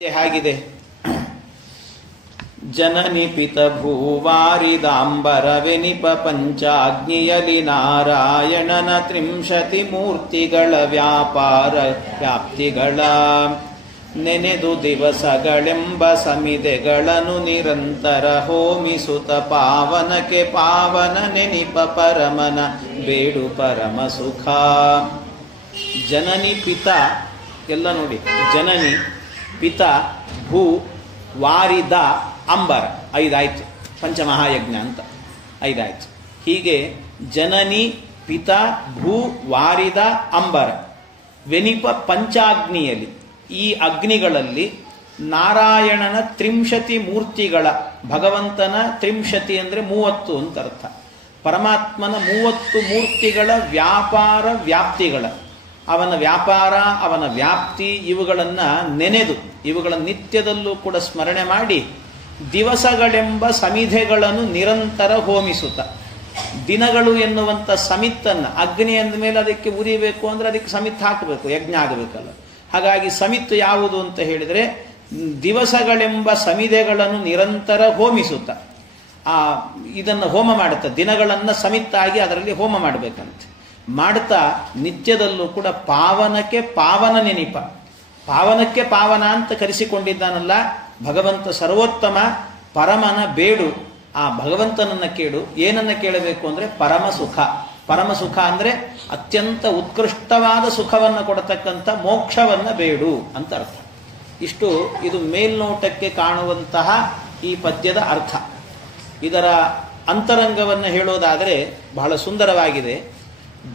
ಹಾಗಿದೆ. ಜನನಿ ಪಿತ ಭೂವಾರಿದಾಂಬರವೆನಿಪ ಪಂಚಾಗ್ನಿಯಲಿ ನಾರಾಯಣನ ತ್ರಿಂಶತಿ ಮೂರ್ತಿಗಳ ವ್ಯಾಪಾರ ವ್ಯಾಪ್ತಿಗಳ ನೆನೆದು ದಿವಸಗಳೆಂಬ ಸಮಿದೆಗಳನ್ನು ನಿರಂತರ ಹೋಮಿಸುತ್ತ ಪಾವನಕ್ಕೆ ಪಾವನ ನೆನಿಪ ಪರಮನ ಬೇಡು ಪರಮ ಸುಖ. ಜನನಿ ಪಿತ ಎಲ್ಲ ನೋಡಿ, ಜನನಿ ಪಿತ ಭೂ ವಾರಿದ ಅಂಬರ, ಐದಾಯ್ತು. ಪಂಚಮಹಾಯಜ್ಞ ಅಂತ ಐದಾಯ್ತು. ಹೀಗೆ ಜನನಿ ಪಿತ ಭೂ ವಾರಿದ ಅಂಬರ ವೆನಿಪ ಪಂಚಾಗ್ನಿಯಲ್ಲಿ, ಈ ಅಗ್ನಿಗಳಲ್ಲಿ ನಾರಾಯಣನ ತ್ರಿಂಶತಿ ಮೂರ್ತಿಗಳ, ಭಗವಂತನ ತ್ರಿಂಶತಿ ಅಂದರೆ 30 ಅಂತ ಅರ್ಥ. ಪರಮಾತ್ಮನ 30 ಮೂರ್ತಿಗಳ ವ್ಯಾಪಾರ ವ್ಯಾಪ್ತಿಗಳ, ಅವನ ವ್ಯಾಪಾರ ಅವನ ವ್ಯಾಪ್ತಿ ಇವುಗಳನ್ನು ನೆನೆದು, ಇವುಗಳ ನಿತ್ಯದಲ್ಲೂ ಕೂಡ ಸ್ಮರಣೆ ಮಾಡಿ, ದಿವಸಗಳೆಂಬ ಸಮಿಧೆಗಳನ್ನು ನಿರಂತರ ಹೋಮಿಸುತ್ತ, ದಿನಗಳು ಎನ್ನುವಂಥ ಸಮಿತ್ತನ್ನು, ಅಗ್ನಿ ಅಂದ ಮೇಲೆ ಅದಕ್ಕೆ ಉರಿಬೇಕು ಅಂದರೆ ಅದಕ್ಕೆ ಸಮಿತ್ ಹಾಕಬೇಕು, ಯಜ್ಞ ಆಗಬೇಕಲ್ಲ. ಹಾಗಾಗಿ ಸಮಿತ್ತು ಯಾವುದು ಅಂತ ಹೇಳಿದರೆ ದಿವಸಗಳೆಂಬ ಸಮಿಧೆಗಳನ್ನು ನಿರಂತರ ಹೋಮಿಸುತ್ತ, ಇದನ್ನು ಹೋಮ ಮಾಡುತ್ತಾ ದಿನಗಳನ್ನು ಸಮಿತ್ತಾಗಿ ಅದರಲ್ಲಿ ಹೋಮ ಮಾಡಬೇಕಂತೆ. ಮಾಡ್ತಾ ನಿತ್ಯದಲ್ಲೂ ಕೂಡ ಪಾವನಕ್ಕೆ ಪಾವನ ನೆನಿಪ, ಪಾವನಕ್ಕೆ ಪಾವನ ಅಂತ ಕರೆಸಿಕೊಂಡಿದ್ದಾನಲ್ಲ ಭಗವಂತ ಸರ್ವೋತ್ತಮ ಪರಮನ ಬೇಡು, ಆ ಭಗವಂತನನ್ನ ಕೇಳು. ಏನನ್ನ ಕೇಳಬೇಕು ಅಂದರೆ ಪರಮ ಸುಖ. ಪರಮ ಸುಖ ಅಂದರೆ ಅತ್ಯಂತ ಉತ್ಕೃಷ್ಟವಾದ ಸುಖವನ್ನು ಕೊಡತಕ್ಕಂಥ ಮೋಕ್ಷವನ್ನು ಬೇಡು ಅಂತ ಅರ್ಥ. ಇಷ್ಟು ಇದು ಮೇಲ್ನೋಟಕ್ಕೆ ಕಾಣುವಂತಹ ಈ ಪದ್ಯದ ಅರ್ಥ. ಇದರ ಅಂತರಂಗವನ್ನು ಹೇಳೋದಾದರೆ ಬಹಳ ಸುಂದರವಾಗಿದೆ.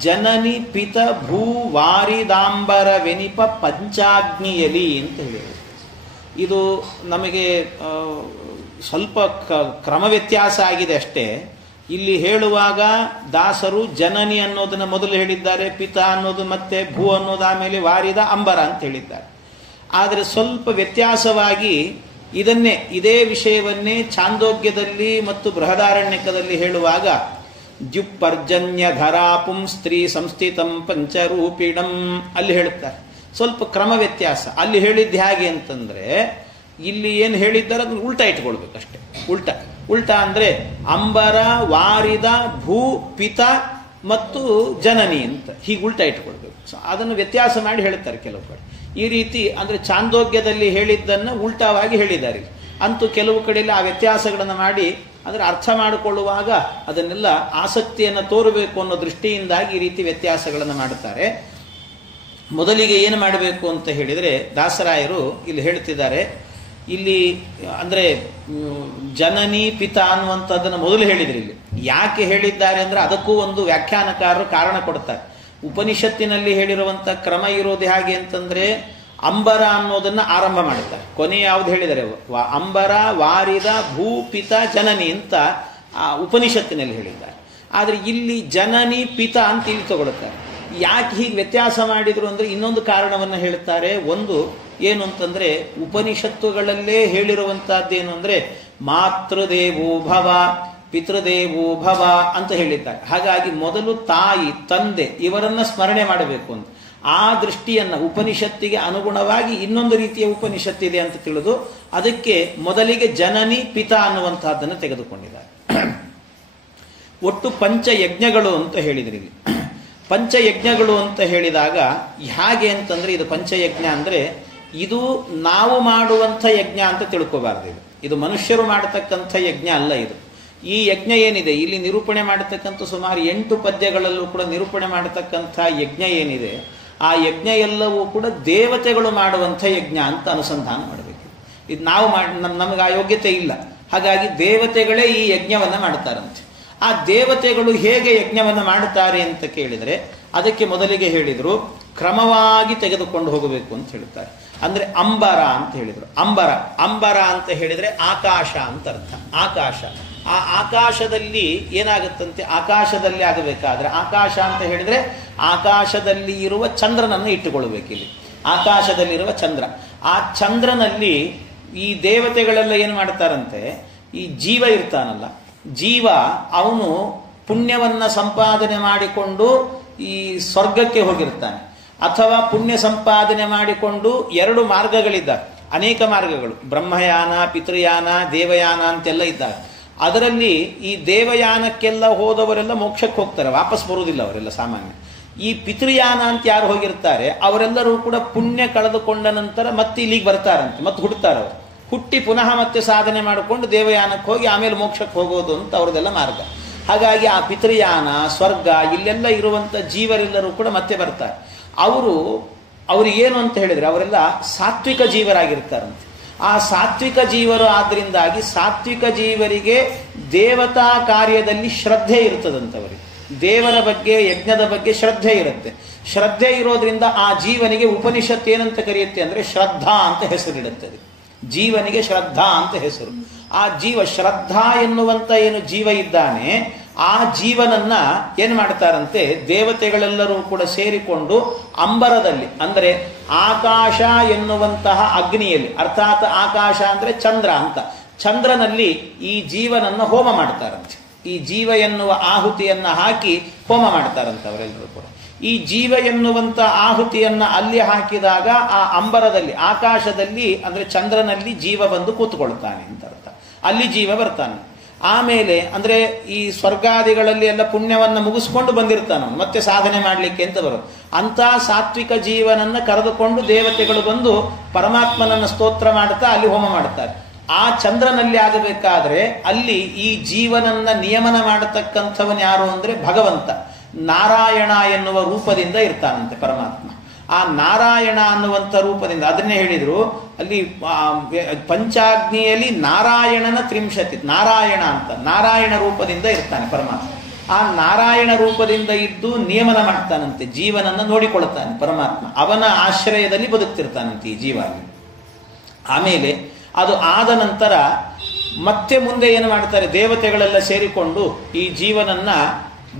ಜನನಿ ಪಿತ ಭೂ ವಾರಿದಾಂಬರ ವೆನಿಪ ಪಂಚಾಗ್ನಿಯಲಿ ಅಂತ ಹೇಳಿದರು. ಇದು ನಮಗೆ ಸ್ವಲ್ಪ ಕ್ರಮ ವ್ಯತ್ಯಾಸ ಆಗಿದೆ ಅಷ್ಟೇ. ಇಲ್ಲಿ ಹೇಳುವಾಗ ದಾಸರು ಜನನಿ ಅನ್ನೋದನ್ನು ಮೊದಲು ಹೇಳಿದ್ದಾರೆ, ಪಿತ ಅನ್ನೋದು ಮತ್ತೆ ಭೂ ಅನ್ನೋದು ಆಮೇಲೆ ವಾರಿದ ಅಂಬರ ಅಂತ ಹೇಳಿದ್ದಾರೆ. ಆದರೆ ಸ್ವಲ್ಪ ವ್ಯತ್ಯಾಸವಾಗಿ ಇದೇ ವಿಷಯವನ್ನೇ ಛಾಂದೋಗ್ಯದಲ್ಲಿ ಮತ್ತು ಬೃಹದಾರಣ್ಯಕದಲ್ಲಿ ಹೇಳುವಾಗ ದ್ಯುಪರ್ಜನ್ಯ ಧರಾಪುಂ ಸ್ತ್ರೀ ಸಂಸ್ಥಿತಂ ಪಂಚರೂಪಿಣಂ ಅಲ್ಲಿ ಹೇಳುತ್ತಾರೆ. ಸ್ವಲ್ಪ ಕ್ರಮ ವ್ಯತ್ಯಾಸ. ಅಲ್ಲಿ ಹೇಳಿದ್ದು ಹೇಗೆ ಅಂತಂದ್ರೆ, ಇಲ್ಲಿ ಏನು ಹೇಳಿದ್ದಾರೆ ಅದನ್ನು ಉಲ್ಟಾ ಇಟ್ಕೊಳ್ಬೇಕಷ್ಟೆ. ಉಲ್ಟಾ ಅಂದ್ರೆ ಅಂಬರ ವಾರಿದ ಭೂ ಪಿತ ಮತ್ತು ಜನನಿ ಅಂತ ಹೀಗೆ ಉಲ್ಟಾ ಇಟ್ಕೊಳ್ಬೇಕು. ಅದನ್ನು ವ್ಯತ್ಯಾಸ ಮಾಡಿ ಹೇಳ್ತಾರೆ ಕೆಲವು ಕಡೆ. ಈ ರೀತಿ ಅಂದ್ರೆ ಛಾಂದೋಗ್ಯದಲ್ಲಿ ಹೇಳಿದ್ದನ್ನು ಉಲ್ಟಾವಾಗಿ ಹೇಳಿದ್ದಾರೆ. ಅಂತೂ ಕೆಲವು ಕಡೆಯಲ್ಲಿ ಆ ವ್ಯತ್ಯಾಸಗಳನ್ನು ಮಾಡಿ ಅಂದರೆ ಅರ್ಥ ಮಾಡಿಕೊಳ್ಳುವಾಗ ಅದನ್ನೆಲ್ಲ ಆಸಕ್ತಿಯನ್ನು ತೋರಬೇಕು ಅನ್ನೋ ದೃಷ್ಟಿಯಿಂದಾಗಿ ಈ ರೀತಿ ವ್ಯತ್ಯಾಸಗಳನ್ನು ಮಾಡುತ್ತಾರೆ. ಮೊದಲಿಗೆ ಏನು ಮಾಡಬೇಕು ಅಂತ ಹೇಳಿದರೆ ದಾಸರಾಯರು ಇಲ್ಲಿ ಹೇಳ್ತಿದ್ದಾರೆ. ಇಲ್ಲಿ ಅಂದರೆ ಜನನಿ ಪಿತ ಅನ್ನುವಂಥದ್ದನ್ನು ಮೊದಲು ಹೇಳಿದ್ರು. ಇಲ್ಲಿ ಯಾಕೆ ಹೇಳಿದ್ದಾರೆ ಅಂದರೆ ಅದಕ್ಕೂ ಒಂದು ವ್ಯಾಖ್ಯಾನಕಾರರು ಕಾರಣ ಕೊಡ್ತಾರೆ. ಉಪನಿಷತ್ತಿನಲ್ಲಿ ಹೇಳಿರುವಂಥ ಕ್ರಮ ಇರೋದು ಹೇಗೆ ಅಂತಂದರೆ ಅಂಬರ ಅನ್ನೋದನ್ನು ಆರಂಭ ಮಾಡುತ್ತಾರೆ. ಕೊನೆ ಯಾವುದು ಹೇಳಿದರೆ ಅಂಬರ ವಾರಿದ ಭೂಪಿತ ಜನನಿ ಅಂತ ಉಪನಿಷತ್ತಿನಲ್ಲಿ ಹೇಳಿದ್ದಾರೆ. ಆದರೆ ಇಲ್ಲಿ ಜನನಿ ಪಿತ ಅಂತ ಇಲ್ಲಿ ತಗೊಳ್ತಾರೆ. ಯಾಕೆ ಹೀಗೆ ವ್ಯತ್ಯಾಸ ಮಾಡಿದ್ರು ಅಂದರೆ ಇನ್ನೊಂದು ಕಾರಣವನ್ನು ಹೇಳ್ತಾರೆ. ಒಂದು ಏನು ಅಂತಂದರೆ ಉಪನಿಷತ್ತುಗಳಲ್ಲೇ ಹೇಳಿರುವಂತಹದ್ದೇನು ಅಂದರೆ ಮಾತೃದೇವೋ ಭವ ಪಿತೃದೇವೋ ಭವ ಅಂತ ಹೇಳಿದ್ದಾರೆ. ಹಾಗಾಗಿ ಮೊದಲು ತಾಯಿ ತಂದೆ ಇವರನ್ನ ಸ್ಮರಣೆ ಮಾಡಬೇಕು ಅಂತ ಆ ದೃಷ್ಟಿಯನ್ನು ಉಪನಿಷತ್ತಿಗೆ ಅನುಗುಣವಾಗಿ ಇನ್ನೊಂದು ರೀತಿಯ ಉಪನಿಷತ್ತಿದೆ ಅಂತ ತಿಳಿದು ಅದಕ್ಕೆ ಮೊದಲಿಗೆ ಜನನಿ ಪಿತ ಅನ್ನುವಂತಹದ್ದನ್ನು ತೆಗೆದುಕೊಂಡಿದ್ದಾರೆ. ಒಟ್ಟು ಪಂಚಯಜ್ಞಗಳು ಅಂತ ಹೇಳಿದ್ರಿ. ಇಲ್ಲಿ ಪಂಚಯಜ್ಞಗಳು ಅಂತ ಹೇಳಿದಾಗ ಹೇಗೆ ಅಂತಂದ್ರೆ ಇದು ಪಂಚಯಜ್ಞ ಅಂದ್ರೆ ಇದು ನಾವು ಮಾಡುವಂಥ ಯಜ್ಞ ಅಂತ ತಿಳ್ಕೋಬಾರ್ದು. ಇದು ಮನುಷ್ಯರು ಮಾಡತಕ್ಕಂಥ ಯಜ್ಞ ಅಲ್ಲ. ಇದು ಈ ಯಜ್ಞ ಏನಿದೆ ಇಲ್ಲಿ ನಿರೂಪಣೆ ಮಾಡತಕ್ಕಂಥ ಸುಮಾರು 8 ಪದ್ಯಗಳಲ್ಲೂ ಕೂಡ ನಿರೂಪಣೆ ಮಾಡತಕ್ಕಂಥ ಯಜ್ಞ ಏನಿದೆ ಆ ಯಜ್ಞ ಎಲ್ಲವೂ ಕೂಡ ದೇವತೆಗಳು ಮಾಡುವಂಥ ಯಜ್ಞ ಅಂತ ಅನುಸಂಧಾನ ಮಾಡಬೇಕು. ಇದು ನಾವು ನಮಗೆ ಆ ಯೋಗ್ಯತೆ ಇಲ್ಲ. ಹಾಗಾಗಿ ದೇವತೆಗಳೇ ಈ ಯಜ್ಞವನ್ನು ಮಾಡ್ತಾರಂತೆ. ಆ ದೇವತೆಗಳು ಹೇಗೆ ಯಜ್ಞವನ್ನು ಮಾಡುತ್ತಾರೆ ಅಂತ ಕೇಳಿದರೆ ಅದಕ್ಕೆ ಮೊದಲಿಗೆ ಹೇಳಿದರು ಕ್ರಮವಾಗಿ ತೆಗೆದುಕೊಂಡು ಹೋಗಬೇಕು ಅಂತ ಹೇಳ್ತಾರೆ. ಅಂದ್ರೆ ಅಂಬರ ಅಂತ ಹೇಳಿದರು. ಅಂಬರ ಅಂತ ಹೇಳಿದರೆ ಆಕಾಶ ಅಂತ ಅರ್ಥ. ಆಕಾಶ, ಆ ಆಕಾಶದಲ್ಲಿ ಏನಾಗುತ್ತಂತೆ, ಆಕಾಶದಲ್ಲಿ ಆಗಬೇಕಾದ್ರೆ ಆಕಾಶ ಅಂತ ಹೇಳಿದರೆ ಆಕಾಶದಲ್ಲಿ ಇರುವ ಚಂದ್ರನನ್ನು ಇಟ್ಟುಕೊಳ್ಬೇಕು. ಇಲ್ಲಿ ಆಕಾಶದಲ್ಲಿರುವ ಚಂದ್ರ, ಆ ಚಂದ್ರನಲ್ಲಿ ಈ ದೇವತೆಗಳೆಲ್ಲ ಏನು ಮಾಡ್ತಾರಂತೆ, ಈ ಜೀವ ಇರ್ತಾನಲ್ಲ, ಜೀವ ಅವನು ಪುಣ್ಯವನ್ನ ಸಂಪಾದನೆ ಮಾಡಿಕೊಂಡು ಈ ಸ್ವರ್ಗಕ್ಕೆ ಹೋಗಿರ್ತಾನೆ. ಅಥವಾ ಪುಣ್ಯ ಸಂಪಾದನೆ ಮಾಡಿಕೊಂಡು 2 ಮಾರ್ಗಗಳಿದ್ದಾವೆ. ಅನೇಕ ಮಾರ್ಗಗಳು, ಬ್ರಹ್ಮಯಾನ, ಪಿತೃಯಾನ, ದೇವಯಾನ ಅಂತೆಲ್ಲ ಇದ್ದಾವೆ. ಅದರಲ್ಲಿ ಈ ದೇವಯಾನಕ್ಕೆಲ್ಲ ಹೋದವರೆಲ್ಲ ಮೋಕ್ಷಕ್ಕೆ ಹೋಗ್ತಾರೆ, ವಾಪಸ್ ಬರುವುದಿಲ್ಲ ಅವರೆಲ್ಲ ಸಾಮಾನ್ಯ. ಈ ಪಿತೃಯಾನ ಅಂತ ಯಾರು ಹೋಗಿರ್ತಾರೆ ಅವರೆಲ್ಲರೂ ಕೂಡ ಪುಣ್ಯ ಕಳೆದುಕೊಂಡ ನಂತರ ಮತ್ತೆ ಇಲ್ಲಿಗೆ ಬರ್ತಾರಂತೆ, ಮತ್ತೆ ಹುಡ್ತಾರೆ ಅವರು. ಹುಟ್ಟಿ ಪುನಃ ಮತ್ತೆ ಸಾಧನೆ ಮಾಡಿಕೊಂಡು ದೇವಯಾನಕ್ಕೆ ಹೋಗಿ ಆಮೇಲೆ ಮೋಕ್ಷಕ್ಕೆ ಹೋಗೋದು ಅಂತ ಅವ್ರದ್ದೆಲ್ಲ ಮಾರ್ಗ. ಹಾಗಾಗಿ ಆ ಪಿತೃಯಾನ, ಸ್ವರ್ಗ ಇಲ್ಲೆಲ್ಲ ಇರುವಂಥ ಜೀವರೆಲ್ಲರೂ ಕೂಡ ಮತ್ತೆ ಬರ್ತಾರೆ. ಅವರು ಏನು ಅಂತ ಹೇಳಿದ್ರೆ ಅವರೆಲ್ಲ ಸಾತ್ವಿಕ ಜೀವರಾಗಿರ್ತಾರಂತೆ. ಆ ಸಾತ್ವಿಕ ಜೀವರು ಆದ್ರಿಂದಾಗಿ ಸಾತ್ವಿಕ ಜೀವರಿಗೆ ದೇವತಾ ಕಾರ್ಯದಲ್ಲಿ ಶ್ರದ್ಧೆ ಇರ್ತದಂತವರಿಗೆ. ದೇವರ ಬಗ್ಗೆ, ಯಜ್ಞದ ಬಗ್ಗೆ ಶ್ರದ್ಧೆ ಇರುತ್ತೆ. ಶ್ರದ್ಧೆ ಇರೋದ್ರಿಂದ ಆ ಜೀವನಿಗೆ ಉಪನಿಷತ್ ಏನಂತ ಕರೆಯುತ್ತೆ ಅಂದ್ರೆ ಶ್ರದ್ಧಾ ಅಂತ ಹೆಸರಿಡುತ್ತದೆ. ಜೀವನಿಗೆ ಶ್ರದ್ಧಾ ಅಂತ ಹೆಸರು. ಆ ಜೀವ ಶ್ರದ್ಧಾ ಎನ್ನುವಂತ ಏನು ಜೀವ ಇದ್ದಾನೆ, ಆ ಜೀವನನ್ನ ಏನ್ ಮಾಡ್ತಾರಂತೆ ದೇವತೆಗಳೆಲ್ಲರೂ ಕೂಡ ಸೇರಿಕೊಂಡು ಅಂಬರದಲ್ಲಿ ಅಂದರೆ ಆಕಾಶ ಎನ್ನುವಂತಹ ಅಗ್ನಿಯಲ್ಲಿ, ಅರ್ಥಾತ್ ಆಕಾಶ ಅಂದ್ರೆ ಚಂದ್ರ ಅಂತ, ಚಂದ್ರನಲ್ಲಿ ಈ ಜೀವನನ್ನ ಹೋಮ ಮಾಡ್ತಾರಂತೆ. ಈ ಜೀವ ಎನ್ನುವ ಆಹುತಿಯನ್ನ ಹಾಕಿ ಹೋಮ ಮಾಡ್ತಾರಂತೆ ಅವರೆಲ್ಲರೂ ಕೂಡ. ಈ ಜೀವ ಎನ್ನುವಂತ ಆಹುತಿಯನ್ನ ಅಲ್ಲಿ ಹಾಕಿದಾಗ ಆ ಅಂಬರದಲ್ಲಿ, ಆಕಾಶದಲ್ಲಿ ಅಂದ್ರೆ ಚಂದ್ರನಲ್ಲಿ ಜೀವ ಬಂದು ಕೂತ್ಕೊಳ್ತಾನೆ ಅಂತ ಅರ್ಥ. ಅಲ್ಲಿ ಜೀವ ಬರ್ತಾನೆ. ಆಮೇಲೆ ಅಂದ್ರೆ ಈ ಸ್ವರ್ಗಾದಿಗಳಲ್ಲಿ ಎಲ್ಲ ಪುಣ್ಯವನ್ನ ಮುಗಿಸ್ಕೊಂಡು ಬಂದಿರ್ತಾನ, ಮತ್ತೆ ಸಾಧನೆ ಮಾಡ್ಲಿಕ್ಕೆ ಅಂತ ಬರೋದು. ಅಂತ ಸಾತ್ವಿಕ ಜೀವನನ್ನ ಕರೆದುಕೊಂಡು ದೇವತೆಗಳು ಬಂದು ಪರಮಾತ್ಮನನ್ನ ಸ್ತೋತ್ರ ಮಾಡ್ತಾ ಅಲ್ಲಿ ಹೋಮ ಮಾಡ್ತಾರೆ. ಆ ಚಂದ್ರನಲ್ಲಿ ಆಗಬೇಕಾದ್ರೆ ಅಲ್ಲಿ ಈ ಜೀವನನ್ನ ನಿಯಮನ ಮಾಡತಕ್ಕಂಥವನ್ ಯಾರು ಅಂದ್ರೆ ಭಗವಂತ ನಾರಾಯಣ ಎನ್ನುವ ರೂಪದಿಂದ ಇರ್ತಾನಂತೆ ಪರಮಾತ್ಮ. ಆ ನಾರಾಯಣ ಅನ್ನುವಂಥ ರೂಪದಿಂದ, ಅದನ್ನೇ ಹೇಳಿದ್ರು ಅಲ್ಲಿ ಪಂಚಾಗ್ನಿಯಲ್ಲಿ ನಾರಾಯಣನ ತ್ರಿಂಶತಿ, ನಾರಾಯಣ ಅಂತ ನಾರಾಯಣ ರೂಪದಿಂದ ಇರ್ತಾನೆ ಪರಮಾತ್ಮ. ಆ ನಾರಾಯಣ ರೂಪದಿಂದ ಇದ್ದು ನಿಯಮನ ಮಾಡ್ತಾನಂತೆ, ಜೀವನನ್ನ ನೋಡಿಕೊಳ್ತಾನೆ ಪರಮಾತ್ಮ. ಅವನ ಆಶ್ರಯದಲ್ಲಿ ಬದುಕ್ತಿರ್ತಾನಂತೆ ಈ ಜೀವ. ಆಮೇಲೆ ಅದು ಆದ ನಂತರ ಮತ್ತೆ ಮುಂದೆ ಏನು ಮಾಡ್ತಾರೆ, ದೇವತೆಗಳೆಲ್ಲ ಸೇರಿಕೊಂಡು ಈ ಜೀವನನ್ನ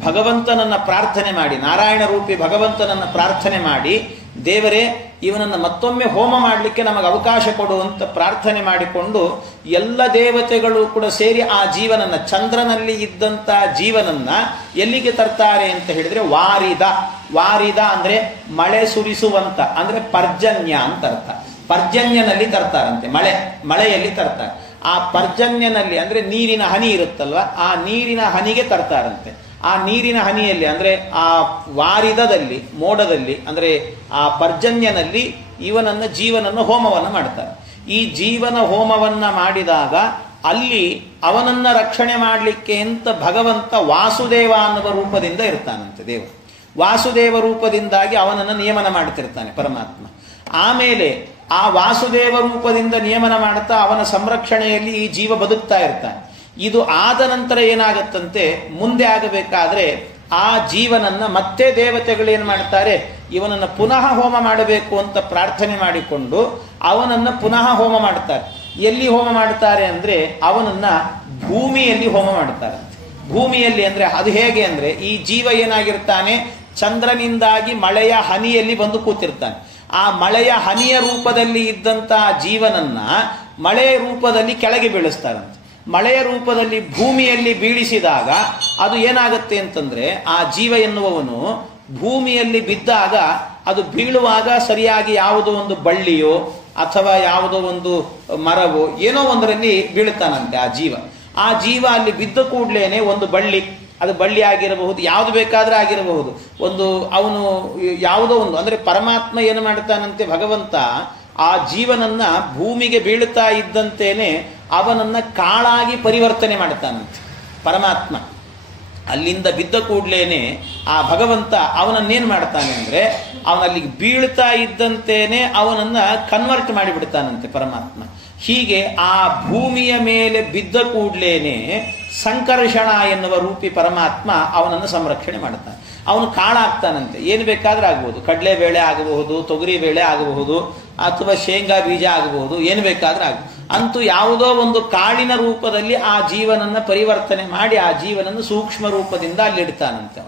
ಭಗವಂತನನ್ನ ಪ್ರಾರ್ಥನೆ ಮಾಡಿ, ನಾರಾಯಣ ರೂಪಿ ಭಗವಂತನನ್ನ ಪ್ರಾರ್ಥನೆ ಮಾಡಿ, ದೇವರೇ ಇವನನ್ನ ಮತ್ತೊಮ್ಮೆ ಹೋಮ ಮಾಡಲಿಕ್ಕೆ ನಮಗೆ ಅವಕಾಶ ಕೊಡುವಂತ ಪ್ರಾರ್ಥನೆ ಮಾಡಿಕೊಂಡು ಎಲ್ಲ ದೇವತೆಗಳು ಕೂಡ ಸೇರಿ ಆ ಜೀವನನ್ನ, ಚಂದ್ರನಲ್ಲಿ ಇದ್ದಂತ ಜೀವನನ್ನ ಎಲ್ಲಿಗೆ ತರ್ತಾರೆ ಅಂತ ಹೇಳಿದ್ರೆ ವಾರಿದ. ವಾರಿದ ಅಂದ್ರೆ ಮಳೆ ಸುರಿಸುವಂತ, ಅಂದ್ರೆ ಪರ್ಜನ್ಯ ಅಂತ ಅರ್ಥ. ಪರ್ಜನ್ಯನಲ್ಲಿ ತರ್ತಾರಂತೆ, ಮಳೆಯಲ್ಲಿ ತರ್ತಾರೆ. ಆ ಪರ್ಜನ್ಯನಲ್ಲಿ ಅಂದ್ರೆ ನೀರಿನ ಹನಿ ಇರುತ್ತಲ್ವ, ಆ ನೀರಿನ ಹನಿಗೆ ತರ್ತಾರಂತೆ. ಆ ನೀರಿನ ಹನಿಯಲ್ಲಿ ಅಂದ್ರೆ ಆ ವಾರಿದದಲ್ಲಿ, ಮೋಡದಲ್ಲಿ ಅಂದ್ರೆ ಆ ಪರ್ಜನ್ಯನಲ್ಲಿ ಇವನನ್ನ ಜೀವನನ್ನ ಹೋಮವನ್ನ ಮಾಡ್ತಾರೆ. ಈ ಜೀವನ ಹೋಮವನ್ನ ಮಾಡಿದಾಗ ಅಲ್ಲಿ ಅವನನ್ನ ರಕ್ಷಣೆ ಮಾಡಲಿಕ್ಕೆ ಅಂತ ಭಗವಂತ ವಾಸುದೇವ ಅನ್ನುವ ರೂಪದಿಂದ ಇರ್ತಾನಂತೆ. ದೇವರು ವಾಸುದೇವ ರೂಪದಿಂದಾಗಿ ಅವನನ್ನ ನಿಯಮನ ಮಾಡ್ತಿರ್ತಾನೆ ಪರಮಾತ್ಮ. ಆಮೇಲೆ ಆ ವಾಸುದೇವ ರೂಪದಿಂದ ನಿಯಮನ ಮಾಡ್ತಾ ಅವನ ಸಂರಕ್ಷಣೆಯಲ್ಲಿ ಈ ಜೀವ ಬದುಕ್ತಾ ಇರ್ತಾನೆ. ಇದು ಆದ ನಂತರ ಏನಾಗತ್ತಂತೆ, ಮುಂದೆ ಆಗಬೇಕಾದ್ರೆ ಆ ಜೀವನನ್ನ ಮತ್ತೆ ದೇವತೆಗಳು ಏನ್ ಮಾಡ್ತಾರೆ, ಇವನನ್ನ ಪುನಃ ಹೋಮ ಮಾಡಬೇಕು ಅಂತ ಪ್ರಾರ್ಥನೆ ಮಾಡಿಕೊಂಡು ಅವನನ್ನ ಪುನಃ ಹೋಮ ಮಾಡ್ತಾರೆ. ಎಲ್ಲಿ ಹೋಮ ಮಾಡ್ತಾರೆ ಅಂದ್ರೆ ಅವನನ್ನ ಭೂಮಿಯಲ್ಲಿ ಹೋಮ ಮಾಡ್ತಾರೆ. ಭೂಮಿಯಲ್ಲಿ ಅಂದ್ರೆ ಅದು ಹೇಗೆ ಅಂದ್ರೆ, ಈ ಜೀವ ಏನಾಗಿರ್ತಾನೆ, ಚಂದ್ರನಿಂದಾಗಿ ಮಳೆಯ ಹನಿಯಲ್ಲಿ ಬಂದು ಕೂತಿರ್ತಾನೆ. ಆ ಮಳೆಯ ಹನಿಯ ರೂಪದಲ್ಲಿ ಇದ್ದಂತಹ ಜೀವನನ್ನ ಮಳೆಯ ರೂಪದಲ್ಲಿ ಕೆಳಗೆ ಬೀಳಿಸ್ತಾರಂತೆ. ಮಳೆಯ ರೂಪದಲ್ಲಿ ಭೂಮಿಯಲ್ಲಿ ಬೀಳಿಸಿದಾಗ ಅದು ಏನಾಗುತ್ತೆ ಅಂತಂದ್ರೆ, ಆ ಜೀವ ಎನ್ನುವವನು ಭೂಮಿಯಲ್ಲಿ ಬಿದ್ದಾಗ ಅದು ಬೀಳುವಾಗ ಸರಿಯಾಗಿ ಯಾವುದೋ ಒಂದು ಬಳ್ಳಿಯೋ ಅಥವಾ ಯಾವುದೋ ಒಂದು ಮರವೋ ಏನೋ ಒಂದರಲ್ಲಿ ಬೀಳುತ್ತಾನಂತೆ ಆ ಜೀವ. ಆ ಜೀವ ಅಲ್ಲಿ ಬಿದ್ದ ಕೂಡ್ಲೇನೆ ಒಂದು ಬಳ್ಳಿ, ಅದು ಬಳ್ಳಿ ಆಗಿರಬಹುದು, ಯಾವುದು ಬೇಕಾದ್ರೆ ಆಗಿರಬಹುದು, ಒಂದು ಅವನು ಯಾವುದೋ ಒಂದು ಅಂದ್ರೆ ಪರಮಾತ್ಮ ಏನು ಮಾಡ್ತಾನಂತೆ, ಭಗವಂತ ಆ ಜೀವನನ್ನ ಭೂಮಿಗೆ ಬೀಳುತ್ತಾ ಇದ್ದಂತೇನೆ ಅವನನ್ನ ಕಾಳಾಗಿ ಪರಿವರ್ತನೆ ಮಾಡ್ತಾನಂತೆ ಪರಮಾತ್ಮ. ಅಲ್ಲಿಂದ ಬಿದ್ದ ಕೂಡ್ಲೇನೆ ಆ ಭಗವಂತ ಅವನನ್ನೇನ್ ಮಾಡ್ತಾನೆ ಅಂದ್ರೆ, ಅವನಲ್ಲಿ ಬೀಳ್ತಾ ಇದ್ದಂತೇನೆ ಅವನನ್ನ ಕನ್ವರ್ಟ್ ಮಾಡಿಬಿಡ್ತಾನಂತೆ ಪರಮಾತ್ಮ. ಹೀಗೆ ಆ ಭೂಮಿಯ ಮೇಲೆ ಬಿದ್ದ ಕೂಡ್ಲೇನೆ ಸಂಕರ್ಷಣ ಎನ್ನುವ ರೂಪಿ ಪರಮಾತ್ಮ ಅವನನ್ನು ಸಂರಕ್ಷಣೆ ಮಾಡ್ತಾನೆ. ಅವನು ಕಾಳಾಗ್ತಾನಂತೆ, ಏನು ಬೇಕಾದ್ರೆ ಆಗಬಹುದು, ಕಡಲೆ ಬೇಳೆ ಆಗಬಹುದು, ತೊಗರಿ ಬೇಳೆ ಆಗಬಹುದು, ಅಥವಾ ಶೇಂಗಾ ಬೀಜ ಆಗಬಹುದು, ಏನು ಬೇಕಾದ್ರೆ ಆಗಬಹುದು. ಅಂತೂ ಯಾವುದೋ ಒಂದು ಕಾಳಿನ ರೂಪದಲ್ಲಿ ಆ ಜೀವನನ್ನ ಪರಿವರ್ತನೆ ಮಾಡಿ ಆ ಜೀವನನ್ನು ಸೂಕ್ಷ್ಮ ರೂಪದಿಂದ ಅಲ್ಲಿಡ್ತಾನಂತೆ.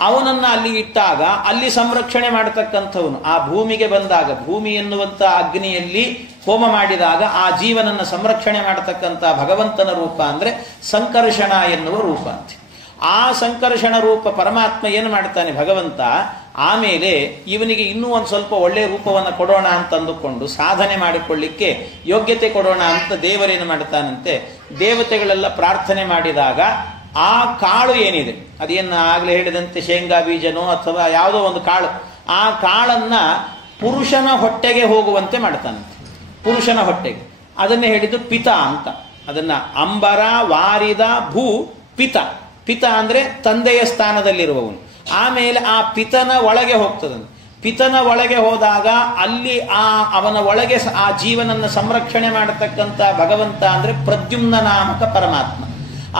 ಅವನನ್ನ ಅಲ್ಲಿ ಇಟ್ಟಾಗ ಅಲ್ಲಿ ಸಂರಕ್ಷಣೆ ಮಾಡತಕ್ಕಂಥವನು ಆ ಭೂಮಿಗೆ ಬಂದಾಗ, ಭೂಮಿ ಎನ್ನುವಂತ ಅಗ್ನಿಯಲ್ಲಿ ಹೋಮ ಮಾಡಿದಾಗ ಆ ಜೀವನನ್ನ ಸಂರಕ್ಷಣೆ ಮಾಡತಕ್ಕಂಥ ಭಗವಂತನ ರೂಪ ಅಂದ್ರೆ ಸಂಕರ್ಷಣ ಎನ್ನುವ ರೂಪ ಅಂತೆ. ಆ ಸಂಕರ್ಷಣ ರೂಪ ಪರಮಾತ್ಮ ಏನು ಮಾಡ್ತಾನೆ, ಭಗವಂತ ಆಮೇಲೆ ಇವನಿಗೆ ಇನ್ನೂ ಒಂದು ಸ್ವಲ್ಪ ಒಳ್ಳೆಯ ರೂಪವನ್ನು ಕೊಡೋಣ ಅಂತ ಅಂದುಕೊಂಡು ಸಾಧನೆ ಮಾಡಿಕೊಳ್ಳಿಕ್ಕೆ ಯೋಗ್ಯತೆ ಕೊಡೋಣ ಅಂತ ದೇವರೇನು ಮಾಡ್ತಾನಂತೆ, ದೇವತೆಗಳೆಲ್ಲ ಪ್ರಾರ್ಥನೆ ಮಾಡಿದಾಗ ಆ ಕಾಳು ಏನಿದೆ, ಅದೇನು ಆಗಲೇ ಹೇಳಿದಂತೆ ಶೇಂಗಾ ಬೀಜನೋ ಅಥವಾ ಯಾವುದೋ ಒಂದು ಕಾಳು, ಆ ಕಾಳನ್ನ ಪುರುಷನ ಹೊಟ್ಟೆಗೆ ಹೋಗುವಂತೆ ಮಾಡ್ತಾನಂತೆ. ಪುರುಷನ ಹೊಟ್ಟೆಗೆ, ಅದನ್ನೇ ಹೇಳಿದ್ದು ಪಿತ ಅಂತ. ಅದನ್ನ ಅಂಬರ ವಾರಿದ ಭೂ ಪಿತ. ಪಿತ ಅಂದ್ರೆ ತಂದೆಯ ಸ್ಥಾನದಲ್ಲಿರುವವನು. ಆಮೇಲೆ ಆ ಪಿತನ ಒಳಗೆ ಹೋಗ್ತದಂತೆ. ಪಿತನ ಒಳಗೆ ಹೋದಾಗ ಅಲ್ಲಿ ಅವನ ಒಳಗೆ ಆ ಜೀವನನ್ನ ಸಂರಕ್ಷಣೆ ಮಾಡತಕ್ಕಂಥ ಭಗವಂತ ಅಂದ್ರೆ ಪ್ರದ್ಯುಮ್ನ ನಾಮಕ ಪರಮಾತ್ಮ.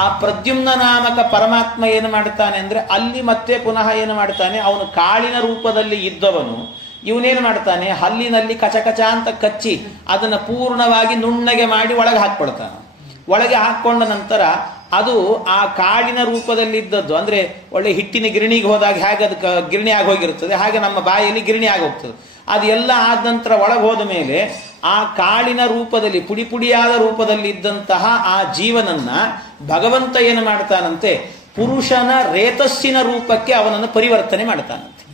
ಆ ಪ್ರದ್ಯುಮ್ನ ನಾಮಕ ಪರಮಾತ್ಮ ಏನು ಮಾಡ್ತಾನೆ ಅಂದ್ರೆ ಅಲ್ಲಿ ಮತ್ತೆ ಪುನಃ ಏನು ಮಾಡ್ತಾನೆ, ಅವನು ಕಾಳಿನ ರೂಪದಲ್ಲಿ ಇದ್ದವನು ಇವನೇನು ಮಾಡ್ತಾನೆ, ಹಲ್ಲಿನಲ್ಲಿ ಕಚಕಚ ಅಂತ ಕಚ್ಚಿ ಅದನ್ನು ಪೂರ್ಣವಾಗಿ ನುಣ್ಣಗೆ ಮಾಡಿ ಒಳಗೆ ಹಾಕ್ಕೊಳ್ತಾನೆ. ಒಳಗೆ ಹಾಕ್ಕೊಂಡ ನಂತರ ಅದು ಆ ಕಾಳಿನ ರೂಪದಲ್ಲಿದ್ದದ್ದು, ಅಂದ್ರೆ ಒಳ್ಳೆ ಹಿಟ್ಟಿನ ಗಿರಣಿಗೆ ಹೋದಾಗ ಹೇಗೆ ಅದಕ್ಕೆ ಗಿರಣಿ ಆಗಿ ಹೋಗಿರ್ತದೆ, ಹಾಗೆ ನಮ್ಮ ಬಾಯಲ್ಲಿ ಗಿರಣಿ ಆಗಿ ಹೋಗ್ತದೆ. ಅದೆಲ್ಲ ಆದ ನಂತರ ಒಳಗೆ ಹೋದ ಮೇಲೆ ಆ ಕಾಳಿನ ರೂಪದಲ್ಲಿ ಪುಡಿ ಪುಡಿಯಾದ ರೂಪದಲ್ಲಿ ಇದ್ದಂತಹ ಆ ಜೀವನನ್ನ ಭಗವಂತ ಏನು ಮಾಡ್ತಾನಂತೆ, ಪುರುಷನ ರೇತಸ್ಸಿನ ರೂಪಕ್ಕೆ ಅವನನ್ನು ಪರಿವರ್ತನೆ ಮಾಡ್ತಾನಂತೆ.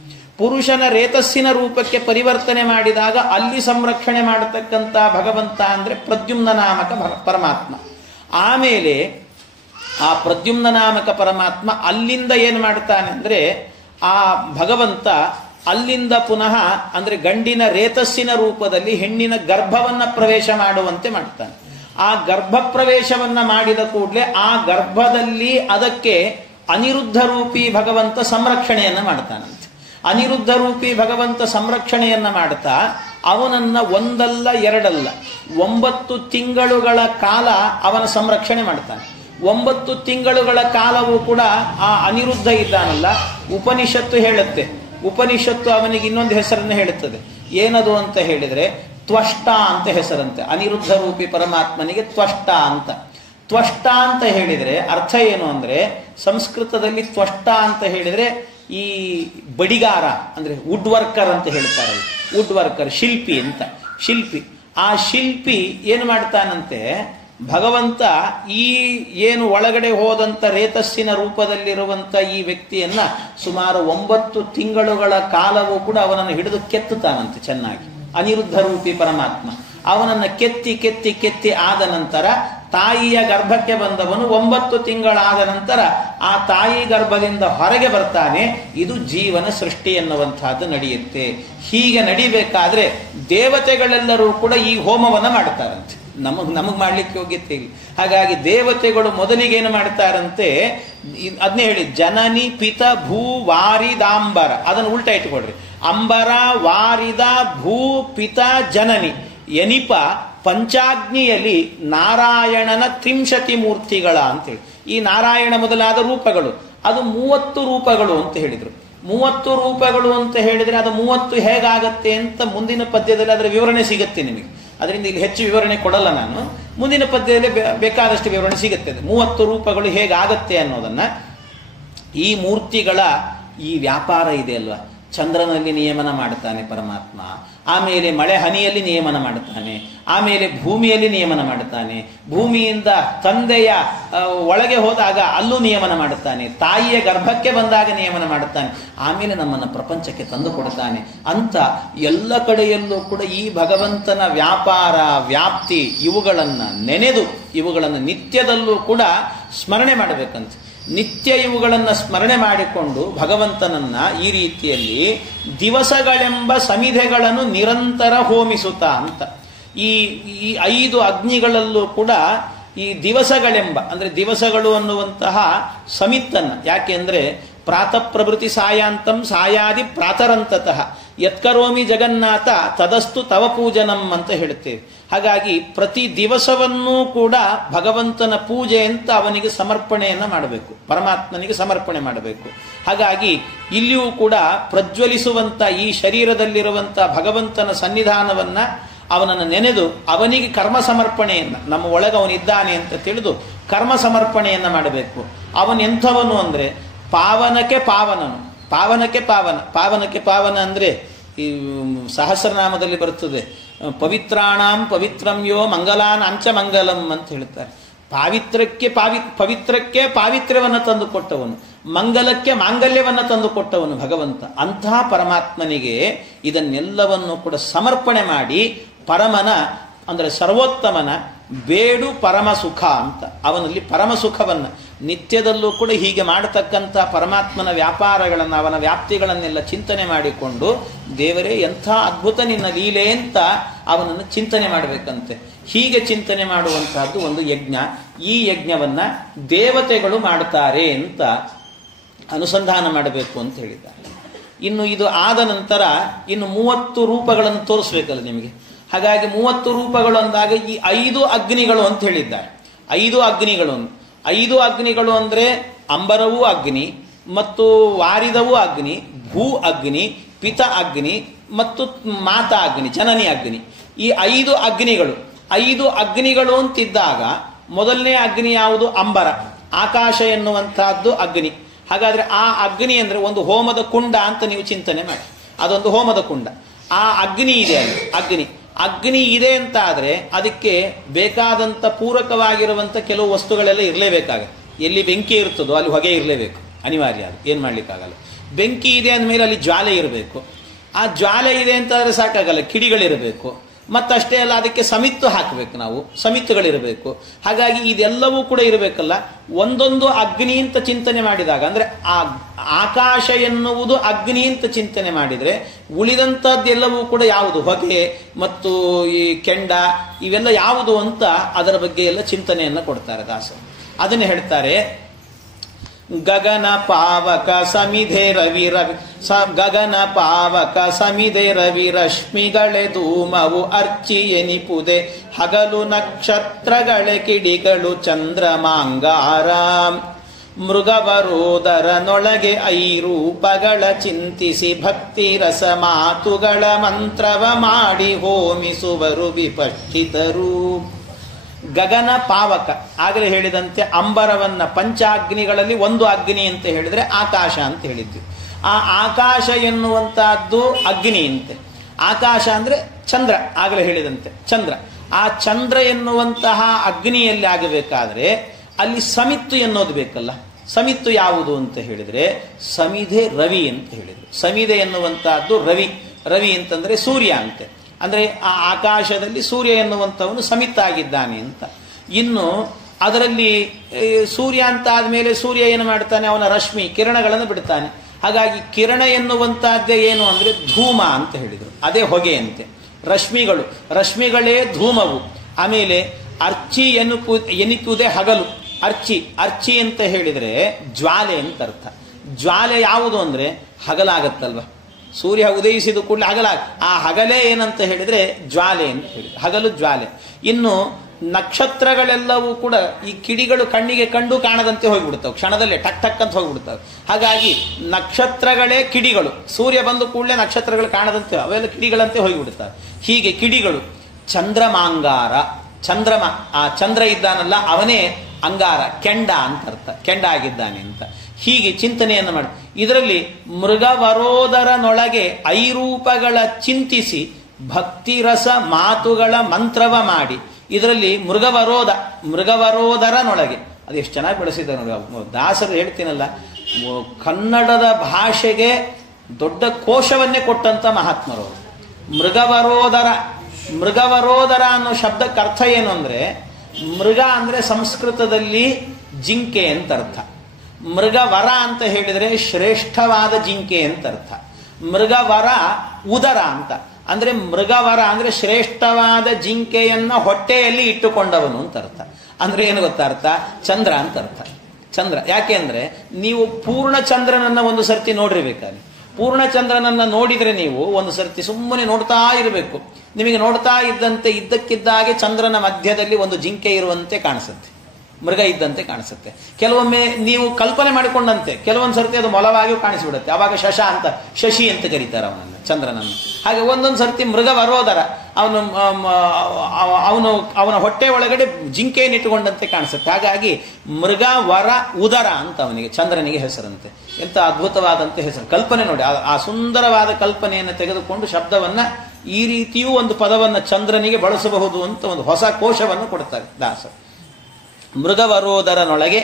ಪುರುಷನ ರೇತಸ್ಸಿನ ರೂಪಕ್ಕೆ ಪರಿವರ್ತನೆ ಮಾಡಿದಾಗ ಅಲ್ಲಿ ಸಂರಕ್ಷಣೆ ಮಾಡತಕ್ಕಂಥ ಭಗವಂತ ಅಂದ್ರೆ ಪ್ರದ್ಯುಮ್ನ ನಾಮಕ ಪರಮಾತ್ಮ. ಆಮೇಲೆ ಆ ಪ್ರದ್ಯುಮ್ನ ನಾಮಕ ಪರಮಾತ್ಮ ಅಲ್ಲಿಂದ ಏನು ಮಾಡ್ತಾನೆ ಅಂದ್ರೆ, ಆ ಭಗವಂತ ಅಲ್ಲಿಂದ ಪುನಃ ಅಂದ್ರೆ ಗಂಡಿನ ರೇತಸ್ಸಿನ ರೂಪದಲ್ಲಿ ಹೆಣ್ಣಿನ ಗರ್ಭವನ್ನ ಪ್ರವೇಶ ಮಾಡುವಂತೆ ಮಾಡ್ತಾನೆ. ಆ ಗರ್ಭ ಪ್ರವೇಶವನ್ನ ಮಾಡಿದ ಕೂಡಲೇ ಆ ಗರ್ಭದಲ್ಲಿ ಅದಕ್ಕೆ ಅನಿರುದ್ಧ ರೂಪಿ ಭಗವಂತ ಸಂರಕ್ಷಣೆಯನ್ನ ಮಾಡ್ತಾನಂತೆ. ಅನಿರುದ್ಧ ರೂಪಿ ಭಗವಂತ ಸಂರಕ್ಷಣೆಯನ್ನ ಮಾಡ್ತಾ ಅವನನ್ನ ಒಂದಲ್ಲ ಎರಡಲ್ಲ 9 ತಿಂಗಳುಗಳ ಕಾಲ ಅವನ ಸಂರಕ್ಷಣೆ ಮಾಡ್ತಾನೆ. 9 ತಿಂಗಳುಗಳ ಕಾಲವೂ ಕೂಡ ಆ ಅನಿರುದ್ಧ ಇದ್ದಾನಲ್ಲ, ಉಪನಿಷತ್ತು ಹೇಳುತ್ತೆ. ಉಪನಿಷತ್ತು ಅವನಿಗೆ ಇನ್ನೊಂದು ಹೆಸರನ್ನು ಹೇಳುತ್ತದೆ. ಏನದು ಅಂತ ಹೇಳಿದ್ರೆ ತ್ವಷ್ಟ ಅಂತ ಹೆಸರಂತೆ. ಅನಿರುದ್ಧ ರೂಪಿ ಪರಮಾತ್ಮನಿಗೆ ತ್ವಷ್ಟ ಅಂತ. ತ್ವಷ್ಟ ಅಂತ ಹೇಳಿದ್ರೆ ಅರ್ಥ ಏನು ಅಂದ್ರೆ, ಸಂಸ್ಕೃತದಲ್ಲಿ ತ್ವಷ್ಟ ಅಂತ ಹೇಳಿದ್ರೆ ಈ ಬಡಿಗಾರ ಅಂದ್ರೆ ವುಡ್ ವರ್ಕರ್ ಅಂತ ಹೇಳ್ತಾರೆ. ವುಡ್ ವರ್ಕರ್, ಶಿಲ್ಪಿ ಅಂತ. ಶಿಲ್ಪಿ. ಆ ಶಿಲ್ಪಿ ಏನು ಮಾಡ್ತಾನಂತೆ, ಭಗವಂತ ಈ ಏನು ಒಳಗಡೆ ಹೋದಂತ ರೇತಸ್ಸಿನ ರೂಪದಲ್ಲಿರುವಂತ ಈ ವ್ಯಕ್ತಿಯನ್ನ ಸುಮಾರು 9 ತಿಂಗಳುಗಳ ಕಾಲವೂ ಕೂಡ ಅವನನ್ನು ಹಿಡಿದು ಕೆತ್ತುತ್ತಾನಂತೆ ಚೆನ್ನಾಗಿ. ಅನಿರುದ್ಧ ರೂಪಿ ಪರಮಾತ್ಮ ಅವನನ್ನ ಕೆತ್ತಿ ಕೆತ್ತಿ ಕೆತ್ತಿ ಆದ ನಂತರ ತಾಯಿಯ ಗರ್ಭಕ್ಕೆ ಬಂದವನು 9 ತಿಂಗಳಾದ ನಂತರ ಆ ತಾಯಿ ಗರ್ಭದಿಂದ ಹೊರಗೆ ಬರ್ತಾನೆ. ಇದು ಜೀವನ ಸೃಷ್ಟಿ ಎನ್ನುವಂತಹದ್ದು ನಡೆಯುತ್ತೆ. ಹೀಗೆ ನಡಿಬೇಕಾದ್ರೆ ದೇವತೆಗಳೆಲ್ಲರೂ ಕೂಡ ಈ ಹೋಮವನ್ನ ಮಾಡ್ತಾರಂತೆ. ನಮಗ್ ಮಾಡ್ಲಿಕ್ಕೆ ಯೋಗ್ಯತೆ ಇಲ್ಲ. ಹಾಗಾಗಿ ದೇವತೆಗಳು ಮೊದಲಿಗೆ ಏನು ಮಾಡ್ತಾರಂತೆ, ಅದನ್ನೇ ಹೇಳಿ, ಜನನಿ ಪಿತ ಭೂ ವಾರಿದಾಂಬರ. ಅದನ್ನು ಉಲ್ಟಾ ಇಟ್ಕೊಡ್ರಿ. ಅಂಬರ ವಾರಿದ ಭೂ ಪಿತ ಜನನಿ ಎನಿಪ ಪಂಚಾಗ್ನಿಯಲ್ಲಿ ನಾರಾಯಣನ ತ್ರಿಂಶತಿ ಮೂರ್ತಿಗಳ ಅಂತೇಳಿ. ಈ ನಾರಾಯಣ ಮೊದಲಾದ ರೂಪಗಳು ಅದು 30 ರೂಪಗಳು ಅಂತ ಹೇಳಿದ್ರು. 30 ರೂಪಗಳು ಅಂತ ಹೇಳಿದ್ರೆ ಅದು 30 ಹೇಗಾಗತ್ತೆ ಅಂತ ಮುಂದಿನ ಪದ್ಯದಲ್ಲಿ ಅದರ ವಿವರಣೆ ಸಿಗುತ್ತೆ ನಿಮಗೆ. ಅದರಿಂದ ಇಲ್ಲಿ ಹೆಚ್ಚು ವಿವರಣೆ ಕೊಡಲ್ಲ ನಾನು. ಮುಂದಿನ ಪದ್ಯದಲ್ಲಿ ಬೇಕಾದಷ್ಟು ವಿವರಣೆ ಸಿಗುತ್ತೆ. 30 ರೂಪಗಳು ಹೇಗಾಗತ್ತೆ ಅನ್ನೋದನ್ನ. ಈ ಮೂರ್ತಿಗಳ ಈ ವ್ಯಾಪಾರ ಇದೆ ಅಲ್ವಾ, ಚಂದ್ರನಲ್ಲಿ ನಿಯಮನ ಮಾಡ್ತಾನೆ ಪರಮಾತ್ಮ, ಆಮೇಲೆ ಮಳೆ ಹನಿಯಲ್ಲಿ ನಿಯಮನ ಮಾಡ್ತಾನೆ, ಆಮೇಲೆ ಭೂಮಿಯಲ್ಲಿ ನಿಯಮನ ಮಾಡ್ತಾನೆ, ಭೂಮಿಯಿಂದ ತಂದೆಯ ಒಳಗೆ ಹೋದಾಗ ಅಲ್ಲೂ ನಿಯಮನ ಮಾಡುತ್ತಾನೆ, ತಾಯಿಯ ಗರ್ಭಕ್ಕೆ ಬಂದಾಗ ನಿಯಮನ ಮಾಡುತ್ತಾನೆ, ಆಮೇಲೆ ನಮ್ಮನ್ನು ಪ್ರಪಂಚಕ್ಕೆ ತಂದು ಕೊಡ್ತಾನೆ ಅಂತ ಎಲ್ಲ ಕಡೆಯಲ್ಲೂ ಕೂಡ ಈ ಭಗವಂತನ ವ್ಯಾಪಾರ ವ್ಯಾಪ್ತಿ ಇವುಗಳನ್ನ ನೆನೆದು ಇವುಗಳನ್ನು ನಿತ್ಯದಲ್ಲೂ ಕೂಡ ಸ್ಮರಣೆ ಮಾಡಬೇಕಂತ. ನಿತ್ಯ ಇವುಗಳನ್ನು ಸ್ಮರಣೆ ಮಾಡಿಕೊಂಡು ಭಗವಂತನನ್ನ ಈ ರೀತಿಯಲ್ಲಿ ದಿವಸಗಳೆಂಬ ಸಮಿಧೆಗಳನ್ನು ನಿರಂತರ ಹೋಮಿಸುತ್ತಾ ಅಂತ. ಈ 5 ಅಗ್ನಿಗಳಲ್ಲೂ ಕೂಡ ಈ ದಿವಸಗಳೆಂಬ ಅಂದ್ರೆ ದಿವಸಗಳು ಅನ್ನುವಂತಹ ಸಮಿತ್ತನ್ನ, ಯಾಕೆ ಅಂದ್ರೆ ಪ್ರಾತಃ ಪ್ರಭೃತಿ ಸಾಯಾಂತಂ ಸಾಯಾದಿ ಪ್ರಾತರಂತತಃ ಯತ್ಕರೋಮಿ ಜಗನ್ನಾಥ ತದಸ್ತು ತವ ಪೂಜನಂ ಅಂತ ಹೇಳುತ್ತೇವೆ. ಹಾಗಾಗಿ ಪ್ರತಿ ದಿವಸವನ್ನೂ ಕೂಡ ಭಗವಂತನ ಪೂಜೆ ಅಂತ ಅವನಿಗೆ ಸಮರ್ಪಣೆಯನ್ನ ಮಾಡಬೇಕು, ಪರಮಾತ್ಮನಿಗೆ ಸಮರ್ಪಣೆ ಮಾಡಬೇಕು. ಹಾಗಾಗಿ ಇಲ್ಲಿಯೂ ಕೂಡ ಪ್ರಜ್ವಲಿಸುವಂತ ಈ ಶರೀರದಲ್ಲಿರುವಂತ ಭಗವಂತನ ಸನ್ನಿಧಾನವನ್ನ ಅವನನ್ನು ನೆನೆದು ಅವನಿಗೆ ಕರ್ಮ ಸಮರ್ಪಣೆಯನ್ನ, ನಮ್ಮ ಒಳಗೆ ಅವನಿದ್ದಾನೆ ಅಂತ ತಿಳಿದು ಕರ್ಮ ಸಮರ್ಪಣೆಯನ್ನ ಮಾಡಬೇಕು. ಅವನೆಂಥವನು ಅಂದ್ರೆ ಪಾವನಕ್ಕೆ ಪಾವನನು. ಪಾವನಕ್ಕೆ ಪಾವನ. ಪಾವನಕ್ಕೆ ಪಾವನ ಅಂದ್ರೆ ಈ ಸಹಸ್ರನಾಮದಲ್ಲಿ ಬರುತ್ತದೆ, ಪವಿತ್ರಾಣಾಂ ಪವಿತ್ರಮ್ಯೋ ಮಂಗಲಾನಾಂಚ ಮಂಗಲಂ ಅಂತ ಹೇಳ್ತಾರೆ. ಪವಿತ್ರಕ್ಕೆ ಪಾವಿತ್ರ್ಯವನ್ನು ತಂದು ಕೊಟ್ಟವನು. ಮಂಗಲಕ್ಕೆ ಮಾಂಗಲ್ಯವನ್ನು ತಂದು ಕೊಟ್ಟವನು ಭಗವಂತ. ಅಂಥ ಪರಮಾತ್ಮನಿಗೆ ಇದನ್ನೆಲ್ಲವನ್ನು ಕೂಡ ಸಮರ್ಪಣೆ ಮಾಡಿ ಪರಮನ ಅಂದರೆ ಸರ್ವೋತ್ತಮನ ಬೇಡು ಪರಮ ಸುಖ ಅಂತ, ಅವನಲ್ಲಿ ಪರಮ ಸುಖವನ್ನು ನಿತ್ಯದಲ್ಲೂ ಕೂಡ ಹೀಗೆ ಮಾಡತಕ್ಕಂಥ ಪರಮಾತ್ಮನ ವ್ಯಾಪಾರಗಳನ್ನು ಅವನ ವ್ಯಾಪ್ತಿಗಳನ್ನೆಲ್ಲ ಚಿಂತನೆ ಮಾಡಿಕೊಂಡು ದೇವರೇ ಎಂಥ ಅದ್ಭುತ ನಿನ್ನ ಲೀಲೆ ಅಂತ ಅವನನ್ನು ಚಿಂತನೆ ಮಾಡಬೇಕಂತೆ. ಹೀಗೆ ಚಿಂತನೆ ಮಾಡುವಂತಹದ್ದು ಒಂದು ಯಜ್ಞ. ಈ ಯಜ್ಞವನ್ನ ದೇವತೆಗಳು ಮಾಡ್ತಾರೆ ಅಂತ ಅನುಸಂಧಾನ ಮಾಡಬೇಕು ಅಂತ ಹೇಳಿದ್ದಾರೆ. ಇನ್ನು ಇದು ಆದ ನಂತರ ಇನ್ನು 30 ರೂಪಗಳನ್ನು ತೋರಿಸ್ಬೇಕಲ್ಲ ನಿಮಗೆ. ಹಾಗಾಗಿ 30 ರೂಪಗಳು ಅಂದಾಗ ಈ 5 ಅಗ್ನಿಗಳು ಅಂತ ಹೇಳಿದ್ದಾರೆ. 5 ಅಗ್ನಿಗಳು 5 ಅಗ್ನಿಗಳು ಅಂದ್ರೆ ಅಂಬರವೂ ಅಗ್ನಿ ಮತ್ತು ವಾರಿದವೂ ಅಗ್ನಿ, ಭೂ ಅಗ್ನಿ, ಪಿತ ಅಗ್ನಿ ಮತ್ತು ಮಾತಾ ಅಗ್ನಿ, ಜನನಿ ಅಗ್ನಿ. ಈ 5 ಅಗ್ನಿಗಳು 5 ಅಗ್ನಿಗಳು ಅಂತಿದ್ದಾಗ ಮೊದಲನೇ ಅಗ್ನಿ ಯಾವುದು? ಅಂಬರ, ಆಕಾಶ ಎನ್ನುವಂತಹದ್ದು ಅಗ್ನಿ. ಹಾಗಾದ್ರೆ ಆ ಅಗ್ನಿ ಅಂದ್ರೆ ಒಂದು ಹೋಮದ ಕುಂಡ ಅಂತ ನೀವು ಚಿಂತನೆ ಮಾಡಿ. ಅದೊಂದು ಹೋಮದ ಕುಂಡ. ಆ ಅಗ್ನಿ ಇದೆ, ಅಗ್ನಿ ಇದೆ ಅಂತ ಆದ್ರೆ ಅದಕ್ಕೆ ಬೇಕಾದಂತ ಪೂರಕವಾಗಿರುವಂತ ಕೆಲವು ವಸ್ತುಗಳೆಲ್ಲ ಇರಲೇಬೇಕಾಗುತ್ತೆ. ಎಲ್ಲಿ ಬೆಂಕಿ ಇರ್ತದೋ ಅಲ್ಲಿ ಹೊಗೆ ಇರಲೇಬೇಕು, ಅನಿವಾರ್ಯ. ಅದು ಏನ್ ಮಾಡ್ಲಿಕ್ಕಾಗಲ್ಲ. ಬೆಂಕಿ ಇದೆ ಅಂದಮೇಲೆ ಅಲ್ಲಿ ಜ್ವಾಲೆ ಇರಬೇಕು. ಆ ಜ್ವಾಲೆ ಇದೆ ಅಂತಾದ್ರೆ ಸಾಕಾಗಲ್ಲ, ಕಿಡಿಗಳಿರಬೇಕು. ಮತ್ತಷ್ಟೇ ಅಲ್ಲ, ಅದಕ್ಕೆ ಸಮಿತ್ತು ಹಾಕಬೇಕು, ನಾವು ಸಮಿತ್ತುಗಳಿರಬೇಕು. ಹಾಗಾಗಿ ಇದೆಲ್ಲವೂ ಕೂಡ ಇರಬೇಕಲ್ಲ. ಒಂದೊಂದು ಅಗ್ನಿ ಅಂತ ಚಿಂತನೆ ಮಾಡಿದಾಗ ಅಂದ್ರೆ ಆ ಆಕಾಶ ಎನ್ನುವುದು ಅಗ್ನಿ ಅಂತ ಚಿಂತನೆ ಮಾಡಿದ್ರೆ ಉಳಿದಂತದ್ದೆಲ್ಲವೂ ಕೂಡ ಯಾವುದು? ಹೊಗೆ ಮತ್ತು ಈ ಕೆಂಡ ಇವೆಲ್ಲ ಯಾವುದು ಅಂತ ಅದರ ಬಗ್ಗೆ ಎಲ್ಲ ಚಿಂತನೆಯನ್ನ ಕೊಡ್ತಾರೆ ದಾಸರು. ಅದನ್ನು ಹೇಳ್ತಾರೆ, ಗಗನ ಪಾವಕ ಸಮಿಧೆ ರವಿ ರಶ್ಮಿಗಳೆ ಧೂಮವು ಅರ್ಚಿ ಎನಿಪುದೆ ಹಗಲು ನಕ್ಷತ್ರಗಳೆ ಕಿಡಿಗಳು ಚಂದ್ರಮಾಂಗಾರ ಮೃಗವರೋದರನೊಳಗೆ ಐರೂಪಗಳ ಚಿಂತಿಸಿ ಭಕ್ತಿ ರಸ ಮಾತುಗಳ ಮಂತ್ರವ ಮಾಡಿ ಹೋಮಿಸುವರು ವಿಪಶ್ಚಿತರು. ಗಗನ ಪಾವಕ, ಆಗಲೇ ಹೇಳಿದಂತೆ ಅಂಬರವನ್ನ ಪಂಚಾಗ್ನಿಗಳಲ್ಲಿ ಒಂದು ಅಗ್ನಿ ಅಂತ ಹೇಳಿದ್ರೆ ಆಕಾಶ ಅಂತ ಹೇಳಿದ್ವಿ. ಆ ಆಕಾಶ ಎನ್ನುವಂತಹದ್ದು ಅಗ್ನಿ ಅಂತೆ. ಆಕಾಶ ಅಂದ್ರೆ ಚಂದ್ರ, ಆಗಲೇ ಹೇಳಿದಂತೆ ಚಂದ್ರ. ಆ ಚಂದ್ರ ಎನ್ನುವಂತಹ ಅಗ್ನಿಯಲ್ಲಿ ಆಗಬೇಕಾದ್ರೆ ಅಲ್ಲಿ ಸಮಿತ್ತು ಎನ್ನೋದು ಬೇಕಲ್ಲ. ಸಮಿತ್ತು ಯಾವುದು ಅಂತ ಹೇಳಿದ್ರೆ ಸಮಿಧೆ ರವಿ ಅಂತ ಹೇಳಿದ್ರು. ಸಮಿಧೆ ಎನ್ನುವಂತಹದ್ದು ರವಿ ಅಂತಂದ್ರೆ ಸೂರ್ಯ ಅಂತೆ. ಅಂದ್ರೆ ಆ ಆಕಾಶದಲ್ಲಿ ಸೂರ್ಯ ಎನ್ನುವಂಥವನು ಸಮಿತ್ತಾಗಿದ್ದಾನೆ ಅಂತ. ಇನ್ನು ಅದರಲ್ಲಿ ಸೂರ್ಯ ಅಂತ ಆದ್ಮೇಲೆ ಸೂರ್ಯ ಏನು ಮಾಡ್ತಾನೆ? ಅವನ ರಶ್ಮಿ ಕಿರಣಗಳನ್ನು ಬಿಡ್ತಾನೆ. ಹಾಗಾಗಿ ಕಿರಣ ಎನ್ನುವಂತಹದ್ದೇ ಏನು ಅಂದ್ರೆ ಧೂಮ ಅಂತ ಹೇಳಿದ್ರು. ಅದೇ ಹೊಗೆಯಂತೆ. ರಶ್ಮಿಗಳೇ ಧೂಮವು. ಆಮೇಲೆ ಅರ್ಚಿ ಎನಿಪುದೇ ಹಗಲು. ಅರ್ಚಿ ಅಂತ ಹೇಳಿದ್ರೆ ಜ್ವಾಲೆ ಅಂತ ಅರ್ಥ. ಜ್ವಾಲೆ ಯಾವುದು ಅಂದ್ರೆ ಹಗಲಾಗತ್ತಲ್ವ, ಸೂರ್ಯ ಉದಯಿಸಿದ ಕೂಡಲೇ ಆ ಹಗಲೇ ಏನಂತ ಹೇಳಿದ್ರೆ ಜ್ವಾಲೆ ಅಂತ ಹೇಳಿದ್ರೆ ಹಗಲು ಜ್ವಾಲೆ. ಇನ್ನು ನಕ್ಷತ್ರಗಳೆಲ್ಲವೂ ಕೂಡ ಈ ಕಿಡಿಗಳು ಕಣ್ಣಿಗೆ ಕಂಡು ಕಾಣದಂತೆ ಹೋಗಿಬಿಡ್ತಾವೆ, ಕ್ಷಣದಲ್ಲೇ ಟಕ್ ಟಕ್ ಅಂತ ಹೋಗಿಬಿಡ್ತಾವೆ. ಹಾಗಾಗಿ ನಕ್ಷತ್ರಗಳೇ ಕಿಡಿಗಳು. ಸೂರ್ಯ ಬಂದ ಕೂಡಲೇ ನಕ್ಷತ್ರಗಳು ಕಾಣದಂತೆ ಅವೆಲ್ಲ ಕಿಡಿಗಳಂತೆ ಹೋಗಿಬಿಡ್ತಾವೆ. ಹೀಗೆ ಕಿಡಿಗಳು. ಚಂದ್ರಮಾಂಗಾರ, ಚಂದ್ರಮ, ಆ ಚಂದ್ರ ಇದ್ದಾನಲ್ಲ ಅವನೇ ಅಂಗಾರ, ಕೆಂಡ ಅಂತ ಅರ್ಥ, ಕೆಂಡ ಆಗಿದ್ದಾನೆ ಅಂತ. ಹೀಗೆ ಚಿಂತನೆಯನ್ನು ಮಾಡಿ ಇದರಲ್ಲಿ ಮೃಗವರೋದರನೊಳಗೆ ಐರೂಪಗಳ ಚಿಂತಿಸಿ ಭಕ್ತಿರಸ ಮಾತುಗಳ ಮಂತ್ರವ ಮಾಡಿ. ಇದರಲ್ಲಿ ಮೃಗವರೋದರನೊಳಗೆ ಅದು ಎಷ್ಟು ಚೆನ್ನಾಗಿ ಬೆಳೆಸಿದ್ದಾರೆ ನೋಡಿ ದಾಸರು. ಹೇಳ್ತೀನಲ್ಲ, ಕನ್ನಡದ ಭಾಷೆಗೆ ದೊಡ್ಡ ಕೋಶವನ್ನೇ ಕೊಟ್ಟಂತ ಮಹಾತ್ಮರವರು. ಮೃಗವರೋದರ ಅನ್ನೋ ಶಬ್ದಕ್ಕೆ ಅರ್ಥ ಏನು ಅಂದ್ರೆ, ಮೃಗ ಅಂದ್ರೆ ಸಂಸ್ಕೃತದಲ್ಲಿ ಜಿಂಕೆ ಅಂತ ಅರ್ಥ. ಮೃಗವರ ಅಂತ ಹೇಳಿದ್ರೆ ಶ್ರೇಷ್ಠವಾದ ಜಿಂಕೆ ಅಂತ ಅರ್ಥ. ಮೃಗವರ ಉದರ ಅಂತ ಅಂದ್ರೆ ಮೃಗವರ ಅಂದ್ರೆ ಶ್ರೇಷ್ಠವಾದ ಜಿಂಕೆಯನ್ನ ಹೊಟ್ಟೆಯಲ್ಲಿ ಇಟ್ಟುಕೊಂಡವನು ಅಂತ ಅರ್ಥ. ಅಂದ್ರೆ ಏನು ಗೊತ್ತಾ ಅರ್ಥ? ಚಂದ್ರ ಅಂತ ಅರ್ಥ. ಚಂದ್ರ ಯಾಕೆ ಅಂದ್ರೆ ನೀವು ಪೂರ್ಣ ಚಂದ್ರನನ್ನ ಒಂದು ಸರ್ತಿ ನೋಡಿರ್ಬೇಕಾದ್ರೆ, ಪೂರ್ಣ ಚಂದ್ರನನ್ನ ನೋಡಿದ್ರೆ ನೀವು ಒಂದು ಸರ್ತಿ ಸುಮ್ಮನೆ ನೋಡ್ತಾ ಇರಬೇಕು. ನಿಮಗೆ ನೋಡ್ತಾ ಇದ್ದಂತೆ ಇದ್ದಕ್ಕಿದ್ದಾಗೆ ಚಂದ್ರನ ಮಧ್ಯದಲ್ಲಿ ಒಂದು ಜಿಂಕೆ ಇರುವಂತೆ ಕಾಣಿಸುತ್ತೆ, ಮೃಗ ಇದ್ದಂತೆ ಕಾಣಿಸುತ್ತೆ. ಕೆಲವೊಮ್ಮೆ ನೀವು ಕಲ್ಪನೆ ಮಾಡಿಕೊಂಡಂತೆ ಕೆಲವೊಂದು ಸರ್ತಿ ಅದು ಮೊಲವಾಗಿಯೂ ಕಾಣಿಸ್ಬಿಡುತ್ತೆ. ಅವಾಗ ಶಶಿ ಅಂತ ಕರೀತಾರೆ ಅವನನ್ನು, ಚಂದ್ರನನ್ನು. ಹಾಗೆ ಒಂದೊಂದು ಸರ್ತಿ ಮೃಗವರೋದರ, ಅವನ ಹೊಟ್ಟೆ ಒಳಗಡೆ ಜಿಂಕೆಯನ್ನು ಇಟ್ಟುಕೊಂಡಂತೆ ಕಾಣಿಸುತ್ತೆ. ಹಾಗಾಗಿ ಮೃಗವರ ಉದರ ಅಂತ ಅವನಿಗೆ, ಚಂದ್ರನಿಗೆ ಹೆಸರಂತೆ. ಎಂತ ಅದ್ಭುತವಾದಂತೆ ಹೆಸರು. ಕಲ್ಪನೆ ನೋಡಿ, ಆ ಸುಂದರವಾದ ಕಲ್ಪನೆಯನ್ನು ತೆಗೆದುಕೊಂಡು ಶಬ್ದವನ್ನ ಈ ರೀತಿಯೂ ಒಂದು ಪದವನ್ನ ಚಂದ್ರನಿಗೆ ಬಳಸಬಹುದು ಅಂತ ಒಂದು ಹೊಸ ಕೋಶವನ್ನು ಕೊಡ್ತಾರೆ ದಾಸರು. ಮೃಗವರೋದರನೊಳಗೆ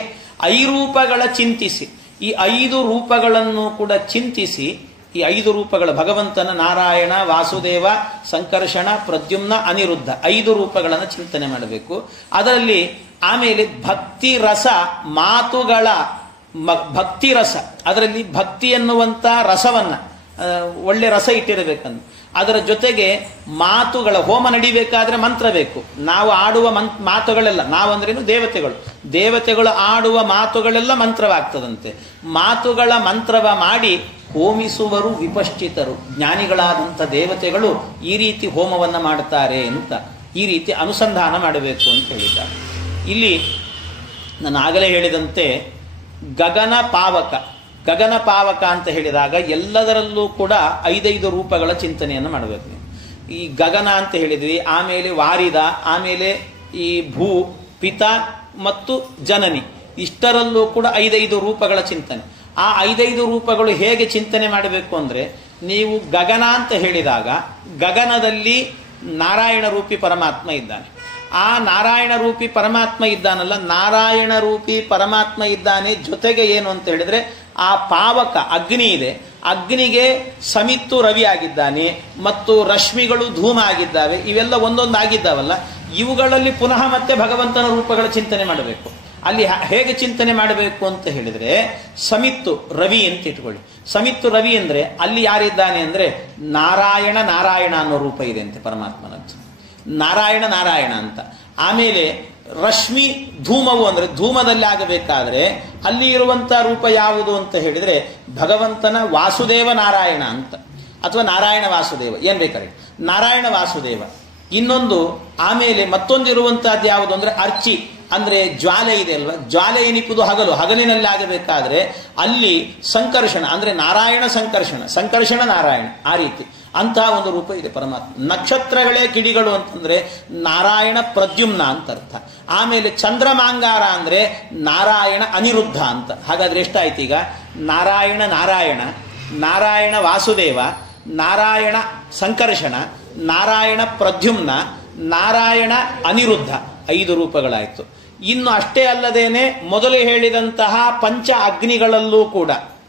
ಐರೂಪಗಳ ಚಿಂತಿಸಿ. ಈ 5 ರೂಪಗಳನ್ನು ಕೂಡ ಚಿಂತಿಸಿ, ಈ 5 ರೂಪಗಳ ಭಗವಂತನ ನಾರಾಯಣ, ವಾಸುದೇವ, ಸಂಕರ್ಷಣ, ಪ್ರದ್ಯುಮ್ನ, ಅನಿರುದ್ಧ 5 ರೂಪಗಳನ್ನು ಚಿಂತನೆ ಮಾಡಬೇಕು. ಅದರಲ್ಲಿ ಆಮೇಲೆ ಭಕ್ತಿ ರಸ ಮಾತುಗಳ ಭಕ್ತಿ ರಸ, ಅದರಲ್ಲಿ ಭಕ್ತಿ ಎನ್ನುವಂಥ ರಸವನ್ನ ಒಳ್ಳೆ ರಸ ಇಟ್ಟಿರಬೇಕಂತ. ಅದರ ಜೊತೆಗೆ ಮಾತುಗಳ ಹೋಮ ನಡಿಬೇಕಾದ್ರೆ ಮಂತ್ರ ಬೇಕು. ನಾವು ಆಡುವ ಮಾತುಗಳೆಲ್ಲ, ನಾವಂದ್ರೇನು ದೇವತೆಗಳು ಆಡುವ ಮಾತುಗಳೆಲ್ಲ ಮಂತ್ರವಾಗ್ತದಂತೆ. ಮಾತುಗಳ ಮಂತ್ರವ ಮಾಡಿ ಹೋಮಿಸುವರು ವಿಪಶ್ಚಿತರು, ಜ್ಞಾನಿಗಳಾದಂಥ ದೇವತೆಗಳು ಈ ರೀತಿ ಹೋಮವನ್ನು ಮಾಡುತ್ತಾರೆ ಅಂತ, ಈ ರೀತಿ ಅನುಸಂಧಾನ ಮಾಡಬೇಕು ಅಂತ ಹೇಳಿದ್ದಾರೆ. ಇಲ್ಲಿ ನಾನು ಆಗಲೇ ಹೇಳಿದಂತೆ ಗಗನ ಪಾವಕ ಅಂತ ಹೇಳಿದಾಗ ಎಲ್ಲದರಲ್ಲೂ ಕೂಡ 5 ರೂಪಗಳ ಚಿಂತನೆಯನ್ನು ಮಾಡಬೇಕು. ಈ ಗಗನ ಅಂತ ಹೇಳಿದ್ವಿ, ಆಮೇಲೆ ವಾರಿದ, ಆಮೇಲೆ ಈ ಭೂ, ಪಿತ ಮತ್ತು ಜನನಿ, ಇಷ್ಟರಲ್ಲೂ ಕೂಡ 5 ರೂಪಗಳ ಚಿಂತನೆ. ಆ 5 ರೂಪಗಳು ಹೇಗೆ ಚಿಂತನೆ ಮಾಡಬೇಕು ಅಂದರೆ, ನೀವು ಗಗನ ಅಂತ ಹೇಳಿದಾಗ ಗಗನದಲ್ಲಿ ನಾರಾಯಣ ರೂಪಿ ಪರಮಾತ್ಮ ಇದ್ದಾನೆ. ಆ ನಾರಾಯಣ ರೂಪಿ ಪರಮಾತ್ಮ ಇದ್ದಾನಲ್ಲ, ನಾರಾಯಣ ರೂಪಿ ಪರಮಾತ್ಮ ಇದ್ದಾನೆ. ಜೊತೆಗೆ ಏನು ಅಂತ ಹೇಳಿದ್ರೆ ಆ ಪಾವಕ ಅಗ್ನಿ ಇದೆ, ಅಗ್ನಿಗೆ ಸಮಿತ್ತು ರವಿ ಆಗಿದ್ದಾನೆ ಮತ್ತು ರಶ್ಮಿಗಳು ಧೂಮ ಆಗಿದ್ದಾವೆ. ಇವೆಲ್ಲ ಒಂದೊಂದು ಆಗಿದ್ದಾವಲ್ಲ, ಇವುಗಳಲ್ಲಿ ಪುನಃ ಮತ್ತೆ ಭಗವಂತನ ರೂಪಗಳ ಚಿಂತನೆ ಮಾಡಬೇಕು. ಅಲ್ಲಿ ಹೇಗೆ ಚಿಂತನೆ ಮಾಡಬೇಕು ಅಂತ ಹೇಳಿದ್ರೆ, ಸಮಿತ್ತು ರವಿ ಅಂತ ಇಟ್ಕೊಳ್ಳಿ. ಸಮಿತ್ತು ರವಿ ಅಂದ್ರೆ ಅಲ್ಲಿ ಯಾರಿದ್ದಾನೆ ಅಂದ್ರೆ ನಾರಾಯಣ ಅನ್ನೋ ರೂಪ ಇದೆ ಅಂತೆ ಪರಮಾತ್ಮನದ್ದು, ನಾರಾಯಣ ಅಂತ. ಆಮೇಲೆ ರಶ್ಮಿ ಧೂಮವು ಅಂದ್ರೆ ಧೂಮದಲ್ಲಿ ಆಗಬೇಕಾದ್ರೆ ಅಲ್ಲಿ ಇರುವಂತಹ ರೂಪ ಯಾವುದು ಅಂತ ಹೇಳಿದ್ರೆ ಭಗವಂತನ ವಾಸುದೇವ ನಾರಾಯಣ ಅಂತ, ಅಥವಾ ನಾರಾಯಣ ವಾಸುದೇವ, ಏನ್ ಬೇಕಾದ್ರೆ ನಾರಾಯಣ ವಾಸುದೇವ. ಇನ್ನೊಂದು ಆಮೇಲೆ ಮತ್ತೊಂದಿರುವಂತಹದ್ದು ಯಾವುದು ಅಂದ್ರೆ ಅರ್ಚಿ, ಅಂದ್ರೆ ಜ್ವಾಲೆ ಇದೆ ಅಲ್ವಾ, ಜ್ವಾಲೆ ಏನಿಪ್ಪುದು ಹಗಲಿನಲ್ಲಿ ಆಗಬೇಕಾದ್ರೆ ಅಲ್ಲಿ ಸಂಕರ್ಷಣ ಅಂದ್ರೆ ನಾರಾಯಣ ಸಂಕರ್ಷಣ ನಾರಾಯಣ, ಆ ರೀತಿ ಅಂತಹ ಒಂದು ರೂಪ ಇದೆ ಪರಮಾತ್ಮ. ನಕ್ಷತ್ರಗಳೇ ಕಿಡಿಗಳು ಅಂತಂದ್ರೆ ನಾರಾಯಣ ಪ್ರದ್ಯುಮ್ನ ಅಂತ ಅರ್ಥ. ಆಮೇಲೆ ಚಂದ್ರಮಾಂಗಾರ ಅಂದ್ರೆ ನಾರಾಯಣ ಅನಿರುದ್ಧ ಅಂತ. ಹಾಗಾದ್ರೆ ಎಷ್ಟಾಯ್ತು ಈಗ? ನಾರಾಯಣ ವಾಸುದೇವ, ನಾರಾಯಣ ಸಂಕರ್ಷಣ, ನಾರಾಯಣ ಪ್ರದ್ಯುಮ್ನ, ನಾರಾಯಣ ಅನಿರುದ್ಧ, 5 ರೂಪಗಳಾಯಿತು. ಇನ್ನು ಅಷ್ಟೇ ಅಲ್ಲದೇನೆ ಮೊದಲು ಹೇಳಿದಂತಹ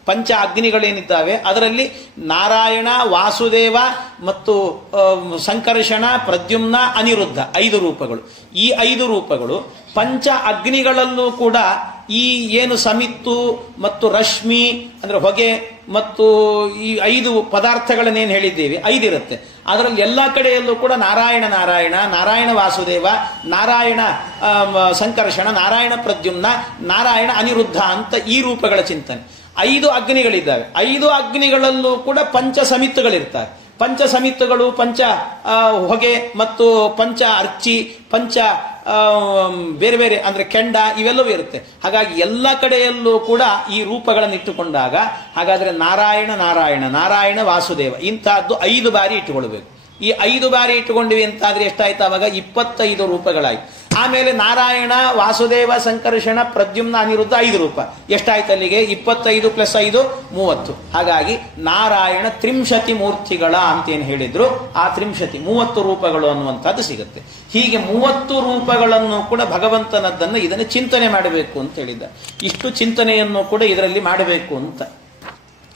ಪಂಚ ಅಗ್ನಿಗಳೇನಿದ್ದಾವೆ ಅದರಲ್ಲಿ ನಾರಾಯಣ, ವಾಸುದೇವ ಮತ್ತು ಸಂಕರ್ಷಣ, ಪ್ರದ್ಯುಮ್ನ, ಅನಿರುದ್ಧ 5 ರೂಪಗಳು. ಈ 5 ರೂಪಗಳು ಪಂಚ ಅಗ್ನಿಗಳಲ್ಲೂ ಕೂಡ ಈ ಏನು ಸಮಿತ್ತು ಮತ್ತು ರಶ್ಮಿ ಅಂದ್ರೆ ಹೊಗೆ ಮತ್ತು ಈ 5 ಪದಾರ್ಥಗಳನ್ನೇನು ಹೇಳಿದ್ದೀವಿ 5 ಇರುತ್ತೆ. ಅದರಲ್ಲಿ ಎಲ್ಲ ಕಡೆಯಲ್ಲೂ ಕೂಡ ನಾರಾಯಣ ವಾಸುದೇವ, ನಾರಾಯಣ ಸಂಕರ್ಷಣ, ನಾರಾಯಣ ಪ್ರದ್ಯುಮ್ನ, ನಾರಾಯಣ ಅನಿರುದ್ಧ ಅಂತ ಈ ರೂಪಗಳ ಚಿಂತನೆ. 5 ಅಗ್ನಿಗಳಿದ್ದಾವೆ. 5 ಅಗ್ನಿಗಳಲ್ಲೂ ಕೂಡ ಪಂಚ ಸಮಿತ್ತುಗಳಿರ್ತವೆ. ಪಂಚ ಸಮಿತ್ತುಗಳು, ಪಂಚ ಹೊಗೆ ಮತ್ತು ಪಂಚ ಅರ್ಚಿ, ಪಂಚ ಬೇರೆ ಬೇರೆ ಅಂದ್ರೆ ಕೆಂಡ, ಇವೆಲ್ಲವೂ ಇರುತ್ತೆ. ಹಾಗಾಗಿ ಎಲ್ಲ ಕಡೆಯಲ್ಲೂ ಕೂಡ ಈ ರೂಪಗಳನ್ನು ಇಟ್ಟುಕೊಂಡಾಗ ಹಾಗಾದ್ರೆ ನಾರಾಯಣ ವಾಸುದೇವ ಇಂತಹದ್ದು 5 ಬಾರಿ ಇಟ್ಟುಕೊಳ್ಬೇಕು. ಈ 5 ಬಾರಿ ಇಟ್ಟುಕೊಂಡಿವಿ ಅಂತಾದ್ರೆ ಎಷ್ಟಾಯ್ತು? ಅವಾಗ 25 ರೂಪಗಳಾಯ್ತು. ಆಮೇಲೆ ನಾರಾಯಣ, ವಾಸುದೇವ, ಸಂಕರ್ಷಣ, ಪ್ರದ್ಯುಮ್ನ, ಅನಿರುದ್ಧ 5 ರೂಪ. ಎಷ್ಟಾಯ್ತು ಅಲ್ಲಿಗೆ? 25 + 5 30. ಹಾಗಾಗಿ ನಾರಾಯಣ ತ್ರಿಂಶತಿ ಮೂರ್ತಿಗಳ ಅಂತೇನು ಹೇಳಿದ್ರು, ಆ 30 ರೂಪಗಳು ಅನ್ನುವಂಥದ್ದು ಸಿಗುತ್ತೆ. ಹೀಗೆ 30 ರೂಪಗಳನ್ನು ಕೂಡ ಭಗವಂತನದ್ದನ್ನು ಇದನ್ನು ಚಿಂತನೆ ಮಾಡಬೇಕು ಅಂತ ಹೇಳಿದ್ದ. ಇಷ್ಟು ಚಿಂತನೆಯನ್ನು ಕೂಡ ಇದರಲ್ಲಿ ಮಾಡಬೇಕು ಅಂತ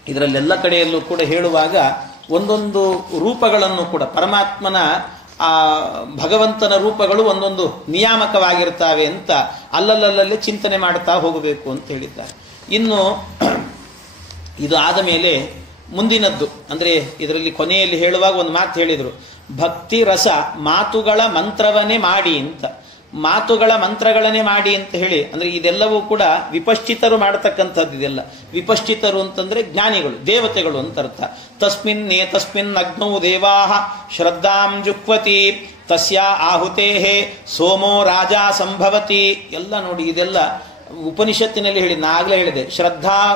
ಇದರಲ್ಲೆಲ್ಲ ಕಡೆಯಲ್ಲೂ ಕೂಡ ಹೇಳುವಾಗ ಒಂದೊಂದು ರೂಪಗಳನ್ನು ಕೂಡ ಪರಮಾತ್ಮನ ಆ ಭಗವಂತನ ರೂಪಗಳು ಒಂದೊಂದು ನಿಯಾಮಕವಾಗಿರ್ತವೆ ಅಂತ ಅಲ್ಲಲ್ಲಲ್ಲೇ ಚಿಂತನೆ ಮಾಡ್ತಾ ಹೋಗಬೇಕು ಅಂತ ಹೇಳಿದ್ದಾರೆ. ಇನ್ನು ಇದು ಆದ ಮೇಲೆ ಮುಂದಿನದ್ದು ಅಂದ್ರೆ ಇದರಲ್ಲಿ ಕೊನೆಯಲ್ಲಿ ಹೇಳುವಾಗ ಒಂದು ಮಾತು ಹೇಳಿದ್ರು, ಭಕ್ತಿ ರಸ ಮಾತುಗಳ ಮಂತ್ರವನ್ನೇ ಮಾಡಿ ಅಂತ. ಮಾತುಗಳ ಮಂತ್ರಗಳನ್ನೇ ಮಾಡಿ ಅಂತ ಹೇಳಿ ಅಂದ್ರೆ ಇದೆಲ್ಲವೂ ಕೂಡ ವಿಪಶ್ಚಿತರು ಮಾಡತಕ್ಕಂಥದ್ದು. ಇದೆಲ್ಲ ವಿಪಶ್ಚಿತರು ಅಂತಂದ್ರೆ ಜ್ಞಾನಿಗಳು, ದೇವತೆಗಳು ಅಂತ ಅರ್ಥ. ತಸ್ಮಿನ್ ಅಗ್ನೌ ದೇವಾಹ ಶ್ರದ್ಧಾಂ ಜುಕ್ವತಿ ತಸ್ಯ ಆಹುತೇಹೇ ಸೋಮೋ ರಾಜ ಸಂಭವತಿ. ಎಲ್ಲ ನೋಡಿ, ಇದೆಲ್ಲ ಉಪನಿಷತ್ತಿನಲ್ಲಿ ಹೇಳಿದ. ನಾಗಲೇ ಹೇಳಿದೆ, ಶ್ರದ್ಧಾಂ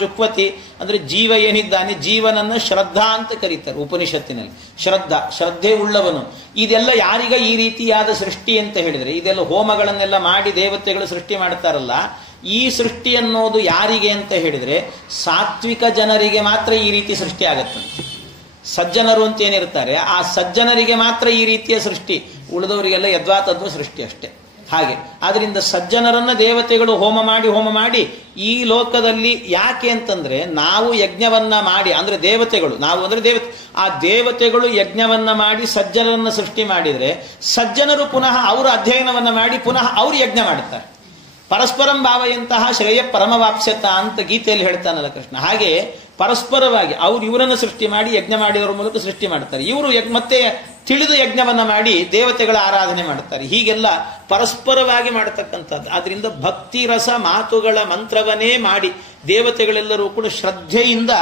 ಜುಕ್ವತಿ ಅಂದ್ರೆ ಜೀವ ಏನಿದ್ದಾನೆ ಜೀವನನ್ನ ಶ್ರದ್ಧಾ ಅಂತ ಕರೀತಾರೆ ಉಪನಿಷತ್ತಿನಲ್ಲಿ. ಶ್ರದ್ಧೆ ಉಳ್ಳವನು. ಇದೆಲ್ಲ ಯಾರಿಗ ಈ ರೀತಿಯಾದ ಸೃಷ್ಟಿ ಅಂತ ಹೇಳಿದ್ರೆ, ಇದೆಲ್ಲ ಹೋಮಗಳನ್ನೆಲ್ಲ ಮಾಡಿ ದೇವತೆಗಳು ಸೃಷ್ಟಿ ಮಾಡ್ತಾರಲ್ಲ, ಈ ಸೃಷ್ಟಿ ಅನ್ನೋದು ಯಾರಿಗೆ ಅಂತ ಹೇಳಿದ್ರೆ ಸಾತ್ವಿಕ ಜನರಿಗೆ ಮಾತ್ರ ಈ ರೀತಿ ಸೃಷ್ಟಿ ಆಗತ್ತೆ. ಸಜ್ಜನರು ಅಂತ ಏನಿರ್ತಾರೆ ಆ ಸಜ್ಜನರಿಗೆ ಮಾತ್ರ ಈ ರೀತಿಯ ಸೃಷ್ಟಿ, ಉಳಿದವರಿಗೆಲ್ಲ ಯದ್ವಾ ತದ್ವಾ ಸೃಷ್ಟಿ ಅಷ್ಟೇ. ಹಾಗೆ ಆದ್ರಿಂದ ಸಜ್ಜನರನ್ನ ದೇವತೆಗಳು ಹೋಮ ಮಾಡಿ ಈ ಲೋಕದಲ್ಲಿ ಯಾಕೆ ಅಂತಂದ್ರೆ ನಾವು ಯಜ್ಞವನ್ನ ಮಾಡಿ, ಅಂದ್ರೆ ದೇವತೆಗಳು, ನಾವು ಅಂದ್ರೆ ದೇವತೆ, ಆ ದೇವತೆಗಳು ಯಜ್ಞವನ್ನ ಮಾಡಿ ಸಜ್ಜನರನ್ನ ಸೃಷ್ಟಿ ಮಾಡಿದ್ರೆ ಸಜ್ಜನರು ಪುನಃ ಅವರು ಅಧ್ಯಯನವನ್ನ ಮಾಡಿ ಪುನಃ ಅವರು ಯಜ್ಞ ಮಾಡುತ್ತಾರೆ. ಪರಸ್ಪರಂ ಭಾವಯಂತಹ ಶ್ರೇಯ ಪರಮವಾಪ್ಸ್ಯತ ಅಂತ ಗೀತೆಯಲ್ಲಿ ಹೇಳ್ತಾನಲ್ಲ ಕೃಷ್ಣ. ಹಾಗೆ ಪರಸ್ಪರವಾಗಿ ಅವರು ಇವರನ್ನು ಸೃಷ್ಟಿ ಮಾಡಿ ಯಜ್ಞ ಮಾಡಿದವರ ಮೂಲಕ ಸೃಷ್ಟಿ ಮಾಡ್ತಾರೆ, ಇವರು ಮತ್ತೆ ತಿಳಿದು ಯಜ್ಞವನ್ನ ಮಾಡಿ ದೇವತೆಗಳ ಆರಾಧನೆ ಮಾಡುತ್ತಾರೆ. ಹೀಗೆಲ್ಲ ಪರಸ್ಪರವಾಗಿ ಮಾಡತಕ್ಕಂಥದ್ದು. ಆದ್ರಿಂದ ಭಕ್ತಿ ರಸ ಮಾತುಗಳ ಮಂತ್ರವನ್ನೇ ಮಾಡಿ ದೇವತೆಗಳೆಲ್ಲರೂ ಕೂಡ ಶ್ರದ್ಧೆಯಿಂದ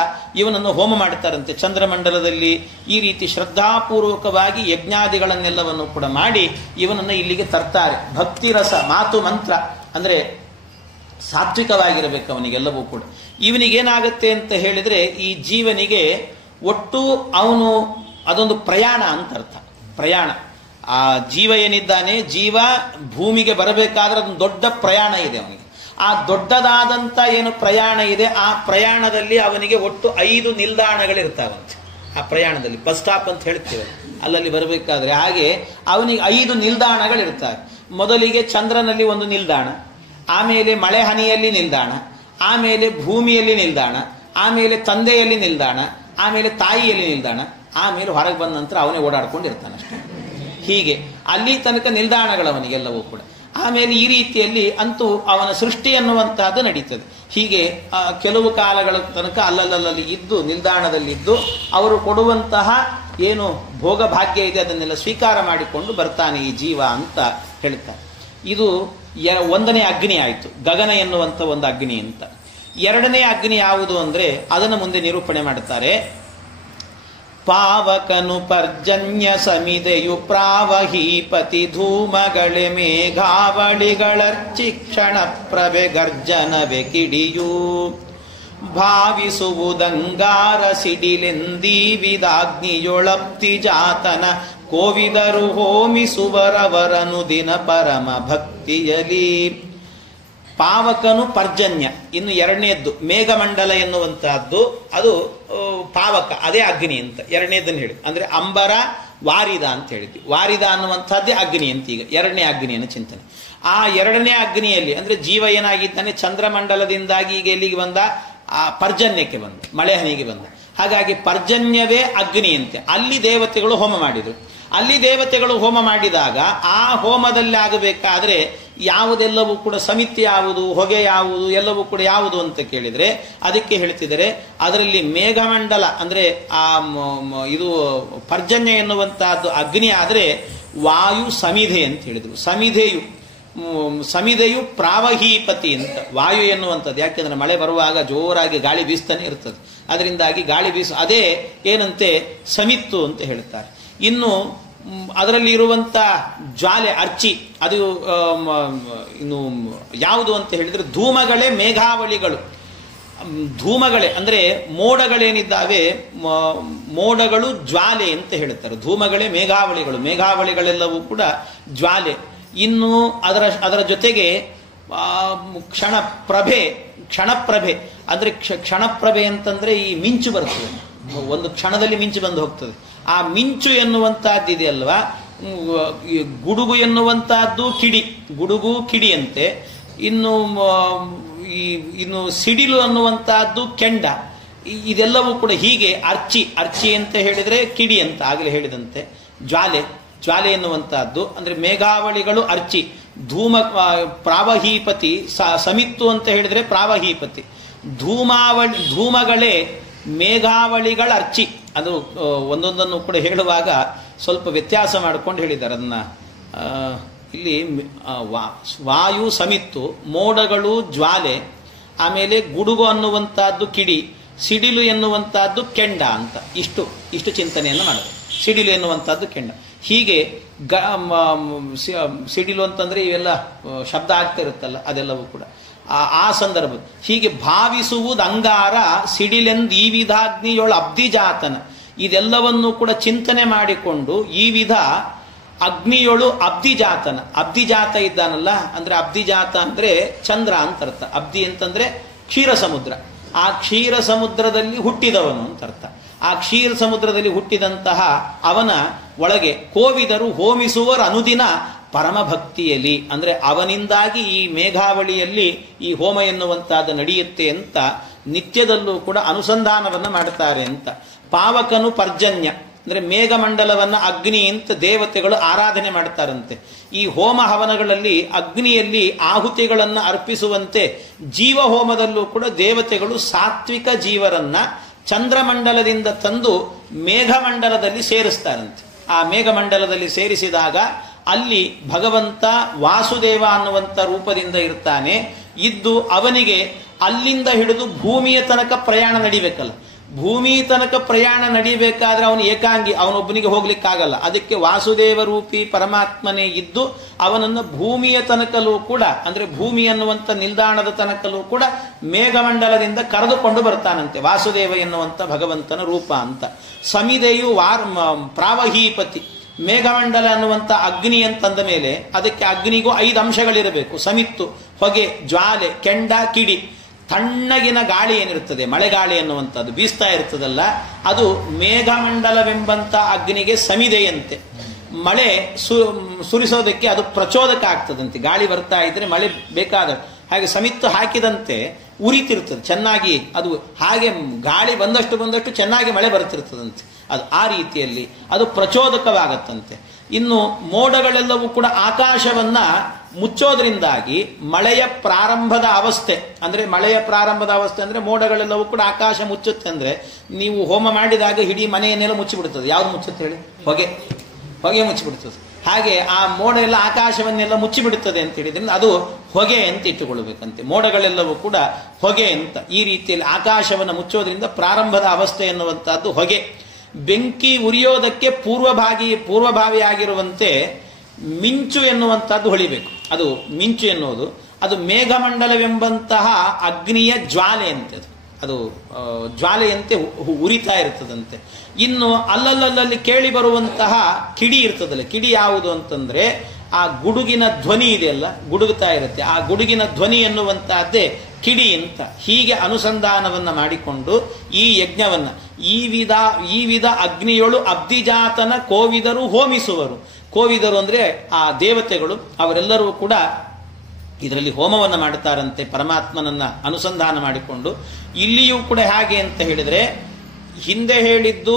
ಇವನನ್ನು ಹೋಮ ಮಾಡ್ತಾರಂತೆ. ಚಂದ್ರಮಂಡಲದಲ್ಲಿ ಈ ರೀತಿ ಶ್ರದ್ಧಾಪೂರ್ವಕವಾಗಿ ಯಜ್ಞಾದಿಗಳನ್ನೆಲ್ಲವನ್ನು ಕೂಡ ಮಾಡಿ ಇವನನ್ನು ಇಲ್ಲಿಗೆ ತರ್ತಾರೆ. ಭಕ್ತಿ ರಸ ಮಾತು ಮಂತ್ರ ಅಂದ್ರೆ ಸಾತ್ವಿಕವಾಗಿರಬೇಕು ಅವನಿಗೆಲ್ಲವೂ ಕೂಡ. ಇವನಿಗೇನಾಗತ್ತೆ ಅಂತ ಹೇಳಿದ್ರೆ ಈ ಜೀವನಿಗೆ ಒಟ್ಟು ಅವನು ಅದೊಂದು ಪ್ರಯಾಣ ಅಂತ ಅರ್ಥ. ಪ್ರಯಾಣ, ಆ ಜೀವ ಏನಿದ್ದಾನೆ, ಜೀವ ಭೂಮಿಗೆ ಬರಬೇಕಾದ್ರೆ ಅದೊಂದು ದೊಡ್ಡ ಪ್ರಯಾಣ ಇದೆ ಅವನಿಗೆ. ಆ ದೊಡ್ಡದಾದಂಥ ಏನು ಪ್ರಯಾಣ ಇದೆ, ಆ ಪ್ರಯಾಣದಲ್ಲಿ ಅವನಿಗೆ ಒಟ್ಟು 5 ನಿಲ್ದಾಣಗಳಿರ್ತಾವಂತೆ. ಆ ಪ್ರಯಾಣದಲ್ಲಿ ಬಸ್ ಸ್ಟಾಪ್ ಅಂತ ಹೇಳ್ತೇವೆ ಅಲ್ಲಲ್ಲಿ ಬರಬೇಕಾದ್ರೆ, ಹಾಗೆ ಅವನಿಗೆ 5 ನಿಲ್ದಾಣಗಳಿರ್ತಾರೆ. ಮೊದಲಿಗೆ ಚಂದ್ರನಲ್ಲಿ ಒಂದು ನಿಲ್ದಾಣ, ಆಮೇಲೆ ಮಳೆ ಹನಿಯಲ್ಲಿ ನಿಲ್ದಾಣ, ಆಮೇಲೆ ಭೂಮಿಯಲ್ಲಿ ನಿಲ್ದಾಣ, ಆಮೇಲೆ ತಂದೆಯಲ್ಲಿ ನಿಲ್ದಾಣ, ಆಮೇಲೆ ತಾಯಿಯಲ್ಲಿ ನಿಲ್ದಾಣ, ಆಮೇಲೆ ಹೊರಗೆ ಬಂದ ನಂತರ ಅವನೇ ಓಡಾಡ್ಕೊಂಡಿರ್ತಾನಷ್ಟೇ. ಹೀಗೆ ಅಲ್ಲಿ ತನಕ ನಿಲ್ದಾಣಗಳವನಿಗೆಲ್ಲವೂ ಕೂಡ. ಆಮೇಲೆ ಈ ರೀತಿಯಲ್ಲಿ ಅಂತೂ ಅವನ ಸೃಷ್ಟಿ ಅನ್ನುವಂತಹದ್ದು ನಡೀತದೆ. ಹೀಗೆ ಕೆಲವು ಕಾಲಗಳ ತನಕ ಅಲ್ಲಲ್ಲಿ ಇದ್ದು ನಿಲ್ದಾಣದಲ್ಲಿದ್ದು ಅವರು ಕೊಡುವಂತಹ ಏನು ಭೋಗ ಭಾಗ್ಯ ಇದೆ ಅದನ್ನೆಲ್ಲ ಸ್ವೀಕಾರ ಮಾಡಿಕೊಂಡು ಬರ್ತಾನೆ ಈ ಜೀವ ಅಂತ ಹೇಳ್ತಾರೆ. ಇದು 1ನೇ ಅಗ್ನಿ ಆಯಿತು, ಗಗನ ಎನ್ನುವಂಥ ಒಂದು ಅಗ್ನಿ ಅಂತ. 2ನೇ ಅಗ್ನಿ ಯಾವುದು ಅಂದ್ರೆ ಅದನ್ನು ಮುಂದೆ ನಿರೂಪಣೆ ಮಾಡುತ್ತಾರೆ. ಪಾವಕನು ಪರ್ಜನ್ಯ ಸಮಿದೆಯು ಪ್ರಾವಹೀಪತಿ ಧೂಮಗಳೆ ಮೇಘಾವಳಿಗಳರ್ಚಿ ಕ್ಷಣ ಪ್ರಭೆ ಗರ್ಜನವೆ ಕಿಡಿಯು ಭಾವಿಸುವುದಂಗಾರ ಸಿಡಿಲೆಂದೀವಿದಾಗ್ನಿಯೊಳಪ್ತಿ ಜಾತನ ಕೋವಿದರು ಹೋಮಿಸುವರವರನು ದಿನ ಪರಮ ಭಕ್ತಿಯಲಿ. ಪಾವಕನು ಪರ್ಜನ್ಯ, ಇನ್ನು 2ನೇದ್ದು ಮೇಘಮಂಡಲ ಎನ್ನುವಂತಹದ್ದು, ಅದು ಪಾವಕ, ಅದೇ ಅಗ್ನಿ ಅಂತ 2ನೇದನ್ನು ಹೇಳಿ. ಅಂದ್ರೆ ಅಂಬರ ವಾರಿದ ಅಂತ ಹೇಳಿದ್ವಿ. ವಾರಿದ ಅನ್ನುವಂಥದ್ದೇ ಅಗ್ನಿ ಅಂತ ಈಗ 2ನೇ ಅಗ್ನಿಯನ್ನು ಚಿಂತನೆ. ಆ 2ನೇ ಅಗ್ನಿಯಲ್ಲಿ ಅಂದ್ರೆ ಜೀವ ಏನಾಗಿದ್ದಾನೆ, ಚಂದ್ರಮಂಡಲದಿಂದಾಗಿ ಈಗ ಎಲ್ಲಿಗೆ ಬಂದ, ಆ ಪರ್ಜನ್ಯಕ್ಕೆ ಬಂದ, ಮಳೆ ಹನಿಗೆ ಬಂದ. ಹಾಗಾಗಿ ಪರ್ಜನ್ಯವೇ ಅಗ್ನಿಯಂತೆ ಅಲ್ಲಿ ದೇವತೆಗಳು ಹೋಮ ಮಾಡಿದರು. ಅಲ್ಲಿ ದೇವತೆಗಳು ಹೋಮ ಮಾಡಿದಾಗ ಆ ಹೋಮದಲ್ಲಿ ಆಗಬೇಕಾದ್ರೆ ಯಾವುದೆಲ್ಲವೂ ಕೂಡ ಸಮಿತಿ ಯಾವುದು, ಹೊಗೆ ಯಾವುದು, ಎಲ್ಲವೂ ಕೂಡ ಯಾವುದು ಅಂತ ಕೇಳಿದ್ರೆ ಅದಕ್ಕೆ ಹೇಳ್ತಿದ್ದಾರೆ. ಅದರಲ್ಲಿ ಮೇಘಮಂಡಲ ಅಂದ್ರೆ ಆ ಇದು ಪರ್ಜನ್ಯ ಎನ್ನುವಂತಹದ್ದು ಅಗ್ನಿ ಆದ್ರೆ ವಾಯು ಸಮಿಧೆ ಅಂತ ಹೇಳಿದ್ರು. ಸಮಿಧೆಯು ಪ್ರಾವಹೀಪತಿ ಅಂತ ವಾಯು ಎನ್ನುವಂಥದ್ದು. ಯಾಕೆಂದ್ರೆ ಮಳೆ ಬರುವಾಗ ಜೋರಾಗಿ ಗಾಳಿ ಬೀಸ್ತಾನೆ ಇರ್ತದೆ, ಅದರಿಂದಾಗಿ ಗಾಳಿ ಅದೇ ಏನಂತೆ ಸಮಿತ್ತು ಅಂತ ಹೇಳ್ತಾರೆ. ಇನ್ನು ಅದರಲ್ಲಿ ಇರುವಂತ ಜ್ವಾಲೆ ಅರ್ಚಿ, ಅದು ಇನ್ನು ಯಾವುದು ಅಂತ ಹೇಳಿದ್ರೆ ಧೂಮಗಳೇ ಮೇಘಾವಳಿಗಳು. ಧೂಮಗಳೇ ಅಂದ್ರೆ ಮೋಡಗಳೇನಿದ್ದಾವೆ, ಮೋಡಗಳು ಜ್ವಾಲೆ ಅಂತ ಹೇಳ್ತಾರೆ. ಧೂಮಗಳೇ ಮೇಘಾವಳಿಗಳು, ಮೇಘಾವಳಿಗಳೆಲ್ಲವೂ ಕೂಡ ಜ್ವಾಲೆ. ಇನ್ನು ಅದರ ಜೊತೆಗೆ ಕ್ಷಣಪ್ರಭೆ ಅಂದ್ರೆ ಕ್ಷಣಪ್ರಭೆ ಅಂತಂದ್ರೆ ಈ ಮಿಂಚು ಬರ್ತದೆ, ಒಂದು ಕ್ಷಣದಲ್ಲಿ ಮಿಂಚು ಬಂದು ಹೋಗ್ತದೆ. ಆ ಮಿಂಚು ಎನ್ನುವಂತಹದ್ದು ಇದೆಯಲ್ವಾ, ಗುಡುಗು ಎನ್ನುವಂತಹದ್ದು ಗುಡುಗು ಕಿಡಿಯಂತೆ. ಇನ್ನು ಸಿಡಿಲು ಅನ್ನುವಂತಹದ್ದು ಕೆಂಡ. ಇದೆಲ್ಲವೂ ಕೂಡ ಹೀಗೆ ಅರ್ಚಿ ಅಂತ ಹೇಳಿದ್ರೆ ಕಿಡಿ ಅಂತ ಆಗಲೇ ಹೇಳಿದಂತೆ. ಜ್ವಾಲೆ ಎನ್ನುವಂತಹದ್ದು ಅಂದ್ರೆ ಮೇಘಾವಳಿಗಳು ಅರ್ಚಿ. ಪ್ರಾವಹೀಪತಿ ಸಮಿತ್ತು ಅಂತ ಹೇಳಿದ್ರೆ ಪ್ರಾವಹೀಪತಿ. ಧೂಮಗಳೇ ಮೇಘಾವಳಿಗಳ ಅರ್ಚಿ. ಅದು ಒಂದೊಂದನ್ನು ಕೂಡ ಹೇಳುವಾಗ ಸ್ವಲ್ಪ ವ್ಯತ್ಯಾಸ ಮಾಡಿಕೊಂಡು ಹೇಳಿದ್ದಾರೆ ಅದನ್ನ. ಇಲ್ಲಿ ವಾಯು ಸಮಿತ್ತು, ಮೋಡಗಳು ಜ್ವಾಲೆ, ಆಮೇಲೆ ಗುಡುಗು ಅನ್ನುವಂತಹದ್ದು ಕಿಡಿ, ಸಿಡಿಲು ಎನ್ನುವಂತಹದ್ದು ಕೆಂಡ ಅಂತ ಇಷ್ಟು ಚಿಂತನೆಯನ್ನು ಮಾಡಿದೆ. ಸಿಡಿಲು ಎನ್ನುವಂತಹದ್ದು ಕೆಂಡ. ಹೀಗೆ ಸಿಡಿಲು ಅಂತಂದ್ರೆ ಇವೆಲ್ಲ ಶಬ್ದ ಆಗ್ತಾ ಇರುತ್ತಲ್ಲ, ಅದೆಲ್ಲವೂ ಕೂಡ ಆ ಸಂದರ್ಭ. ಹೀಗೆ ಭಾವಿಸುವುದು ಅಂಗಾರ ಸಿಡಿಲೆಂದು ಈ ವಿಧಾಗ್ನಿಯೊಳ ಅಬ್ಧಿಜಾತನ. ಇದೆಲ್ಲವನ್ನೂ ಕೂಡ ಚಿಂತನೆ ಮಾಡಿಕೊಂಡು ಈ ವಿಧ ಅಗ್ನಿಯೊಳು ಅಬ್ಧಿಜಾತನ. ಅಬ್ಧಿಜಾತ ಇದ್ದಾನಲ್ಲ, ಅಂದ್ರೆ ಅಬ್ಧಿಜಾತ ಅಂದ್ರೆ ಚಂದ್ರ ಅಂತ ಅರ್ಥ. ಅಬ್ಧಿ ಅಂತಂದ್ರೆ ಕ್ಷೀರ ಸಮುದ್ರ. ಆ ಕ್ಷೀರ ಸಮುದ್ರದಲ್ಲಿ ಹುಟ್ಟಿದವನು ಅಂತ ಅರ್ಥ. ಆ ಕ್ಷೀರ ಸಮುದ್ರದಲ್ಲಿ ಹುಟ್ಟಿದಂತಹ ಅವನ ಒಳಗೆ ಕೋವಿದರು ಹೋಮಿಸುವರ ಅನುದಿನ ಪರಮಭಕ್ತಿಯಲ್ಲಿ, ಅಂದರೆ ಅವನಿಂದಾಗಿ ಈ ಮೇಘಾವಳಿಯಲ್ಲಿ ಈ ಹೋಮ ಎನ್ನುವಂತಹದ್ದು ನಡೆಯುತ್ತೆ ಅಂತ ನಿತ್ಯದಲ್ಲೂ ಕೂಡ ಅನುಸಂಧಾನವನ್ನು ಮಾಡ್ತಾರೆ ಅಂತ. ಪಾವಕನು ಪರ್ಜನ್ಯ, ಅಂದರೆ ಮೇಘಮಂಡಲವನ್ನು ಅಗ್ನಿ ಅಂತ ದೇವತೆಗಳು ಆರಾಧನೆ ಮಾಡ್ತಾರಂತೆ. ಈ ಹೋಮ ಹವನಗಳಲ್ಲಿ ಅಗ್ನಿಯಲ್ಲಿ ಆಹುತಿಗಳನ್ನು ಅರ್ಪಿಸುವಂತೆ ಜೀವ ಹೋಮದಲ್ಲೂ ಕೂಡ ದೇವತೆಗಳು ಸಾತ್ವಿಕ ಜೀವರನ್ನ ಚಂದ್ರಮಂಡಲದಿಂದ ತಂದು ಮೇಘಮಂಡಲದಲ್ಲಿ ಸೇರಿಸ್ತಾರಂತೆ. ಆ ಮೇಘಮಂಡಲದಲ್ಲಿ ಸೇರಿಸಿದಾಗ ಅಲ್ಲಿ ಭಗವಂತ ವಾಸುದೇವ ಅನ್ನುವಂಥ ರೂಪದಿಂದ ಇರ್ತಾನೆ. ಇದ್ದು ಅವನಿಗೆ ಅಲ್ಲಿಂದ ಹಿಡಿದು ಭೂಮಿಯ ತನಕ ಪ್ರಯಾಣ ನಡಿಬೇಕಲ್ಲ. ಭೂಮಿ ತನಕ ಪ್ರಯಾಣ ನಡಿಬೇಕಾದ್ರೆ ಅವನು ಏಕಾಂಗಿ, ಅವನೊಬ್ಬನಿಗೆ ಹೋಗ್ಲಿಕ್ಕಾಗಲ್ಲ. ಅದಕ್ಕೆ ವಾಸುದೇವ ರೂಪಿ ಪರಮಾತ್ಮನೇ ಇದ್ದು ಅವನನ್ನು ಭೂಮಿಯ ತನಕಲೂ ಕೂಡ, ಅಂದ್ರೆ ಭೂಮಿ ಅನ್ನುವಂಥ ನಿಲ್ದಾಣದ ತನಕಲೂ ಕೂಡ ಮೇಘಮಂಡಲದಿಂದ ಕರೆದುಕೊಂಡು ಬರ್ತಾನಂತೆ. ವಾಸುದೇವ ಎನ್ನುವಂಥ ಭಗವಂತನ ರೂಪ ಅಂತ. ಸಮಿದೆಯು ಪ್ರಾವಹೀಪತಿ, ಮೇಘಮಂಡಲ ಅನ್ನುವಂಥ ಅಗ್ನಿ ಅಂತಂದ ಮೇಲೆ ಅದಕ್ಕೆ ಅಗ್ನಿಗೂ 5 ಅಂಶಗಳಿರಬೇಕು. ಸಮಿತ್ತು, ಹೊಗೆ, ಜ್ವಾಲೆ, ಕೆಂಡ, ಕಿಡಿ. ತಣ್ಣಗಿನ ಗಾಳಿ ಏನಿರ್ತದೆ, ಮಳೆಗಾಳಿ ಅನ್ನುವಂಥದ್ದು ಬೀಸ್ತಾ ಇರ್ತದಲ್ಲ, ಅದು ಮೇಘಮಂಡಲವೆಂಬಂತ ಅಗ್ನಿಗೆ ಸಮಿದೆಯಂತೆ. ಮಳೆ ಸುರಿಸೋದಕ್ಕೆ ಅದು ಪ್ರಚೋದಕ ಆಗ್ತದಂತೆ. ಗಾಳಿ ಬರ್ತಾ ಇದ್ರೆ ಮಳೆ ಬೇಕಾದ ಹಾಗೆ ಸಮಿತ್ತು ಹಾಕಿದಂತೆ ಉರಿತಿರ್ತದೆ ಚೆನ್ನಾಗಿ. ಅದು ಹಾಗೆ ಗಾಳಿ ಬಂದಷ್ಟು ಚೆನ್ನಾಗಿ ಮಳೆ ಬರ್ತಿರ್ತದಂತೆ. ಅದು ಆ ರೀತಿಯಲ್ಲಿ ಅದು ಪ್ರಚೋದಕವಾಗತ್ತಂತೆ. ಇನ್ನು ಮೋಡಗಳೆಲ್ಲವೂ ಕೂಡ ಆಕಾಶವನ್ನ ಮುಚ್ಚೋದ್ರಿಂದಾಗಿ ಮಳೆಯ ಪ್ರಾರಂಭದ ಅವಸ್ಥೆ, ಅಂದ್ರೆ ಮಳೆಯ ಪ್ರಾರಂಭದ ಅವಸ್ಥೆ ಅಂದ್ರೆ ಮೋಡಗಳೆಲ್ಲವೂ ಕೂಡ ಆಕಾಶ ಮುಚ್ಚುತ್ತೆ. ಅಂದ್ರೆ ನೀವು ಹೋಮ ಮಾಡಿದಾಗ ಇಡೀ ಮನೆಯನ್ನೆಲ್ಲ ಮುಚ್ಚಿಬಿಡ್ತದೆ. ಯಾವ್ದು ಮುಚ್ಚುತ್ತೆ ಹೇಳಿ? ಹೊಗೆ ಮುಚ್ಚಿಬಿಡ್ತದೆ. ಹಾಗೆ ಆ ಮೋಡ ಎಲ್ಲ ಆಕಾಶವನ್ನೆಲ್ಲ ಮುಚ್ಚಿಬಿಡುತ್ತದೆ ಅಂತ ಹೇಳಿದ್ರಿಂದ ಅದು ಹೊಗೆ ಅಂತ ಇಟ್ಟುಕೊಳ್ಬೇಕಂತೆ. ಮೋಡಗಳೆಲ್ಲವೂ ಕೂಡ ಹೊಗೆ ಅಂತ. ಈ ರೀತಿಯಲ್ಲಿ ಆಕಾಶವನ್ನು ಮುಚ್ಚೋದ್ರಿಂದ ಪ್ರಾರಂಭದ ಅವಸ್ಥೆ ಎನ್ನುವಂತಹದ್ದು ಹೊಗೆ. ಬೆಂಕಿ ಉರಿಯೋದಕ್ಕೆ ಪೂರ್ವಭಾವಿಯಾಗಿರುವಂತೆ ಮಿಂಚು ಎನ್ನುವಂತಹದ್ದು ಹೊಳಿಬೇಕು. ಅದು ಮಿಂಚು ಎನ್ನುವುದು ಅದು ಮೇಘಮಂಡಲವೆಂಬಂತಹ ಅಗ್ನಿಯ ಜ್ವಾಲೆ ಅಂತೆ. ಅದು ಜ್ವಾಲೆಯಂತೆ ಉರಿತಾ ಇರ್ತದಂತೆ. ಇನ್ನು ಅಲ್ಲಲ್ಲಿ ಕೇಳಿ ಬರುವಂತಹ ಕಿಡಿ ಇರ್ತದಲ್ಲ, ಕಿಡಿ ಯಾವುದು ಅಂತಂದ್ರೆ ಆ ಗುಡುಗಿನ ಧ್ವನಿ ಇದೆಯಲ್ಲ, ಗುಡುಗುತ್ತಾ ಇರುತ್ತೆ. ಆ ಗುಡುಗಿನ ಧ್ವನಿ ಎನ್ನುವಂತಹದ್ದೇ ಕಿಡಿ ಅಂತ. ಹೀಗೆ ಅನುಸಂಧಾನವನ್ನ ಮಾಡಿಕೊಂಡು ಈ ಯಜ್ಞವನ್ನ ಈ ವಿಧ ಅಗ್ನಿಯೊಳು ಅಬ್ಧಿಜಾತನ ಕೋವಿದರು ಹೋಮಿಸುವರು. ಕೋವಿದರು ಅಂದ್ರೆ ಆ ದೇವತೆಗಳು, ಅವರೆಲ್ಲರೂ ಕೂಡ ಇದರಲ್ಲಿ ಹೋಮವನ್ನು ಮಾಡುತ್ತಾರಂತೆ ಪರಮಾತ್ಮನನ್ನ ಅನುಸಂಧಾನ ಮಾಡಿಕೊಂಡು. ಇಲ್ಲಿಯೂ ಕೂಡ ಹಾಗೆ ಅಂತ ಹೇಳಿದ್ರೆ, ಹಿಂದೆ ಹೇಳಿದ್ದು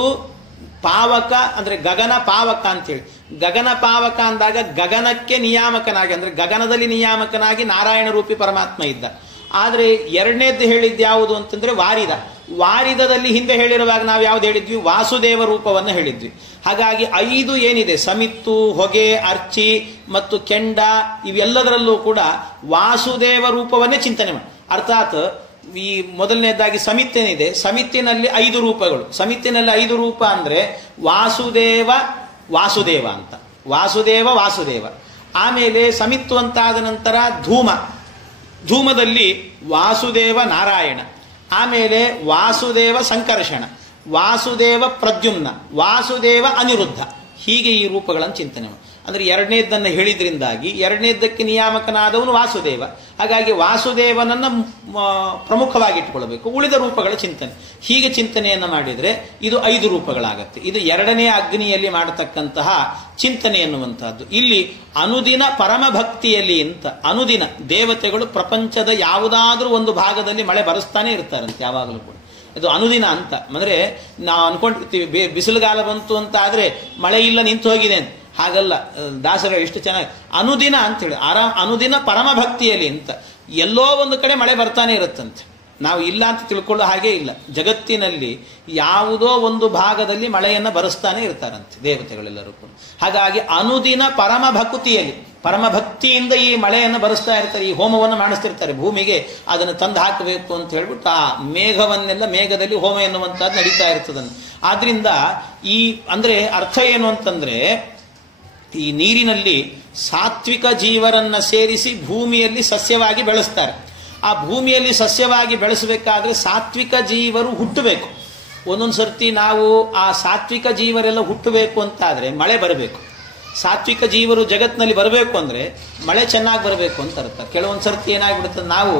ಪಾವಕ ಅಂದ್ರೆ ಗಗನ ಪಾವಕ ಅಂತೇಳಿ. ಗಗನ ಪಾವಕ ಅಂದಾಗ ಗಗನಕ್ಕೆ ನಿಯಾಮಕನಾಗಿ, ಅಂದ್ರೆ ಗಗನದಲ್ಲಿ ನಿಯಾಮಕನಾಗಿ ನಾರಾಯಣ ರೂಪಿ ಪರಮಾತ್ಮ ಇದ್ದ. ಆದ್ರೆ ಎರಡನೇದ್ದು ಹೇಳಿದ್ದು ಯಾವುದು ಅಂತಂದ್ರೆ ವಾರಿದದಲ್ಲಿ ಹಿಂದೆ ಹೇಳಿರುವಾಗ ನಾವು ಯಾವ್ದು ಹೇಳಿದ್ವಿ? ವಾಸುದೇವ ರೂಪವನ್ನು ಹೇಳಿದ್ವಿ. ಹಾಗಾಗಿ 5 ಏನಿದೆ, ಸಮಿತ್ತು, ಹೊಗೆ, ಅರ್ಚಿ ಮತ್ತು ಕೆಂಡ, ಇವೆಲ್ಲದರಲ್ಲೂ ಕೂಡ ವಾಸುದೇವ ರೂಪವನ್ನೇ ಚಿಂತನೆ ಮಾಡಿ. ಅರ್ಥಾತ್ ಈ ಮೊದಲನೇದಾಗಿ ಸಮಿತ್ತೇನಿದೆ, ಸಮಿತ್ತಿನಲ್ಲಿ 5 ರೂಪಗಳು. ಸಮಿತ್ತಿನಲ್ಲಿ 5 ರೂಪ ಅಂದ್ರೆ ವಾಸುದೇವ ಅಂತ, ವಾಸುದೇವ. ಆಮೇಲೆ ಸಮಿತ್ತು ಅಂತಾದ ನಂತರ ಧೂಮದಲ್ಲಿ ವಾಸುದೇವ ನಾರಾಯಣ, ಆಮೇಲೆ ವಾಸುದೇವ ಸಂಕರ್ಷಣ, ವಾಸುದೇವ ಪ್ರದ್ಯುಮ್ನ, ವಾಸುದೇವ ಅನಿರುದ್ಧ. ಹೀಗೆ ಈ ರೂಪಗಳನ್ನು ಚಿಂತನೆ ಮಾಡಿ. ಅಂದ್ರೆ ಎರಡನೇದನ್ನು ಹೇಳಿದ್ರಿಂದಾಗಿ ಎರಡನೇದಕ್ಕೆ ನಿಯಾಮಕನಾದವನು ವಾಸುದೇವ. ಹಾಗಾಗಿ ವಾಸುದೇವನನ್ನ ಪ್ರಮುಖವಾಗಿಟ್ಟುಕೊಳ್ಬೇಕು, ಉಳಿದ ರೂಪಗಳ ಚಿಂತನೆ. ಹೀಗೆ ಚಿಂತನೆಯನ್ನು ಮಾಡಿದರೆ ಇದು 5 ರೂಪಗಳಾಗತ್ತೆ. ಇದು ಎರಡನೇ ಅಗ್ನಿಯಲ್ಲಿ ಮಾಡತಕ್ಕಂತಹ ಚಿಂತನೆ ಎನ್ನುವಂತಹದ್ದು. ಇಲ್ಲಿ ಅನುದಿನ ಪರಮಭಕ್ತಿಯಲ್ಲಿ ಅಂತ ಅನುದಿನ ದೇವತೆಗಳು ಪ್ರಪಂಚದ ಯಾವುದಾದ್ರೂ ಒಂದು ಭಾಗದಲ್ಲಿ ಮಳೆ ಬರೆಸ್ತಾನೆ ಇರ್ತಾರಂತೆ ಯಾವಾಗಲೂ ಕೂಡ. ಇದು ಅನುದಿನ ಅಂತ. ಅಂದ್ರೆ ನಾವು ಅನ್ಕೊಂಡಿರ್ತೀವಿ ಬಿಸಿಲುಗಾಲ ಬಂತು ಅಂತ ಆದ್ರೆ ಮಳೆ ಇಲ್ಲ, ನಿಂತು ಹೋಗಿದೆ ಅಂತ. ಹಾಗಲ್ಲ, ದಾಸರ ಎಷ್ಟು ಚೆನ್ನಾಗಿ ಅನುದಿನ ಅಂತೇಳಿ ಅನುದಿನ ಪರಮಭಕ್ತಿಯಲ್ಲಿ ಅಂತ. ಎಲ್ಲೋ ಒಂದು ಕಡೆ ಮಳೆ ಬರ್ತಾನೆ ಇರುತ್ತಂತೆ. ನಾವು ಇಲ್ಲ ಅಂತ ತಿಳ್ಕೊಳ್ಳೋ ಹಾಗೆ ಇಲ್ಲ. ಜಗತ್ತಿನಲ್ಲಿ ಯಾವುದೋ ಒಂದು ಭಾಗದಲ್ಲಿ ಮಳೆಯನ್ನು ಬರೆಸ್ತಾನೆ ಇರ್ತಾರಂತೆ ದೇವತೆಗಳೆಲ್ಲರೂ ಕೂಡ. ಹಾಗಾಗಿ ಅನುದಿನ ಪರಮಭಕ್ತಿಯಲ್ಲಿ, ಪರಮಭಕ್ತಿಯಿಂದ ಈ ಮಳೆಯನ್ನು ಬರೆಸ್ತಾ ಇರ್ತಾರೆ, ಈ ಹೋಮವನ್ನು ಮಾಡಿಸ್ತಿರ್ತಾರೆ. ಭೂಮಿಗೆ ಅದನ್ನು ತಂದು ಹಾಕಬೇಕು ಅಂತ ಹೇಳ್ಬಿಟ್ಟು ಆ ಮೇಘವನ್ನೆಲ್ಲ, ಮೇಘದಲ್ಲಿ ಹೋಮ ಎನ್ನುವಂತಹದ್ದು ನಡೀತಾ ಇರ್ತದನ್ನು. ಆದ್ರಿಂದ ಈ ಅಂದ್ರೆ ಅರ್ಥ ಏನು ಅಂತಂದ್ರೆ, ಈ ನೀರಿನಲ್ಲಿ ಸಾತ್ವಿಕ ಜೀವರನ್ನ ಸೇರಿಸಿ ಭೂಮಿಯಲ್ಲಿ ಸಸ್ಯವಾಗಿ ಬೆಳೆಸ್ತಾರೆ. ಆ ಭೂಮಿಯಲ್ಲಿ ಸಸ್ಯವಾಗಿ ಬೆಳೆಸಬೇಕಾದ್ರೆ ಸಾತ್ವಿಕ ಜೀವರು ಹುಟ್ಟಬೇಕು. ಒಂದೊಂದು ಸರ್ತಿ ನಾವು ಆ ಸಾತ್ವಿಕ ಜೀವರೆಲ್ಲ ಹುಟ್ಟಬೇಕು ಅಂತಾದ್ರೆ ಮಳೆ ಬರಬೇಕು. ಸಾತ್ವಿಕ ಜೀವರು ಜಗತ್ತಿನಲ್ಲಿ ಬರಬೇಕು ಅಂದ್ರೆ ಮಳೆ ಚೆನ್ನಾಗಿ ಬರಬೇಕು ಅಂತ ಅರ್ಥ. ಕೆಲವೊಂದು ಸರ್ತಿ ಏನಾಗ್ಬಿಡುತ್ತೆ, ನಾವು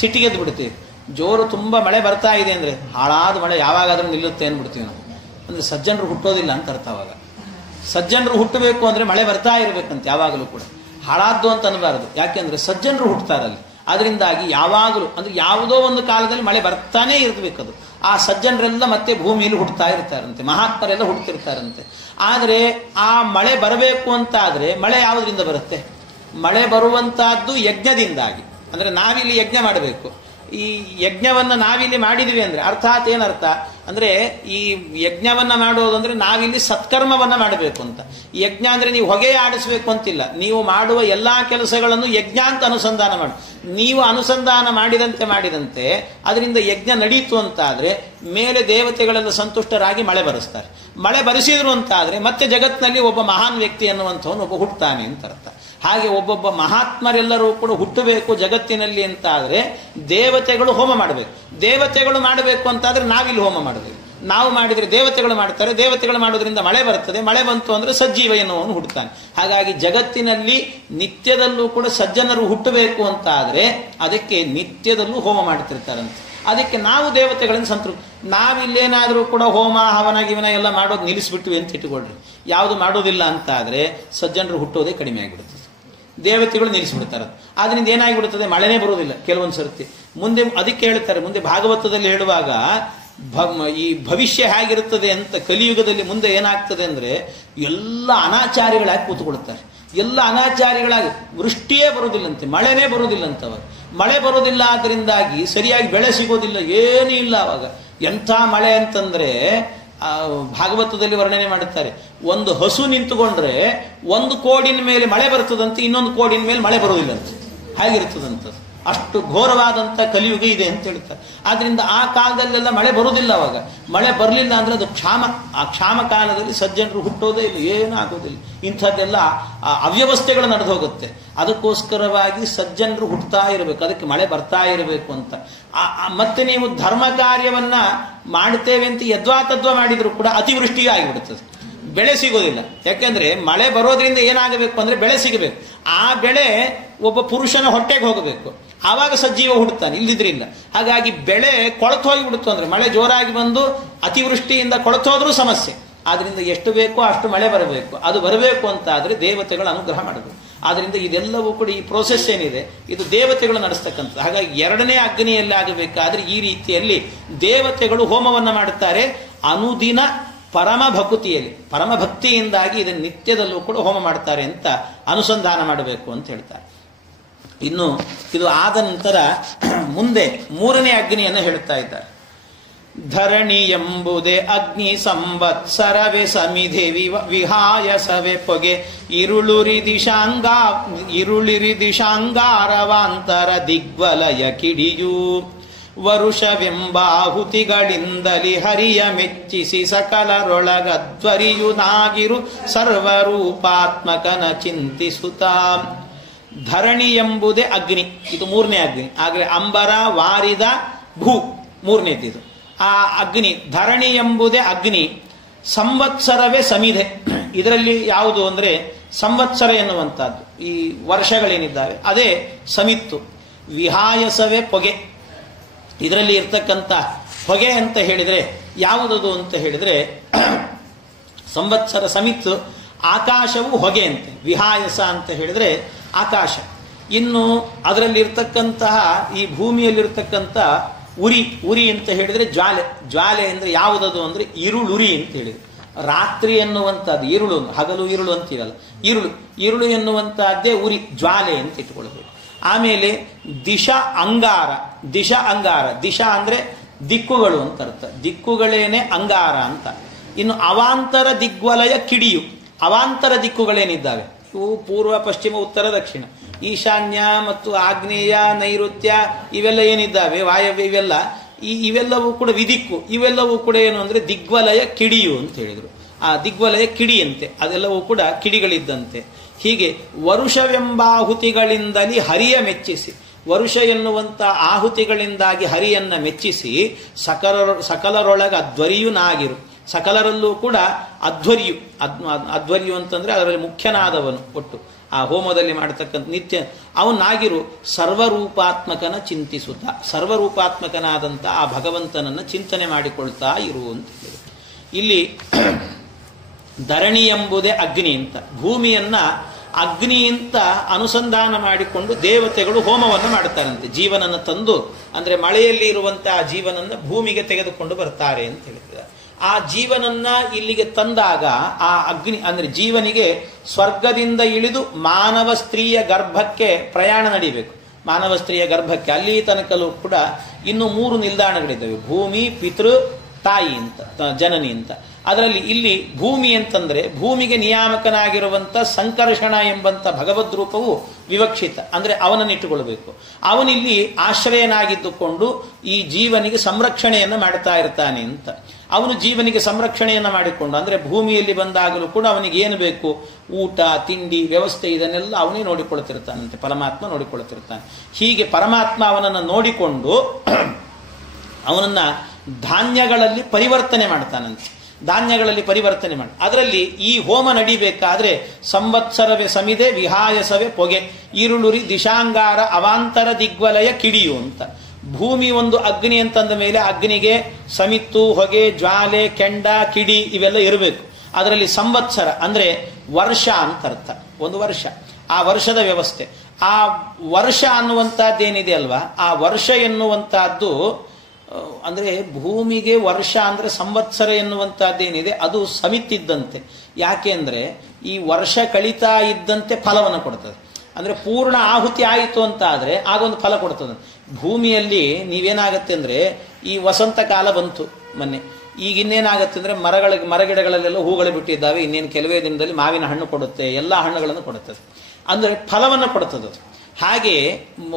ಸಿಟ್ಟಿಗೆದ್ದು ಬಿಡ್ತೀವಿ. ಜೋರು ತುಂಬಾ ಮಳೆ ಬರ್ತಾ ಇದೆ ಅಂದ್ರೆ ಹಾಳಾದ ಮಳೆ ಯಾವಾಗಾದ್ರೂ ನಿಲ್ಲುತ್ತೆ ಅಂದ್ಬಿಡ್ತೀವಿ ನಾವು. ಅಂದ್ರೆ ಸಜ್ಜನರು ಹುಟ್ಟೋದಿಲ್ಲ ಅಂತ ಅರ್ಥ. ಅವಾಗ ಸಜ್ಜನರು ಹುಟ್ಟಬೇಕು ಅಂದ್ರೆ ಮಳೆ ಬರ್ತಾ ಇರಬೇಕಂತ ಯಾವಾಗಲೂ ಕೂಡ. ಹಾಳಾದ್ದು ಅಂತ ಅನ್ನಬಾರದು. ಯಾಕೆಂದ್ರೆ ಸಜ್ಜನರು ಹುಟ್ಟುತ್ತಾರಲ್ಲಿ. ಅದರಿಂದಾಗಿ ಯಾವಾಗಲೂ ಅಂದ್ರೆ ಯಾವುದೋ ಒಂದು ಕಾಲದಲ್ಲಿ ಮಳೆ ಬರ್ತಾನೆ ಇರಬೇಕದು. ಆ ಸಜ್ಜನರೆಲ್ಲ ಮತ್ತೆ ಭೂಮಿಯಲ್ಲಿ ಹುಟ್ಟುತ್ತಾ ಇರ್ತಾರಂತೆ, ಮಹಾತ್ಮರೆಲ್ಲ ಹುಟ್ಟುತ್ತಿರ್ತಾರಂತೆ. ಆದರೆ ಆ ಮಳೆ ಬರಬೇಕು ಅಂತ ಆದರೆ ಮಳೆ ಯಾವುದರಿಂದ ಬರುತ್ತೆ? ಮಳೆ ಬರುವಂತಹದ್ದು ಯಜ್ಞದಿಂದಾಗಿ. ಅಂದ್ರೆ ನಾವಿಲ್ಲಿ ಯಜ್ಞ ಮಾಡಬೇಕು. ಈ ಯಜ್ಞವನ್ನ ನಾವಿಲ್ಲಿ ಮಾಡಿದ್ವಿ ಅಂದ್ರೆ ಅರ್ಥಾತ್ ಏನರ್ಥ ಅಂದ್ರೆ ಈ ಯಜ್ಞವನ್ನ ಮಾಡೋದಂದ್ರೆ ನಾವಿಲ್ಲಿ ಸತ್ಕರ್ಮವನ್ನ ಮಾಡಬೇಕು ಅಂತ. ಯಜ್ಞ ಅಂದ್ರೆ ನೀವು ಹೊಗೆ ಆಡಿಸ್ಬೇಕು ಅಂತಿಲ್ಲ. ನೀವು ಮಾಡುವ ಎಲ್ಲಾ ಕೆಲಸಗಳನ್ನು ಯಜ್ಞ ಅಂತ ಅನುಸಂಧಾನ ಮಾಡಿ, ನೀವು ಅನುಸಂಧಾನ ಮಾಡಿದಂತೆ ಅದರಿಂದ ಯಜ್ಞ ನಡೀತು ಅಂತ ಆದ್ರೆ ಮೇಲೆ ದೇವತೆಗಳೆಲ್ಲ ಸಂತುಷ್ಟರಾಗಿ ಮಳೆ ಬರೆಸ್ತಾರೆ. ಮಳೆ ಬರೆಸಿದ್ರು ಅಂತ ಆದ್ರೆ ಮತ್ತೆ ಜಗತ್ತಿನಲ್ಲಿ ಒಬ್ಬ ಮಹಾನ್ ವ್ಯಕ್ತಿ ಅನ್ನುವಂಥವನು ಒಬ್ಬ ಹುಟ್ಟುತ್ತಾನೆ ಅಂತ ಅರ್ಥ. ಹಾಗೆ ಒಬ್ಬೊಬ್ಬ ಮಹಾತ್ಮರೆಲ್ಲರೂ ಕೂಡ ಹುಟ್ಟಬೇಕು ಜಗತ್ತಿನಲ್ಲಿ ಅಂತ ಆದ್ರೆ ದೇವತೆಗಳು ಹೋಮ ಮಾಡಬೇಕು. ದೇವತೆಗಳು ಮಾಡಬೇಕು ಅಂತಾದ್ರೆ ನಾವಿಲ್ಲಿ ಹೋಮ ಮಾಡಬೇಕು. ನಾವು ಮಾಡಿದ್ರೆ ದೇವತೆಗಳು ಮಾಡ್ತಾರೆ. ದೇವತೆಗಳು ಮಾಡೋದ್ರಿಂದ ಮಳೆ ಬರ್ತದೆ. ಮಳೆ ಬಂತು ಅಂದ್ರೆ ಸಜ್ಜೀವ ಎನ್ನುವನು ಹುಟ್ಟುತ್ತಾನೆ. ಹಾಗಾಗಿ ಜಗತ್ತಿನಲ್ಲಿ ನಿತ್ಯದಲ್ಲೂ ಕೂಡ ಸಜ್ಜನರು ಹುಟ್ಟಬೇಕು ಅಂತ ಆದ್ರೆ ಅದಕ್ಕೆ ನಿತ್ಯದಲ್ಲೂ ಹೋಮ ಮಾಡ್ತಿರ್ತಾರಂತೆ. ಅದಕ್ಕೆ ನಾವು ದೇವತೆಗಳನ್ನು ಸಂತೃಪ್ತಿ. ನಾವಿಲ್ಲೇನಾದ್ರೂ ಕೂಡ ಹೋಮ ಹವನ ಗಿವನ ಎಲ್ಲ ಮಾಡೋದು ನಿಲ್ಲಿಸ್ಬಿಟ್ವಿ ಅಂತ ಇಟ್ಟುಕೊಳ್ರಿ. ಯಾವುದು ಮಾಡೋದಿಲ್ಲ ಅಂತ ಆದ್ರೆ ಸಜ್ಜನರು ಹುಟ್ಟೋದೇ ಕಡಿಮೆ ಆಗಿಬಿಡುತ್ತದೆ. ದೇವತೆಗಳು ನಿಲ್ಲಿಸ್ಬಿಡ್ತಾರೆ. ಆದ್ರಿಂದ ಏನಾಗಿಬಿಡುತ್ತದೆ? ಮಳೆನೇ ಬರುವುದಿಲ್ಲ ಕೆಲವೊಂದು ಸರ್ತಿ. ಮುಂದೆ ಅದಕ್ಕೆ ಹೇಳ್ತಾರೆ, ಮುಂದೆ ಭಾಗವತದಲ್ಲಿ ಹೇಳುವಾಗ ಈ ಭವಿಷ್ಯ ಹೇಗಿರುತ್ತದೆ ಅಂತ, ಕಲಿಯುಗದಲ್ಲಿ ಮುಂದೆ ಏನಾಗ್ತದೆ ಅಂದ್ರೆ ಎಲ್ಲ ಅನಾಚಾರಿಗಳಾಗಿ ಕೂತ್ಕೊಳ್ತಾರೆ. ಎಲ್ಲ ಅನಾಚಾರಿಗಳಾಗಿ ವೃಷ್ಟಿಯೇ ಬರುವುದಿಲ್ಲಂತೆ, ಮಳೆನೇ ಬರುವುದಿಲ್ಲಂತವಾಗ. ಮಳೆ ಬರೋದಿಲ್ಲ, ಆದ್ರಿಂದಾಗಿ ಸರಿಯಾಗಿ ಬೆಳೆ ಸಿಗೋದಿಲ್ಲ, ಏನೂ ಇಲ್ಲ. ಅವಾಗ ಎಂಥ ಮಳೆ ಅಂತಂದ್ರೆ ಭಾಗವತದಲ್ಲಿ ವರ್ಣನೆ ಮಾಡುತ್ತಾರೆ. ಒಂದು ಹಸು ನಿಂತುಕೊಂಡ್ರೆ ಒಂದು ಕೋಡಿನ ಮೇಲೆ ಮಳೆ ಬರ್ತದಂತೆ, ಇನ್ನೊಂದು ಕೋಡಿನ ಮೇಲೆ ಮಳೆ ಬರುವುದಿಲ್ಲಂತೆ. ಹಾಗಿರ್ತದಂತ. ಅಷ್ಟು ಘೋರವಾದಂಥ ಕಲಿಯುಗ ಇದೆ ಅಂತ ಹೇಳ್ತಾರೆ. ಆದ್ರಿಂದ ಆ ಕಾಲದಲ್ಲೆಲ್ಲ ಮಳೆ ಬರುವುದಿಲ್ಲ. ಅವಾಗ ಮಳೆ ಬರಲಿಲ್ಲ ಅಂದ್ರೆ ಅದು ಕ್ಷಾಮ. ಆ ಕ್ಷಾಮ ಕಾಲದಲ್ಲಿ ಸಜ್ಜನರು ಹುಟ್ಟೋದೇ ಇಲ್ಲ, ಏನಾಗೋದಿಲ್ಲ. ಇಂಥದ್ದೆಲ್ಲ ಅವ್ಯವಸ್ಥೆಗಳು ನಡೆದು ಹೋಗುತ್ತೆ. ಅದಕ್ಕೋಸ್ಕರವಾಗಿ ಸಜ್ಜನರು ಹುಟ್ಟುತ್ತಾ ಇರಬೇಕು, ಅದಕ್ಕೆ ಮಳೆ ಬರ್ತಾ ಇರಬೇಕು ಅಂತ. ಮತ್ತೆ ನೀವು ಧರ್ಮ ಕಾರ್ಯವನ್ನ ಮಾಡ್ತೇವೆ ಅಂತ ಯದ್ವಾ ತದ್ವಾ ಮಾಡಿದ್ರು ಕೂಡ ಅತಿವೃಷ್ಟಿಗೆ ಆಗಿಬಿಡುತ್ತದೆ, ಬೆಳೆ ಸಿಗೋದಿಲ್ಲ. ಯಾಕೆಂದ್ರೆ ಮಳೆ ಬರೋದ್ರಿಂದ ಏನಾಗಬೇಕು ಅಂದ್ರೆ ಬೆಳೆ ಸಿಗಬೇಕು. ಆ ಬೆಳೆ ಒಬ್ಬ ಪುರುಷನ ಹೊಟ್ಟೆಗೆ ಹೋಗಬೇಕು, ಆವಾಗ ಸಜ್ಜೀವ ಹುಡುತ್ತಾನೆ, ಇಲ್ಲದಿದ್ರಿಲ್ಲ. ಹಾಗಾಗಿ ಬೆಳೆ ಕೊಳತು ಹೋಗಿಬಿಡುತ್ತು. ಅಂದ್ರೆ ಮಳೆ ಜೋರಾಗಿ ಬಂದು ಅತಿವೃಷ್ಟಿಯಿಂದ ಕೊಳತೋದ್ರೂ ಸಮಸ್ಯೆ. ಆದ್ರಿಂದ ಎಷ್ಟು ಬೇಕೋ ಅಷ್ಟು ಮಳೆ ಬರಬೇಕು. ಅದು ಬರಬೇಕು ಅಂತ ಆದ್ರೆ ದೇವತೆಗಳು ಅನುಗ್ರಹ ಮಾಡಬೇಕು. ಆದ್ರಿಂದ ಇದೆಲ್ಲವೂ ಕೂಡ ಈ ಪ್ರೋಸೆಸ್ ಏನಿದೆ ಇದು ದೇವತೆಗಳು ನಡೆಸ್ತಕ್ಕಂಥದ್ದು. ಹಾಗಾಗಿ ಎರಡನೇ ಅಗ್ನಿಯಲ್ಲಿ ಆಗಬೇಕಾದ್ರೆ ಈ ರೀತಿಯಲ್ಲಿ ದೇವತೆಗಳು ಹೋಮವನ್ನ ಮಾಡುತ್ತಾರೆ. ಅನುದಿನ ಪರಮ ಭಕ್ತಿಯಲ್ಲಿ, ಪರಮ ಭಕ್ತಿಯಿಂದಾಗಿ ಇದನ್ನು ನಿತ್ಯದಲ್ಲೂ ಕೂಡ ಹೋಮ ಮಾಡ್ತಾರೆ ಅಂತ ಅನುಸಂಧಾನ ಮಾಡಬೇಕು ಅಂತ ಹೇಳ್ತಾರೆ. ಇನ್ನು ಇದು ಆದ ನಂತರ ಮುಂದೆ ಮೂರನೇ ಅಗ್ನಿಯನ್ನು ಹೇಳ್ತಾ ಇದ್ದಾರೆ. ಧರಣಿ ಎಂಬುದೇ ಅಗ್ನಿ ಸಂವತ್ಸರವೇ ಸಮಿಧೆ ವಿಹಾಯಸವೇ ಪೊಗೆ ಇರುಳಿರಿ ದಿಶಾಂಗಾರವಾಂತರ ದಿಗ್ವಲಯ ಕಿಡಿಯು ವರುಷವೆಂಬಾಹುತಿಗಳಿಂದಲಿ ಹರಿಯ ಮೆಚ್ಚಿಸಿ ಸಕಲರೊಳಗಧ್ವರಿಯು ನಾಗಿರು ಸರ್ವರೂಪಾತ್ಮಕನ ಚಿಂತಿಸುತ್ತ. ಧರಣಿ ಎಂಬುದೇ ಅಗ್ನಿ, ಇದು ಮೂರನೇ ಅಗ್ನಿ. ಆಗಲೇ ಅಂಬರ, ವಾರಿದ, ಭೂ ಮೂರನೇದಿದು. ಆ ಅಗ್ನಿ ಧರಣಿ ಎಂಬುದೇ ಅಗ್ನಿ. ಸಂವತ್ಸರವೇ ಸಮಿಧೆ. ಇದರಲ್ಲಿ ಯಾವುದು ಅಂದ್ರೆ ಸಂವತ್ಸರ ಎನ್ನುವಂತಹದ್ದು ಈ ವರ್ಷಗಳೇನಿದ್ದಾವೆ ಅದೇ ಸಮಿತ್ತು. ವಿಹಾಯಸವೇ ಪೊಗೆ. ಇದರಲ್ಲಿ ಇರ್ತಕ್ಕಂಥ ಹೊಗೆ ಅಂತ ಹೇಳಿದ್ರೆ ಯಾವುದದು ಅಂತ ಹೇಳಿದ್ರೆ ಸಂವತ್ಸರ ಸಮಿತ್ತು. ಆಕಾಶವು ಹೊಗೆ ಅಂತೆ. ವಿಹಾಯಸ ಅಂತ ಹೇಳಿದ್ರೆ ಆಕಾಶ. ಇನ್ನು ಅದರಲ್ಲಿ ಇರ್ತಕ್ಕಂತಹ ಈ ಭೂಮಿಯಲ್ಲಿರ್ತಕ್ಕಂಥ ಉರಿ ಅಂತ ಹೇಳಿದ್ರೆ ಜ್ವಾಲೆ. ಜ್ವಾಲೆ ಅಂದ್ರೆ ಯಾವುದದು ಅಂದ್ರೆ ಇರುಳುರಿ ಅಂತ ಹೇಳಿದ್ರು. ರಾತ್ರಿ ಎನ್ನುವಂತಹದ್ದು ಇರುಳು, ಹಗಲು ಇರುಳು ಅಂತೀರಲ್ಲ, ಇರುಳು ಎನ್ನುವಂತಹದ್ದೇ ಉರಿ, ಜ್ವಾಲೆ ಅಂತ ಇಟ್ಕೊಳ್ಬೇಕು. ಆಮೇಲೆ ದಿಶ ಅಂಗಾರ. ದಿಶ ಅಂದ್ರೆ ದಿಕ್ಕುಗಳು ಅಂತ ಅರ್ಥ. ದಿಕ್ಕುಗಳೇನೆ ಅಂಗಾರ ಅಂತ. ಇನ್ನು ಅವಾಂತರ ದಿಗ್ವಲಯ ಕಿಡಿಯು. ಅವಾಂತರ ದಿಕ್ಕುಗಳೇನಿದ್ದಾವೆ ಇವು ಪೂರ್ವ, ಪಶ್ಚಿಮ, ಉತ್ತರ, ದಕ್ಷಿಣ, ಈಶಾನ್ಯ ಮತ್ತು ಆಗ್ನೇಯ, ನೈಋತ್ಯ ಇವೆಲ್ಲ ಏನಿದ್ದಾವೆ ವಾಯವ್ಯ ಇವೆಲ್ಲವೂ ಕೂಡ ವಿದಿಕ್ಕು. ಇವೆಲ್ಲವೂ ಕೂಡ ಏನು ಅಂದ್ರೆ ದಿಗ್ವಲಯ ಕಿಡಿಯು ಅಂತ ಹೇಳಿದ್ರು. ಆ ದಿಗ್ವಲಯ ಕಿಡಿಯಂತೆ, ಅದೆಲ್ಲವೂ ಕೂಡ ಕಿಡಿಗಳಿದ್ದಂತೆ. ಹೀಗೆ ವರುಷವೆಂಬಾಹುತಿಗಳಿಂದಲಿ ಹರಿಯ ಮೆಚ್ಚಿಸಿ, ವರುಷ ಎನ್ನುವಂತ ಆಹುತಿಗಳಿಂದಾಗಿ ಹರಿಯನ್ನ ಮೆಚ್ಚಿಸಿ ಸಕಲರೊಳಗ ಅಧ್ವರಿಯು ನಾಗಿರು. ಸಕಲರಲ್ಲೂ ಕೂಡ ಅಧ್ವರ್ಯು ಅಂತಂದ್ರೆ ಅದರಲ್ಲಿ ಮುಖ್ಯನಾದವನು, ಒಟ್ಟು ಆ ಹೋಮದಲ್ಲಿ ಮಾಡತಕ್ಕಂಥ ನಿತ್ಯ ಅವನಾಗಿರು ಸರ್ವರೂಪಾತ್ಮಕನ ಚಿಂತಿಸುತ್ತ. ಸರ್ವರೂಪಾತ್ಮಕನಾದಂಥ ಆ ಭಗವಂತನನ್ನು ಚಿಂತನೆ ಮಾಡಿಕೊಳ್ತಾ ಇರು ಅಂತ ಹೇಳಿದರು. ಇಲ್ಲಿ ಧರಣಿ ಎಂಬುದೇ ಅಗ್ನಿ ಅಂತ. ಭೂಮಿಯನ್ನ ಅಗ್ನಿಯಿಂದ ಅನುಸಂಧಾನ ಮಾಡಿಕೊಂಡು ದೇವತೆಗಳು ಹೋಮವನ್ನು ಮಾಡುತ್ತಾರಂತೆ. ಜೀವನನ್ನು ತಂದು, ಅಂದ್ರೆ ಮಳೆಯಲ್ಲಿ ಇರುವಂತಹ ಜೀವನನ್ನ ಭೂಮಿಗೆ ತೆಗೆದುಕೊಂಡು ಬರ್ತಾರೆ ಅಂತ ಹೇಳ್ತಿದ್ದಾರೆ. ಆ ಜೀವನನ್ನ ಇಲ್ಲಿಗೆ ತಂದಾಗ ಆ ಅಗ್ನಿ ಅಂದ್ರೆ ಜೀವನಿಗೆ ಸ್ವರ್ಗದಿಂದ ಇಳಿದು ಮಾನವ ಸ್ತ್ರೀಯ ಗರ್ಭಕ್ಕೆ ಪ್ರಯಾಣ ನಡೀಬೇಕು. ಮಾನವ ಸ್ತ್ರೀಯ ಗರ್ಭಕ್ಕೆ ಅಲ್ಲಿ ತನಕಲೂ ಕೂಡ ಇನ್ನು 3 ನಿಲ್ದಾಣಗಳಿದ್ದಾವೆ: ಭೂಮಿ, ಪಿತೃ, ತಾಯಿ ಅಂತ, ಜನನಿ ಅಂತ. ಅದರಲ್ಲಿ ಇಲ್ಲಿ ಭೂಮಿ ಅಂತಂದ್ರೆ ಭೂಮಿಗೆ ನಿಯಾಮಕನಾಗಿರುವಂತ ಸಂಕರ್ಷಣ ಎಂಬಂತ ಭಗವದ್ ರೂಪವು ವಿವಕ್ಷಿತ, ಅಂದ್ರೆ ಅವನನ್ನು ಇಟ್ಟುಕೊಳ್ಬೇಕು. ಅವನಿಲ್ಲಿ ಆಶ್ರಯನಾಗಿದ್ದುಕೊಂಡು ಈ ಜೀವನಿಗೆ ಸಂರಕ್ಷಣೆಯನ್ನು ಮಾಡ್ತಾ ಇರ್ತಾನೆ ಅಂತ. ಅವನು ಜೀವನಿಗೆ ಸಂರಕ್ಷಣೆಯನ್ನು ಮಾಡಿಕೊಂಡು, ಅಂದ್ರೆ ಭೂಮಿಯಲ್ಲಿ ಬಂದಾಗಲೂ ಕೂಡ ಅವನಿಗೆ ಏನು ಬೇಕು, ಊಟ, ತಿಂಡಿ, ವ್ಯವಸ್ಥೆ, ಇದನ್ನೆಲ್ಲ ಅವನೇ ನೋಡಿಕೊಳ್ತಿರ್ತಾನಂತೆ, ಪರಮಾತ್ಮ ನೋಡಿಕೊಳ್ತಿರ್ತಾನೆ. ಹೀಗೆ ಪರಮಾತ್ಮ ಅವನನ್ನು ನೋಡಿಕೊಂಡು ಅವನನ್ನ ಧಾನ್ಯಗಳಲ್ಲಿ ಪರಿವರ್ತನೆ ಮಾಡ್ತಾನಂತೆ. ಧಾನ್ಯಗಳಲ್ಲಿ ಪರಿವರ್ತನೆ ಮಾಡಿ ಅದರಲ್ಲಿ ಈ ಹೋಮ ನಡಿಬೇಕಾದ್ರೆ ಸಂವತ್ಸರವೇ ಸಮಿದೆ ವಿಹಾಯಸವೇ ಪೊಗೆ ಈರುಳುರಿ ದಿಶಾಂಗಾರ ಅವಾಂತರ ದಿಗ್ವಲಯ ಕಿಡಿಯು ಅಂತ. ಭೂಮಿ ಒಂದು ಅಗ್ನಿ ಅಂತಂದ ಮೇಲೆ ಅಗ್ನಿಗೆ ಸಮಿತ್ತು, ಹೊಗೆ, ಜ್ವಾಲೆ, ಕೆಂಡ, ಕಿಡಿ ಇವೆಲ್ಲ ಇರಬೇಕು. ಅದರಲ್ಲಿ ಸಂವತ್ಸರ ಅಂದ್ರೆ ವರ್ಷ ಅಂತ ಅರ್ಥ, ಒಂದು ವರ್ಷ, ಆ ವರ್ಷದ ವ್ಯವಸ್ಥೆ. ಆ ವರ್ಷ ಅನ್ನುವಂತಹದ್ದೇನಿದೆ ಅಲ್ವಾ, ಆ ವರ್ಷ ಎನ್ನುವಂತಹದ್ದು ಅಂದ್ರೆ ಭೂಮಿಗೆ ವರ್ಷ ಅಂದ್ರೆ ಸಂವತ್ಸರ ಎನ್ನುವಂತಹದ್ದೇನಿದೆ ಅದು ಸಮಿತಿದ್ದಂತೆ. ಯಾಕೆ ಅಂದ್ರೆ ಈ ವರ್ಷ ಕಳೀತಾ ಇದ್ದಂತೆ ಫಲವನ್ನು ಕೊಡ್ತದೆ. ಅಂದ್ರೆ ಪೂರ್ಣ ಆಹುತಿ ಆಯಿತು ಅಂತ ಆದ್ರೆ ಆಗೊಂದು ಫಲ ಕೊಡ್ತದೆ. ಭೂಮಿಯಲ್ಲಿ ನೀವೇನಾಗತ್ತೆ ಅಂದ್ರೆ ಈ ವಸಂತ ಕಾಲ ಬಂತು ಮೊನ್ನೆ, ಈಗ ಇನ್ನೇನಾಗತ್ತೆ ಅಂದ್ರೆ ಮರಗಿಡಗಳಲ್ಲೆಲ್ಲ ಹೂಗಳು ಬಿಟ್ಟಿದ್ದಾವೆ, ಇನ್ನೇನು ಕೆಲವೇ ದಿನದಲ್ಲಿ ಮಾವಿನ ಹಣ್ಣು ಕೊಡುತ್ತೆ, ಎಲ್ಲ ಹಣ್ಣುಗಳನ್ನು ಕೊಡುತ್ತದೆ, ಅಂದ್ರೆ ಫಲವನ್ನು ಕೊಡುತ್ತದೆ. ಹಾಗೆ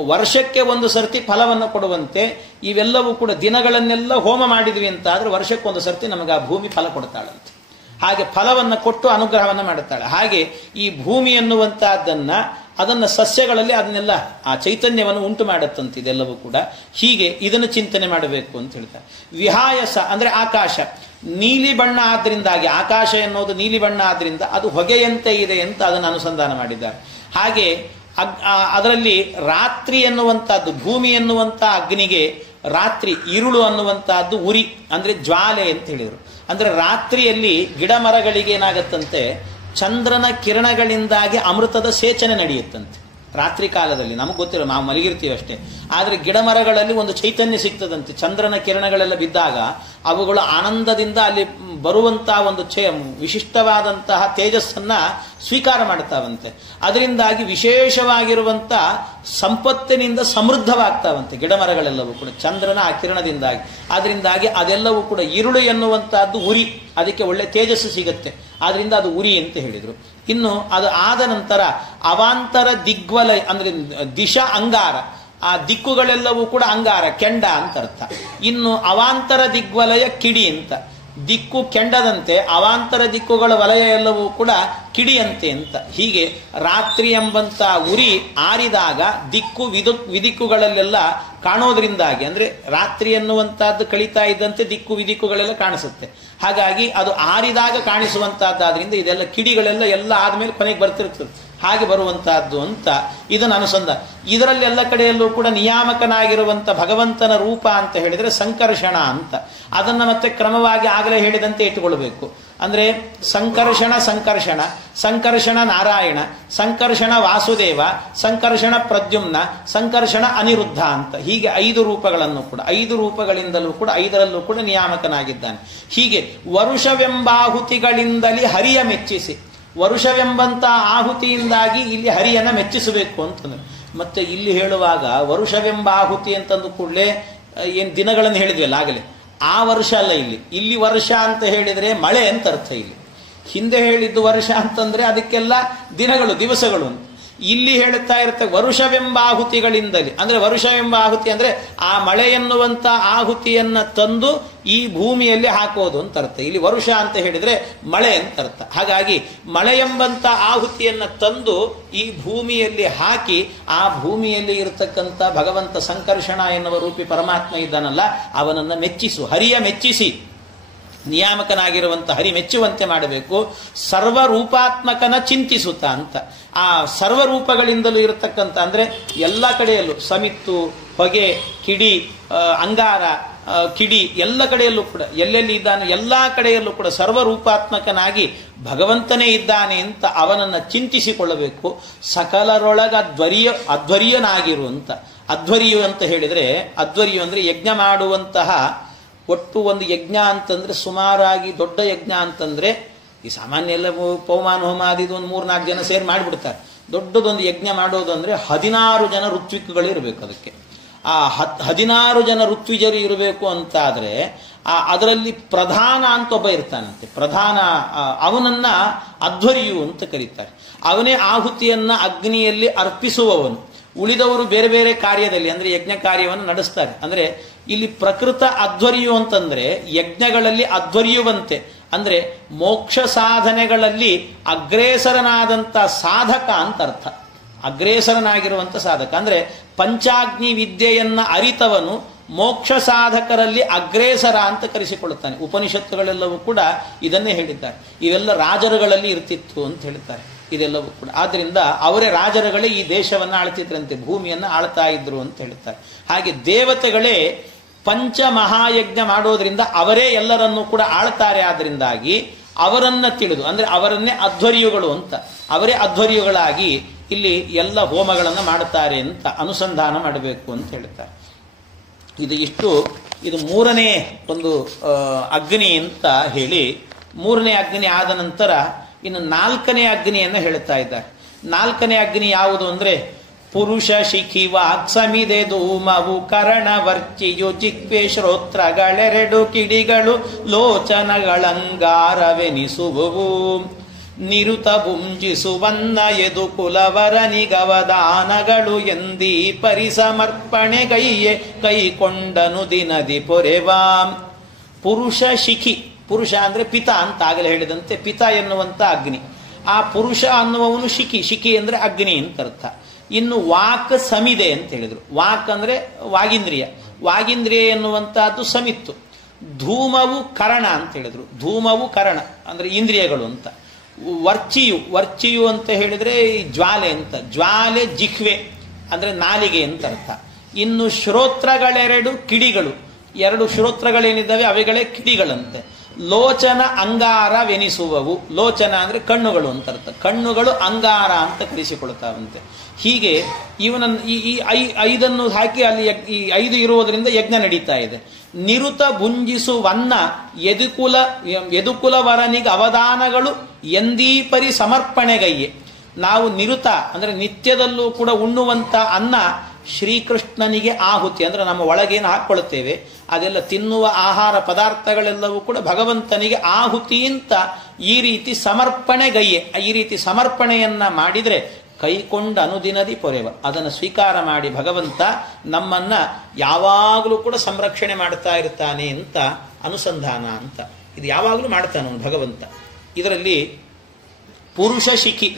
ವರ್ಷಕ್ಕೆ ಒಂದು ಸರ್ತಿ ಫಲವನ್ನು ಕೊಡುವಂತೆ ಇವೆಲ್ಲವೂ ಕೂಡ ದಿನಗಳನ್ನೆಲ್ಲ ಹೋಮ ಮಾಡಿದ್ವಿ ಅಂತ ಆದ್ರೆ ವರ್ಷಕ್ಕೊಂದು ಸರ್ತಿ ನಮಗೆ ಆ ಭೂಮಿ ಫಲ ಕೊಡ್ತಾಳಂತೆ. ಹಾಗೆ ಫಲವನ್ನು ಕೊಟ್ಟು ಅನುಗ್ರಹವನ್ನು ಮಾಡುತ್ತಾಳೆ. ಹಾಗೆ ಈ ಭೂಮಿ ಎನ್ನುವಂತಹದ್ದನ್ನ ಅದನ್ನ ಸಸ್ಯಗಳಲ್ಲಿ ಅದನ್ನೆಲ್ಲ ಆ ಚೈತನ್ಯವನ್ನು ಉಂಟು ಮಾಡುತ್ತಂತೆ ಇದೆಲ್ಲವೂ ಕೂಡ. ಹೀಗೆ ಇದನ್ನು ಚಿಂತನೆ ಮಾಡಬೇಕು ಅಂತ ಹೇಳ್ತಾರೆ. ವಿಹಾಯಸ ಅಂದ್ರೆ ಆಕಾಶ ನೀಲಿ ಬಣ್ಣ ಆದ್ರಿಂದಾಗಿ, ಆಕಾಶ ಎನ್ನುವುದು ನೀಲಿ ಬಣ್ಣ ಆದ್ರಿಂದ ಅದು ಹೊಗೆಯಂತೆ ಇದೆ ಅಂತ ಅದನ್ನು ಅನುಸಂಧಾನ ಮಾಡಿದ್ದಾರೆ. ಹಾಗೆ ಅದರಲ್ಲಿ ರಾತ್ರಿ ಎನ್ನುವಂತಹದ್ದು, ಭೂಮಿ ಎನ್ನುವಂತಹ ಅಗ್ನಿಗೆ ರಾತ್ರಿ, ಇರುಳು ಅನ್ನುವಂತಹದ್ದು ಉರಿ ಅಂದ್ರೆ ಜ್ವಾಲೆ ಅಂತ ಹೇಳಿದರು. ಅಂದ್ರೆ ರಾತ್ರಿಯಲ್ಲಿ ಗಿಡ ಮರಗಳಿಗೆ ಏನಾಗತ್ತಂತೆ, ಚಂದ್ರನ ಕಿರಣಗಳಿಂದಾಗಿ ಅಮೃತದ ಸೇಚನೆ ನಡೆಯುತ್ತಂತೆ. ರಾತ್ರಿ ಕಾಲದಲ್ಲಿ ನಮಗೆ ಗೊತ್ತಿಲ್ಲ, ನಾವು ಮಲಗಿರ್ತೀವಿ ಅಷ್ಟೇ, ಆದರೆ ಗಿಡ ಮರಗಳಲ್ಲಿ ಒಂದು ಚೈತನ್ಯ ಸಿಗ್ತದಂತೆ. ಚಂದ್ರನ ಕಿರಣಗಳೆಲ್ಲ ಬಿದ್ದಾಗ ಅವುಗಳು ಆನಂದದಿಂದ ಅಲ್ಲಿ ಬರುವಂತಹ ಒಂದು ವಿಶಿಷ್ಟವಾದಂತಹ ತೇಜಸ್ಸನ್ನ ಸ್ವೀಕಾರ ಮಾಡ್ತಾವಂತೆ. ಅದರಿಂದಾಗಿ ವಿಶೇಷವಾಗಿರುವಂತಹ ಸಂಪತ್ತಿನಿಂದ ಸಮೃದ್ಧವಾಗ್ತಾವಂತೆ ಗಿಡ ಮರಗಳೆಲ್ಲವೂ ಕೂಡ ಚಂದ್ರನ ಆ ಕಿರಣದಿಂದಾಗಿ. ಅದರಿಂದಾಗಿ ಅದೆಲ್ಲವೂ ಕೂಡ ಇರುಳು ಎನ್ನುವಂತಹದ್ದು ಉರಿ, ಅದಕ್ಕೆ ಒಳ್ಳೆ ತೇಜಸ್ಸು ಸಿಗುತ್ತೆ, ಆದ್ರಿಂದ ಅದು ಉರಿ ಅಂತ ಹೇಳಿದ್ರು. ಇನ್ನು ಅದು ಆದ ನಂತರ ಅವಾಂತರ ದಿಗ್ವಲಯ ಅಂದ್ರೆ ದಿಶಾ ಅಂಗಾರ, ಆ ದಿಕ್ಕುಗಳೆಲ್ಲವೂ ಕೂಡ ಅಂಗಾರ, ಕೆಂಡ ಅಂತ ಅರ್ಥ. ಇನ್ನು ಅವಾಂತರ ದಿಗ್ವಲಯ ಕಿಡಿ ಅಂತ, ದಿಕ್ಕು ಕೆಂಡದಂತೆ ಅವಾಂತರ ದಿಕ್ಕುಗಳ ವಲಯ ಎಲ್ಲವೂ ಕೂಡ ಕಿಡಿಯಂತೆ ಅಂತ. ಹೀಗೆ ರಾತ್ರಿ ಎಂಬಂತ ಉರಿ ಆರಿದಾಗ ದಿಕ್ಕು ವಿದಿಕ್ಕುಗಳಲ್ಲೆಲ್ಲ ಕಾಣೋದ್ರಿಂದಾಗಿ, ಅಂದ್ರೆ ರಾತ್ರಿ ಎನ್ನುವಂತಹದ್ದು ಕಳೀತಾ ಇದ್ದಂತೆ ದಿಕ್ಕು ವಿದಿಕ್ಕುಗಳೆಲ್ಲ ಕಾಣಿಸುತ್ತೆ. ಹಾಗಾಗಿ ಅದು ಆರಿದಾಗ ಕಾಣಿಸುವಂತಹದ್ದಾದ್ರಿಂದ ಇದೆಲ್ಲ ಕಿಡಿಗಳೆಲ್ಲ ಎಲ್ಲ ಆದ್ಮೇಲೆ ಕೊನೆಗೆ ಬರ್ತಿರ್ತದೆ, ಹಾಗೆ ಬರುವಂತಹದ್ದು ಅಂತ ಇದನ್ನು ಅನುಸಂಧಾನ. ಇದರಲ್ಲಿ ಎಲ್ಲ ಕಡೆಯಲ್ಲೂ ಕೂಡ ನಿಯಾಮಕನಾಗಿರುವಂತ ಭಗವಂತನ ರೂಪ ಅಂತ ಹೇಳಿದ್ರೆ ಸಂಕರ್ಷಣ ಅಂತ. ಅದನ್ನ ಮತ್ತೆ ಕ್ರಮವಾಗಿ ಆಗಲೇ ಹೇಳಿದಂತೆ ಇಟ್ಟುಕೊಳ್ಬೇಕು. ಅಂದ್ರೆ ಸಂಕರ್ಷಣ ಸಂಕರ್ಷಣ, ಸಂಕರ್ಷಣ ನಾರಾಯಣ, ಸಂಕರ್ಷಣ ವಾಸುದೇವ, ಸಂಕರ್ಷಣ ಪ್ರದ್ಯುಮ್ನ, ಸಂಕರ್ಷಣ ಅನಿರುದ್ಧ ಅಂತ. ಹೀಗೆ 5 ರೂಪಗಳನ್ನು ಕೂಡ 5 ರೂಪಗಳಿಂದಲೂ ಕೂಡ 5ರಲ್ಲೂ ಕೂಡ ನಿಯಾಮಕನಾಗಿದ್ದಾನೆ. ಹೀಗೆ ವರುಷವೆಂಬಾಹುತಿಗಳಿಂದಲೇ ಹರಿಯ ಮೆಚ್ಚಿಸಿ, ವರುಷವೆಂಬಂತ ಆಹುತಿಯಿಂದಾಗಿ ಇಲ್ಲಿ ಹರಿಯನ್ನ ಮೆಚ್ಚಿಸಬೇಕು ಅಂತಂದ್ರೆ. ಮತ್ತೆ ಇಲ್ಲಿ ಹೇಳುವಾಗ ವರುಷವೆಂಬ ಆಹುತಿ ಅಂತಂದು ಕೂಡಲೇ ಏನ್ ದಿನಗಳನ್ನು ಹೇಳಿದ್ವಲ್ಲ ಆಗಲೇ, ಆ ವರ್ಷ ಅಲ್ಲ ಇಲ್ಲಿ ವರ್ಷ ಅಂತ ಹೇಳಿದ್ರೆ ಮಳೆ ಅಂತ ಅರ್ಥ. ಇಲ್ಲಿ ಹಿಂದೆ ಹೇಳಿದ್ದು ವರ್ಷ ಅಂತಂದ್ರೆ ಅದಕ್ಕೆಲ್ಲ ದಿನಗಳು, ದಿವಸಗಳು ಅಂತ. ಇಲ್ಲಿ ಹೇಳುತ್ತಾ ಇರುತ್ತೆ ವರುಷವೆಂಬ ಆಹುತಿಗಳಿಂದಲೇ, ಅಂದ್ರೆ ವರುಷವೆಂಬ ಆಹುತಿ ಅಂದ್ರೆ ಆ ಮಳೆ ಎನ್ನುವಂತ ಆಹುತಿಯನ್ನ ತಂದು ಈ ಭೂಮಿಯಲ್ಲಿ ಹಾಕೋದು ಅಂತ ಅರ್ಥ. ಇಲ್ಲಿ ವರುಷ ಅಂತ ಹೇಳಿದ್ರೆ ಮಳೆ ಅಂತ ಅರ್ಥ. ಹಾಗಾಗಿ ಮಳೆ ಎಂಬಂತ ಆಹುತಿಯನ್ನ ತಂದು ಈ ಭೂಮಿಯಲ್ಲಿ ಹಾಕಿ ಆ ಭೂಮಿಯಲ್ಲಿ ಇರತಕ್ಕಂಥ ಭಗವಂತ ಸಂಕರ್ಷಣ ಎನ್ನುವ ರೂಪಿ ಪರಮಾತ್ಮ ಇದ್ದಾನಲ್ಲ ಅವನನ್ನ ಮೆಚ್ಚಿಸು, ಹರಿಯ ಮೆಚ್ಚಿಸಿ, ನಿಯಾಮಕನಾಗಿರುವಂತ ಹರಿ ಮೆಚ್ಚುವಂತೆ ಮಾಡಬೇಕು. ಸರ್ವರೂಪಾತ್ಮಕನ ಚಿಂತಿಸುತ್ತ ಅಂತ. ಆ ಸರ್ವರೂಪಗಳಿಂದಲೂ ಇರತಕ್ಕಂಥ ಅಂದ್ರೆ ಎಲ್ಲ ಕಡೆಯಲ್ಲೂ ಸಮಿತ್ತು, ಹೊಗೆ, ಕಿಡಿ, ಅಂಗಾರ, ಕಿಡಿ ಎಲ್ಲ ಕಡೆಯಲ್ಲೂ ಕೂಡ ಎಲ್ಲೆಲ್ಲಿ ಇದ್ದಾನೆ ಎಲ್ಲ ಕಡೆಯಲ್ಲೂ ಕೂಡ ಸರ್ವರೂಪಾತ್ಮಕನಾಗಿ ಭಗವಂತನೇ ಇದ್ದಾನೆ ಅಂತ ಅವನನ್ನು ಚಿಂತಿಸಿಕೊಳ್ಳಬೇಕು. ಸಕಲರೊಳಗ ಅಧ್ವರ್ಯನಾಗಿರುವಂತ ಅಧ್ವರ್ಯು ಅಂತ ಹೇಳಿದರೆ, ಅಧ್ವರ್ಯು ಅಂದರೆ ಯಜ್ಞ ಮಾಡುವಂತಹ, ಒಟ್ಟು ಒಂದು ಯಜ್ಞ ಅಂತಂದ್ರೆ ಸುಮಾರಾಗಿ ದೊಡ್ಡ ಯಜ್ಞ ಅಂತಂದ್ರೆ ಈ ಸಾಮಾನ್ಯ ಎಲ್ಲ ಪೌಮಾನ ಹೋಮ ಆದಿದು ಒಂದು 3-4 ಜನ ಸೇರಿ ಮಾಡಿಬಿಡ್ತಾರೆ. ದೊಡ್ಡದೊಂದು ಯಜ್ಞ ಮಾಡೋದು ಅಂದರೆ 16 ಜನ ಋತ್ವಿಕ್ಗಳು ಇರಬೇಕು. ಅದಕ್ಕೆ ಆ 16 ಜನ ಋತ್ವಿಜರು ಇರಬೇಕು ಅಂತಾದರೆ ಅದರಲ್ಲಿ ಪ್ರಧಾನ ಅಂತ ಒಬ್ಬ ಇರ್ತಾನಂತೆ. ಪ್ರಧಾನ ಅವನನ್ನ ಅಧ್ವರ್ಯು ಅಂತ ಕರೀತಾರೆ. ಅವನೇ ಆಹುತಿಯನ್ನ ಅಗ್ನಿಯಲ್ಲಿ ಅರ್ಪಿಸುವವನು. ಉಳಿದವರು ಬೇರೆ ಬೇರೆ ಕಾರ್ಯದಲ್ಲಿ ಅಂದರೆ ಯಜ್ಞ ಕಾರ್ಯವನ್ನು ನಡೆಸ್ತಾರೆ. ಅಂದರೆ ಇಲ್ಲಿ ಪ್ರಕೃತ ಅಧ್ವರ್ಯು ಅಂತಂದ್ರೆ ಯಜ್ಞಗಳಲ್ಲಿ ಅಧ್ವರ್ಯುವಂತೆ, ಅಂದ್ರೆ ಮೋಕ್ಷ ಸಾಧನೆಗಳಲ್ಲಿ ಅಗ್ರೇಸರನಾದಂಥ ಸಾಧಕ ಅಂತ ಅರ್ಥ. ಅಗ್ರೇಸರನಾಗಿರುವಂಥ ಸಾಧಕ ಅಂದ್ರೆ ಪಂಚಾಗ್ನಿ ವಿದ್ಯೆಯನ್ನ ಅರಿತವನು ಮೋಕ್ಷ ಸಾಧಕರಲ್ಲಿ ಅಗ್ರೇಸರ ಅಂತ ಕರೆಸಿಕೊಳ್ಳುತ್ತಾನೆ. ಉಪನಿಷತ್ತುಗಳೆಲ್ಲವೂ ಕೂಡ ಇದನ್ನೇ ಹೇಳಿದ್ದಾರೆ. ಇವೆಲ್ಲ ರಾಜರುಗಳಲ್ಲಿ ಇರ್ತಿತ್ತು ಅಂತ ಹೇಳ್ತಾರೆ ಇದೆಲ್ಲವೂ ಕೂಡ. ಆದ್ರಿಂದ ಅವರೇ ರಾಜರುಗಳೇ ಈ ದೇಶವನ್ನು ಆಳ್ತಿದ್ರಂತೆ, ಭೂಮಿಯನ್ನು ಆಳ್ತಾ ಇದ್ರು ಅಂತ ಹೇಳ್ತಾರೆ. ಹಾಗೆ ದೇವತೆಗಳೇ ಪಂಚ ಮಹಾಯಜ್ಞ ಮಾಡೋದ್ರಿಂದ ಅವರೇ ಎಲ್ಲರನ್ನೂ ಕೂಡ ಆಳ್ತಾರೆ. ಆದ್ರಿಂದಾಗಿ ಅವರನ್ನ ತಿಳಿದು ಅಂದ್ರೆ ಅವರನ್ನೇ ಅಧ್ವರ್ಯುಗಳು ಅಂತ, ಅವರೇ ಅಧ್ವರ್ಯುಗಳಾಗಿ ಇಲ್ಲಿ ಎಲ್ಲ ಹೋಮಗಳನ್ನು ಮಾಡುತ್ತಾರೆ ಅಂತ ಅನುಸಂಧಾನ ಮಾಡಬೇಕು ಅಂತ ಹೇಳ್ತಾರೆ. ಇದು 3ನೇ ಒಂದು ಅಗ್ನಿ ಅಂತ ಹೇಳಿ, 3ನೇ ಅಗ್ನಿ ಆದ ನಂತರ ಇನ್ನು 4ನೇ ಅಗ್ನಿಯನ್ನು ಹೇಳ್ತಾ ಇದ್ದಾರೆ. 4ನೇ ಅಗ್ನಿ ಯಾವುದು ಅಂದ್ರೆ ಪುರುಷ ಶಿಖಿ ವಾಕ್ಸಮಿದೆ ಧೂಮವು ಕರಣವರ್ಚಿಯು ಜಿಕ್ವೆ ಶ್ರೋತ್ರಗಳೆರಡು ಕಿಡಿಗಳು ಲೋಚನಗಳಂಗಾರವೆನಿಸುವುವು ನಿರುತ ಭುಂಜಿಸುವನ್ನ ಎದು ಕುಲವರನಿಗವದಾನಗಳು ಎಂದೀ ಪರಿಸಮರ್ಪಣೆಗೈಯೆ ಕೈಕೊಂಡನು ದಿನದಿ ಪೊರೆವಾಂ. ಪುರುಷ ಶಿಖಿ, ಪುರುಷ ಅಂದ್ರೆ ಪಿತ ಅಂತ ಆಗಲೇ ಹೇಳಿದಂತೆ ಪಿತ ಎನ್ನುವಂತ ಅಗ್ನಿ. ಆ ಪುರುಷ ಅನ್ನುವವನು ಶಿಖಿ, ಶಿಖಿ ಅಂದ್ರೆ ಅಗ್ನಿ ಅಂತ ಅರ್ಥ. ಇನ್ನು ವಾಕ್ ಸಮಿದೆ ಅಂತ ಹೇಳಿದ್ರು. ವಾಕ್ ಅಂದ್ರೆ ವಾಗೀಂದ್ರಿಯ, ವಾಗೀಂದ್ರಿಯ ಎನ್ನುವಂತಹದ್ದು ಸಮಿತ್ತು. ಧೂಮವು ಕರಣ ಅಂತ ಹೇಳಿದ್ರು. ಧೂಮವು ಕರಣ ಅಂದ್ರೆ ಇಂದ್ರಿಯಗಳು ಅಂತ. ವರ್ಚಿಯು ಅಂತ ಹೇಳಿದ್ರೆ ಜ್ವಾಲೆ ಅಂತ, ಜ್ವಾಲೆ ಜಿಹ್ವೆ ಅಂದ್ರೆ ನಾಲಿಗೆ ಅಂತ ಅರ್ಥ. ಇನ್ನು ಶ್ರೋತ್ರಗಳೆರಡು ಕಿಡಿಗಳು, 2 ಶ್ರೋತ್ರಗಳೇನಿದ್ದಾವೆ ಅವೆಗಳೇ ಕಿಡಿಗಳಂತೆ. ಲೋಚನ ಅಂಗಾರವೆನಿಸುವವು, ಲೋಚನ ಅಂದ್ರೆ ಕಣ್ಣುಗಳು ಅಂತ ಅರ್ಥ. ಕಣ್ಣುಗಳು ಅಂಗಾರ ಅಂತ ಕರೆಸಿಕೊಳ್ತಾವಂತೆ. ಹೀಗೆ ಇವನನ್ನು ಈ 5 ಹಾಕಿ ಅಲ್ಲಿ ಈ 5 ಇರುವುದರಿಂದ ಯಜ್ಞ ನಡೀತಾ ಇದೆ. ನಿರುತ ಭುಂಜಿಸುವನ್ನ ಎದುಕುಲವರನಿಗೆ ಅವದಾನಗಳು ಎಂದೀಪರಿ ಸಮರ್ಪಣೆಗೈಯೆ. ನಾವು ನಿರುತ ಅಂದ್ರೆ ನಿತ್ಯದಲ್ಲೂ ಕೂಡ ಉಣ್ಣುವಂತ ಅನ್ನ ಶ್ರೀಕೃಷ್ಣನಿಗೆ ಆಹುತಿ ಅಂದ್ರೆ ನಮ್ಮ ಒಳಗೇನು ಹಾಕ್ಕೊಳ್ತೇವೆ ಅದೆಲ್ಲ ತಿನ್ನುವ ಆಹಾರ ಪದಾರ್ಥಗಳೆಲ್ಲವೂ ಕೂಡ ಭಗವಂತನಿಗೆ ಆಹುತಿ ಅಂತ ಈ ರೀತಿ ಸಮರ್ಪಣೆಗೈಯೆ. ಈ ರೀತಿ ಸಮರ್ಪಣೆಯನ್ನ ಮಾಡಿದ್ರೆ ಕೈಕೊಂಡ ಅನುದಿನದಿ ಪೊರೆವ, ಅದನ್ನು ಸ್ವೀಕಾರ ಮಾಡಿ ಭಗವಂತ ನಮ್ಮನ್ನ ಯಾವಾಗಲೂ ಕೂಡ ಸಂರಕ್ಷಣೆ ಮಾಡ್ತಾ ಇರ್ತಾನೆ ಅಂತ ಅನುಸಂಧಾನ ಅಂತ. ಇದು ಯಾವಾಗಲೂ ಮಾಡ್ತಾನೆ ಭಗವಂತ. ಇದರಲ್ಲಿ ಪುರುಷ ಶಿಖಿ,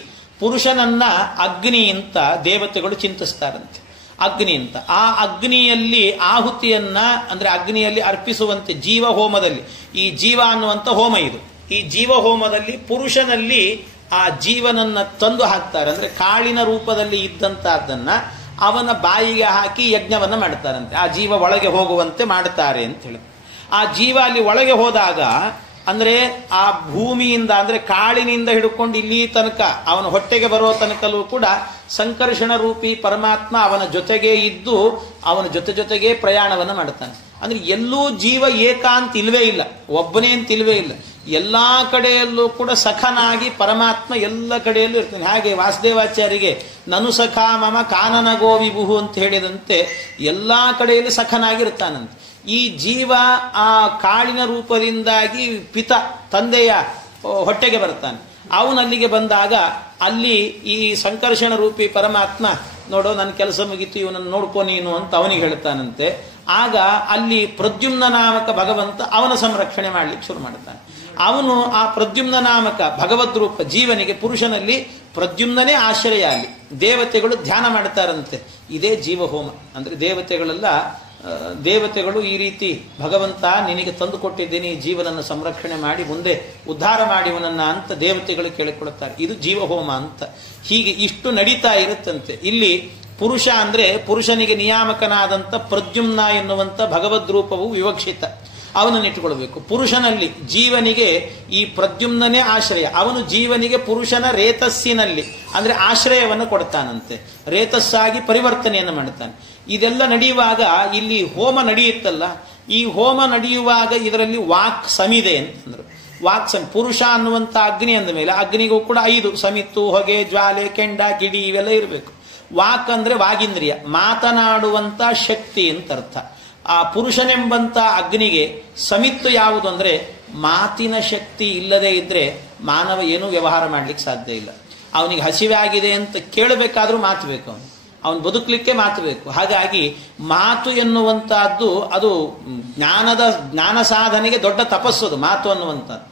ಪುರುಷನನ್ನ ಅಗ್ನಿ ಅಂತ ದೇವತೆಗಳು ಚಿಂತಿಸ್ತಾರಂತೆ. ಅಗ್ನಿ ಅಂತ ಆ ಅಗ್ನಿಯಲ್ಲಿ ಆಹುತಿಯನ್ನ ಅಂದ್ರೆ ಅಗ್ನಿಯಲ್ಲಿ ಅರ್ಪಿಸುವಂತೆ ಜೀವ ಹೋಮದಲ್ಲಿ, ಈ ಜೀವ ಅನ್ನುವಂಥ ಹೋಮ ಇದು. ಈ ಜೀವ ಹೋಮದಲ್ಲಿ ಪುರುಷನಲ್ಲಿ ಆ ಜೀವನನ್ನ ತಂದು ಹಾಕ್ತಾರೆ. ಅಂದ್ರೆ ಕಾಳಿನ ರೂಪದಲ್ಲಿ ಇದ್ದಂತಹದ್ದನ್ನ ಅವನ ಬಾಯಿಗೆ ಹಾಕಿ ಯಜ್ಞವನ್ನ ಮಾಡ್ತಾರಂತೆ. ಆ ಜೀವ ಒಳಗೆ ಹೋಗುವಂತೆ ಮಾಡ್ತಾರೆ ಅಂತ ಹೇಳಿ. ಆ ಜೀವ ಅಲ್ಲಿ ಒಳಗೆ ಹೋದಾಗ ಅಂದ್ರೆ ಆ ಭೂಮಿಯಿಂದ ಅಂದ್ರೆ ಕಾಳಿನಿಂದ ಹಿಡ್ಕೊಂಡು ಇಲ್ಲಿ ತನಕ ಅವನ ಹೊಟ್ಟೆಗೆ ಬರುವ ತನಕಲೂ ಕೂಡ ಸಂಕರ್ಷಣ ರೂಪಿ ಪರಮಾತ್ಮ ಅವನ ಜೊತೆಗೆ ಇದ್ದು ಅವನ ಜೊತೆಗೆ ಪ್ರಯಾಣವನ್ನು ಮಾಡ್ತಾನೆ. ಅಂದ್ರೆ ಎಲ್ಲೂ ಜೀವ ಏಕಾಂತ ಇಲ್ವೇ ಇಲ್ಲ, ಒಬ್ಬನೇ ಅಂತ ಇಲ್ವೇ ಇಲ್ಲ. ಎಲ್ಲಾ ಕಡೆಯಲ್ಲೂ ಕೂಡ ಸಖನಾಗಿ ಪರಮಾತ್ಮ ಎಲ್ಲ ಕಡೆಯಲ್ಲೂ ಇರ್ತಾನೆ. ಹಾಗೆ ವಾಸುದೇವಾಚಾರ್ಯರಿಗೆ ನನು ಸಖ ಮಮ ಕಾನನ ಗೋವಿಭುಹು ಅಂತ ಹೇಳಿದಂತೆ ಎಲ್ಲಾ ಕಡೆಯಲ್ಲಿ ಸಖನಾಗಿರ್ತಾನಂತೆ. ಈ ಜೀವ ಆ ಕಾಳಿನ ರೂಪದಿಂದಾಗಿ ಪಿತ ತಂದೆಯ ಹೊಟ್ಟೆಗೆ ಬರ್ತಾನೆ. ಅವನಲ್ಲಿಗೆ ಬಂದಾಗ ಅಲ್ಲಿ ಈ ಸಂಕರ್ಷಣ ರೂಪಿ ಪರಮಾತ್ಮ ನೋಡೋ ನನ್ನ ಕೆಲಸ ಮುಗಿತು, ಇವನನ್ನು ನೋಡ್ಕೊ ನೀನು ಅಂತ ಅವನಿಗೆ ಹೇಳ್ತಾನಂತೆ. ಆಗ ಅಲ್ಲಿ ಪ್ರದ್ಯುಮ್ನ ನಾಮಕ ಭಗವಂತ ಅವನ ಸಂರಕ್ಷಣೆ ಮಾಡ್ಲಿಕ್ಕೆ ಶುರು ಮಾಡ್ತಾನೆ. ಅವನು ಆ ಪ್ರದ್ಯುಮ್ನ ನಾಮಕ ಭಗವದ್ ರೂಪ ಜೀವನಿಗೆ ಪುರುಷನಲ್ಲಿ ಪ್ರದ್ಯುಮ್ನೇ ಆಶ್ರಯ. ಅಲ್ಲಿ ದೇವತೆಗಳು ಧ್ಯಾನ ಮಾಡ್ತಾರಂತೆ. ಇದೇ ಜೀವಹೋಮ ಅಂದ್ರೆ ದೇವತೆಗಳೆಲ್ಲ ದೇವತೆಗಳು ಈ ರೀತಿ ಭಗವಂತ ನಿನಗೆ ತಂದು ಕೊಟ್ಟಿದ್ದೀನಿ ಜೀವನನ್ನು ಸಂರಕ್ಷಣೆ ಮಾಡಿ ಮುಂದೆ ಉದ್ಧಾರ ಮಾಡಿವನನ್ನ ಅಂತ ದೇವತೆಗಳು ಕೇಳಿಕೊಳ್ಳುತ್ತಾರೆ. ಇದು ಜೀವಹೋಮ ಅಂತ. ಹೀಗೆ ಇಷ್ಟು ನಡೀತಾ ಇರುತ್ತಂತೆ. ಇಲ್ಲಿ ಪುರುಷ ಅಂದ್ರೆ ಪುರುಷನಿಗೆ ನಿಯಾಮಕನಾದಂಥ ಪ್ರದ್ಯುಮ್ನ ಎನ್ನುವಂಥ ಭಗವದ್ ರೂಪವು ವಿವಕ್ಷಿತ. ಅವನನ್ನು ಇಟ್ಟುಕೊಳ್ಬೇಕು. ಪುರುಷನಲ್ಲಿ ಜೀವನಿಗೆ ಈ ಪ್ರದ್ಯುಮ್ನೇ ಆಶ್ರಯ. ಅವನು ಜೀವನಿಗೆ ಪುರುಷನ ರೇತಸ್ಸಿನಲ್ಲಿ ಅಂದ್ರೆ ಆಶ್ರಯವನ್ನು ಕೊಡ್ತಾನಂತೆ. ರೇತಸ್ಸಾಗಿ ಪರಿವರ್ತನೆಯನ್ನು ಮಾಡ್ತಾನೆ. ಇದೆಲ್ಲ ನಡೆಯುವಾಗ ಇಲ್ಲಿ ಹೋಮ ನಡೆಯುತ್ತಲ್ಲ, ಈ ಹೋಮ ನಡೆಯುವಾಗ ಇದರಲ್ಲಿ ವಾಕ್ ಸಮಿದೆ ಅಂತಂದ್ರು. ವಾಕ್ ಪುರುಷ ಅನ್ನುವಂಥ ಅಗ್ನಿ ಅಂದ ಮೇಲೆ ಅಗ್ನಿಗೂ ಕೂಡ 5 ಸಮಿತ್ತು, ಹೊಗೆ, ಜ್ವಾಲೆ, ಕೆಂಡ, ಕಿಡಿ ಇವೆಲ್ಲ ಇರಬೇಕು. ವಾಕ್ ಅಂದ್ರೆ ವಾಗಿಂದ್ರಿಯ, ಮಾತನಾಡುವಂತ ಶಕ್ತಿ ಅಂತ ಅರ್ಥ. ಆ ಪುರುಷನೆಂಬಂತ ಅಗ್ನಿಗೆ ಸಮಿತ್ತು ಯಾವುದು ಅಂದ್ರೆ ಮಾತಿನ ಶಕ್ತಿ ಇಲ್ಲದೆ ಇದ್ರೆ ಮಾನವ ಏನೂ ವ್ಯವಹಾರ ಮಾಡ್ಲಿಕ್ಕೆ ಸಾಧ್ಯ ಇಲ್ಲ. ಅವನಿಗೆ ಹಸಿವೆ ಆಗಿದೆ ಅಂತ ಕೇಳಬೇಕಾದ್ರೂ ಮಾತು ಬೇಕು, ಅವನು ಬದುಕಲಿಕ್ಕೆ ಮಾತು ಬೇಕು. ಹಾಗಾಗಿ ಮಾತು ಎನ್ನುವಂತಹದ್ದು ಅದು ಜ್ಞಾನ ಸಾಧನೆಗೆ ದೊಡ್ಡ ತಪಸ್ಸು. ಮಾತು ಅನ್ನುವಂಥದ್ದು,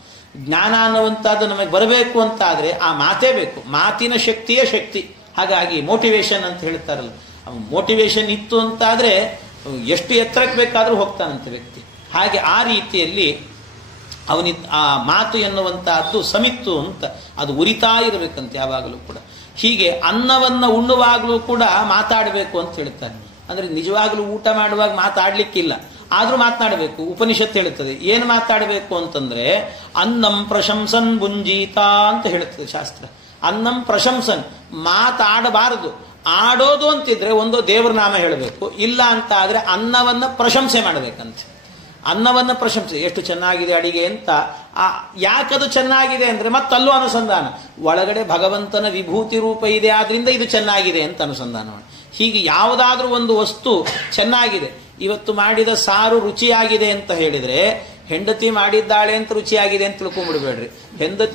ಜ್ಞಾನ ಅನ್ನುವಂಥದ್ದು ನಮಗೆ ಬರಬೇಕು ಅಂತ ಆದ್ರೆ ಆ ಮಾತೇ ಬೇಕು. ಮಾತಿನ ಶಕ್ತಿಯೇ ಶಕ್ತಿ. ಹಾಗಾಗಿ ಮೋಟಿವೇಶನ್ ಅಂತ ಹೇಳ್ತಾರಲ್ಲ, ಮೋಟಿವೇಶನ್ ಇತ್ತು ಅಂತಾದ್ರೆ ಎಷ್ಟು ಎತ್ತರಕ್ಕೆ ಬೇಕಾದ್ರೂ ಹೋಗ್ತಾನಂತೆ ವ್ಯಕ್ತಿ. ಹಾಗೆ ಆ ರೀತಿಯಲ್ಲಿ ಆ ಮಾತು ಎನ್ನುವಂತಹದ್ದು ಸಮಿತ್ತು ಅಂತ, ಅದು ಉರಿತಾ ಇರಬೇಕಂತೆ ಯಾವಾಗಲೂ ಕೂಡ. ಹೀಗೆ ಅನ್ನವನ್ನ ಉಣ್ಣುವಾಗಲೂ ಕೂಡ ಮಾತಾಡಬೇಕು ಅಂತ ಹೇಳ್ತಾರೆ. ಅಂದ್ರೆ ನಿಜವಾಗ್ಲೂ ಊಟ ಮಾಡುವಾಗ ಮಾತಾಡ್ಲಿಕ್ಕಿಲ್ಲ, ಆದ್ರೂ ಮಾತನಾಡಬೇಕು. ಉಪನಿಷತ್ತು ಹೇಳುತ್ತದೆ ಏನು ಮಾತಾಡಬೇಕು ಅಂತಂದ್ರೆ ಅನ್ನಂ ಪ್ರಶಂಸನ್ ಭುಂಜೀತ ಅಂತ ಹೇಳುತ್ತದೆ ಶಾಸ್ತ್ರ. ಅನ್ನಂ ಪ್ರಶಂಸನ್, ಮಾತಾಡಬಾರದು. ಆಡೋದು ಅಂತಿದ್ರೆ ಒಂದು ದೇವ್ರ ನಾಮ ಹೇಳಬೇಕು, ಇಲ್ಲ ಅಂತ ಆದ್ರೆ ಅನ್ನವನ್ನ ಪ್ರಶಂಸೆ ಮಾಡಬೇಕಂತೆ. ಅನ್ನವನ್ನ ಪ್ರಶಂಸೆ, ಎಷ್ಟು ಚೆನ್ನಾಗಿದೆ ಅಡಿಗೆ ಅಂತ. ಯಾಕದು ಚೆನ್ನಾಗಿದೆ ಅಂದ್ರೆ ಮತ್ತಲ್ಲೂ ಅನುಸಂಧಾನ, ಒಳಗಡೆ ಭಗವಂತನ ವಿಭೂತಿ ರೂಪ ಇದೆ, ಆದ್ರಿಂದ ಇದು ಚೆನ್ನಾಗಿದೆ ಅಂತ ಅನುಸಂಧಾನ ಮಾಡಿ. ಹೀಗೆ ಯಾವುದಾದ್ರೂ ಒಂದು ವಸ್ತು ಚೆನ್ನಾಗಿದೆ, ಇವತ್ತು ಮಾಡಿದ ಸಾರು ರುಚಿಯಾಗಿದೆ ಅಂತ ಹೇಳಿದ್ರೆ ಹೆಂಡತಿ ಮಾಡಿದ್ದಾಳೆ ಅಂತ ರುಚಿಯಾಗಿದೆ ಅಂತ ತಿಳ್ಕೊಂಡ್ಬಿಡ್ಬೇಡ್ರಿ.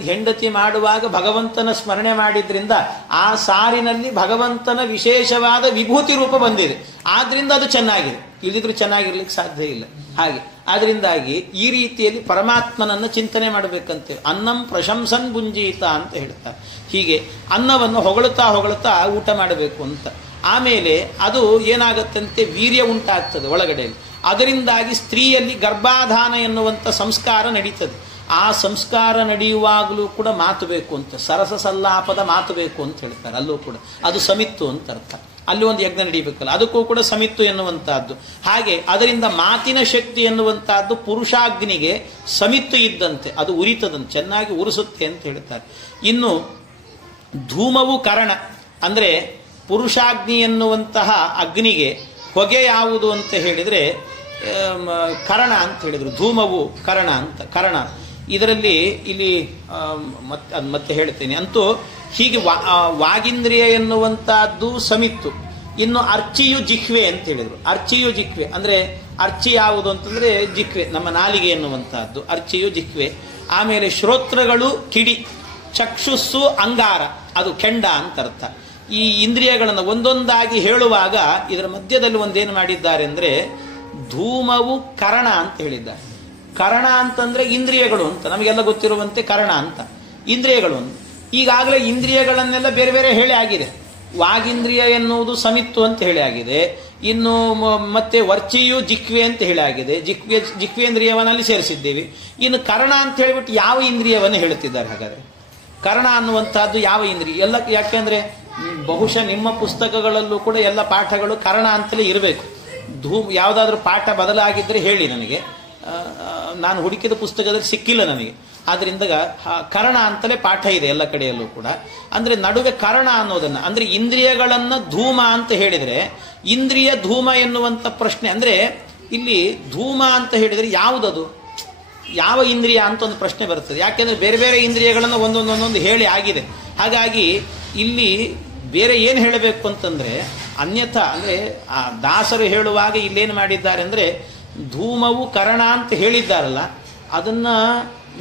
ಹೆಂಡತಿ ಮಾಡುವಾಗ ಭಗವಂತನ ಸ್ಮರಣೆ ಮಾಡಿದ್ರಿಂದ ಆ ಸಾರಿನಲ್ಲಿ ಭಗವಂತನ ವಿಶೇಷವಾದ ವಿಭೂತಿ ರೂಪ ಬಂದಿದೆ, ಆದ್ರಿಂದ ಅದು ಚೆನ್ನಾಗಿದೆ. ಇಲ್ಲಿದ್ರೂ ಚೆನ್ನಾಗಿರ್ಲಿಕ್ಕೆ ಸಾಧ್ಯ ಇಲ್ಲ. ಹಾಗೆ ಆದ್ರಿಂದಾಗಿ ಈ ರೀತಿಯಲ್ಲಿ ಪರಮಾತ್ಮನನ್ನು ಚಿಂತನೆ ಮಾಡಬೇಕಂತೆ. ಅನ್ನಂ ಪ್ರಶಂಸನ್ ಭುಂಜೀತ ಅಂತ ಹೇಳ್ತಾರೆ. ಹೀಗೆ ಅನ್ನವನ್ನು ಹೊಗಳುತ್ತಾ ಹೊಗಳುತ್ತಾ ಊಟ ಮಾಡಬೇಕು ಅಂತ. ಆಮೇಲೆ ಅದು ಏನಾಗತ್ತಂತೆ, ವೀರ್ಯ ಉಂಟಾಗ್ತದೆ ಒಳಗಡೆಯಲ್ಲಿ. ಅದರಿಂದಾಗಿ ಸ್ತ್ರೀಯಲ್ಲಿ ಗರ್ಭಾಧಾನ ಎನ್ನುವಂಥ ಸಂಸ್ಕಾರ ನಡೀತದೆ. ಆ ಸಂಸ್ಕಾರ ನಡೆಯುವಾಗಲೂ ಕೂಡ ಮಾತು ಬೇಕು ಅಂತ, ಸರಸ ಸಲ್ಲಾಪದ ಮಾತು ಬೇಕು ಅಂತ ಹೇಳ್ತಾರೆ. ಅಲ್ಲೂ ಕೂಡ ಅದು ಸಮಿತ್ತು ಅಂತ ಅರ್ಥ. ಅಲ್ಲಿ ಒಂದು ಯಜ್ಞ ನಡೀಬೇಕಲ್ಲ, ಅದಕ್ಕೂ ಕೂಡ ಸಮಿತ್ತು ಎನ್ನುವಂತಹದ್ದು. ಹಾಗೆ ಅದರಿಂದ ಮಾತಿನ ಶಕ್ತಿ ಎನ್ನುವಂತಹದ್ದು ಪುರುಷಾಗ್ನಿಗೆ ಸಮಿತ್ತು ಇದ್ದಂತೆ, ಅದು ಉರಿತದಂತೆ, ಚೆನ್ನಾಗಿ ಉರಿಸುತ್ತೆ ಅಂತ ಹೇಳ್ತಾರೆ. ಇನ್ನು ಧೂಮವು ಕರಣ ಅಂದ್ರೆ ಪುರುಷಾಗ್ನಿ ಎನ್ನುವಂತಹ ಅಗ್ನಿಗೆ ಹೊಗೆ ಯಾವುದು ಅಂತ ಹೇಳಿದ್ರೆ ಕರಣ ಅಂತ ಹೇಳಿದ್ರು. ಧೂಮವು ಕರಣ ಅಂತ. ಕರಣ ಇದರಲ್ಲಿ ಇಲ್ಲಿ ಮತ್ತೆ ಹೇಳ್ತೇನೆ. ಅಂತೂ ಹೀಗೆ ವಾಗಿಂದ್ರಿಯ ಎನ್ನುವಂತಹದ್ದು ಸಮಿತ್ತು. ಇನ್ನು ಅರ್ಚಿಯು ಜಿಹ್ವೆ ಅಂತ ಹೇಳಿದ್ರು. ಅರ್ಚಿಯು ಜಿಹ್ವೆ ಅಂದ್ರೆ ಅರ್ಚಿ ಯಾವುದು ಅಂತಂದ್ರೆ ಜಿಹ್ವೆ, ನಮ್ಮ ನಾಲಿಗೆ ಎನ್ನುವಂತಹದ್ದು ಅರ್ಚಿಯು ಜಿಹ್ವೆ. ಆಮೇಲೆ ಶ್ರೋತ್ರಗಳು ಕಿಡಿ, ಚಕ್ಷುಸ್ಸು ಅಂಗಾರ, ಅದು ಕೆಂಡ ಅಂತ ಅರ್ಥ. ಈ ಇಂದ್ರಿಯಗಳನ್ನು ಒಂದೊಂದಾಗಿ ಹೇಳುವಾಗ ಇದರ ಮಧ್ಯದಲ್ಲಿ ಒಂದೇನು ಮಾಡಿದ್ದಾರೆ ಅಂದ್ರೆ ಧೂಮವು ಕರಣ ಅಂತ ಹೇಳಿದ್ದಾರೆ. ಕರಣ ಅಂತಂದ್ರೆ ಇಂದ್ರಿಯಗಳು ಅಂತ, ನಮಗೆಲ್ಲ ಗೊತ್ತಿರುವಂತೆ ಕರಣ ಅಂತ ಇಂದ್ರಿಯಗಳು ಅಂತ. ಈಗಾಗಲೇ ಇಂದ್ರಿಯಗಳನ್ನೆಲ್ಲ ಬೇರೆ ಬೇರೆ ಹೇಳಿ ಆಗಿದೆ. ವಾಗೀಂದ್ರಿಯ ಎನ್ನುವುದು ಸಮಿತ್ತು ಅಂತ ಹೇಳಿ ಆಗಿದೆ. ಇನ್ನು ಮತ್ತೆ ವರ್ಚಿಯು ಜಿಕ್ವೆ ಅಂತ ಹೇಳಿ ಆಗಿದೆ. ಜಿಕ್ವೇಂದ್ರಿಯವನ್ನಲ್ಲಿ ಸೇರಿಸಿದ್ದೇವೆ. ಇನ್ನು ಕರ್ಣ ಅಂತ ಹೇಳಿಬಿಟ್ಟು ಯಾವ ಇಂದ್ರಿಯವನ್ನು ಹೇಳುತ್ತಿದ್ದಾರೆ? ಹಾಗಾದ್ರೆ ಕರ್ಣ ಅನ್ನುವಂತಹದ್ದು ಯಾವ ಇಂದ್ರಿಯ? ಎಲ್ಲ ಯಾಕೆಂದ್ರೆ ಬಹುಶಃ ನಿಮ್ಮ ಪುಸ್ತಕಗಳಲ್ಲೂ ಕೂಡ ಎಲ್ಲ ಪಾಠಗಳು ಕರ್ಣ ಅಂತಲೇ ಇರಬೇಕು. ಯಾವುದಾದ್ರೂ ಪಾಠ ಬದಲಾಗಿದ್ರೆ ಹೇಳಿ ನನಗೆ, ನಾನು ಹುಡುಕಿದ ಪುಸ್ತಕದಲ್ಲಿ ಸಿಕ್ಕಿಲ್ಲ ನನಗೆ. ಆದ್ರಿಂದ ಕರ್ಣ ಅಂತಲೇ ಪಾಠ ಇದೆ ಎಲ್ಲ ಕಡೆಯಲ್ಲೂ ಕೂಡ. ಅಂದ್ರೆ ನಡುವೆ ಕರ್ಣ ಅನ್ನೋದನ್ನ, ಅಂದ್ರೆ ಇಂದ್ರಿಯಗಳನ್ನ ಧೂಮ ಅಂತ ಹೇಳಿದ್ರೆ ಇಂದ್ರಿಯ ಧೂಮ ಎನ್ನುವಂತ ಪ್ರಶ್ನೆ. ಅಂದ್ರೆ ಇಲ್ಲಿ ಧೂಮ ಅಂತ ಹೇಳಿದ್ರೆ ಯಾವುದದು, ಯಾವ ಇಂದ್ರಿಯ ಅಂತ ಒಂದು ಪ್ರಶ್ನೆ ಬರ್ತದೆ. ಯಾಕೆಂದ್ರೆ ಬೇರೆ ಬೇರೆ ಇಂದ್ರಿಯಗಳನ್ನು ಒಂದೊಂದೊಂದೊಂದು ಹೇಳಿ ಆಗಿದೆ. ಹಾಗಾಗಿ ಇಲ್ಲಿ ಬೇರೆ ಏನು ಹೇಳಬೇಕು ಅಂತಂದ್ರೆ ಅನ್ಯಥಾ, ಅಂದ್ರೆ ಆ ದಾಸರು ಹೇಳುವಾಗ ಇಲ್ಲೇನು ಮಾಡಿದ್ದಾರೆ ಅಂದ್ರೆ ಧೂಮವು ಕರ್ಣ ಅಂತ ಹೇಳಿದ್ದಾರಲ್ಲ, ಅದನ್ನ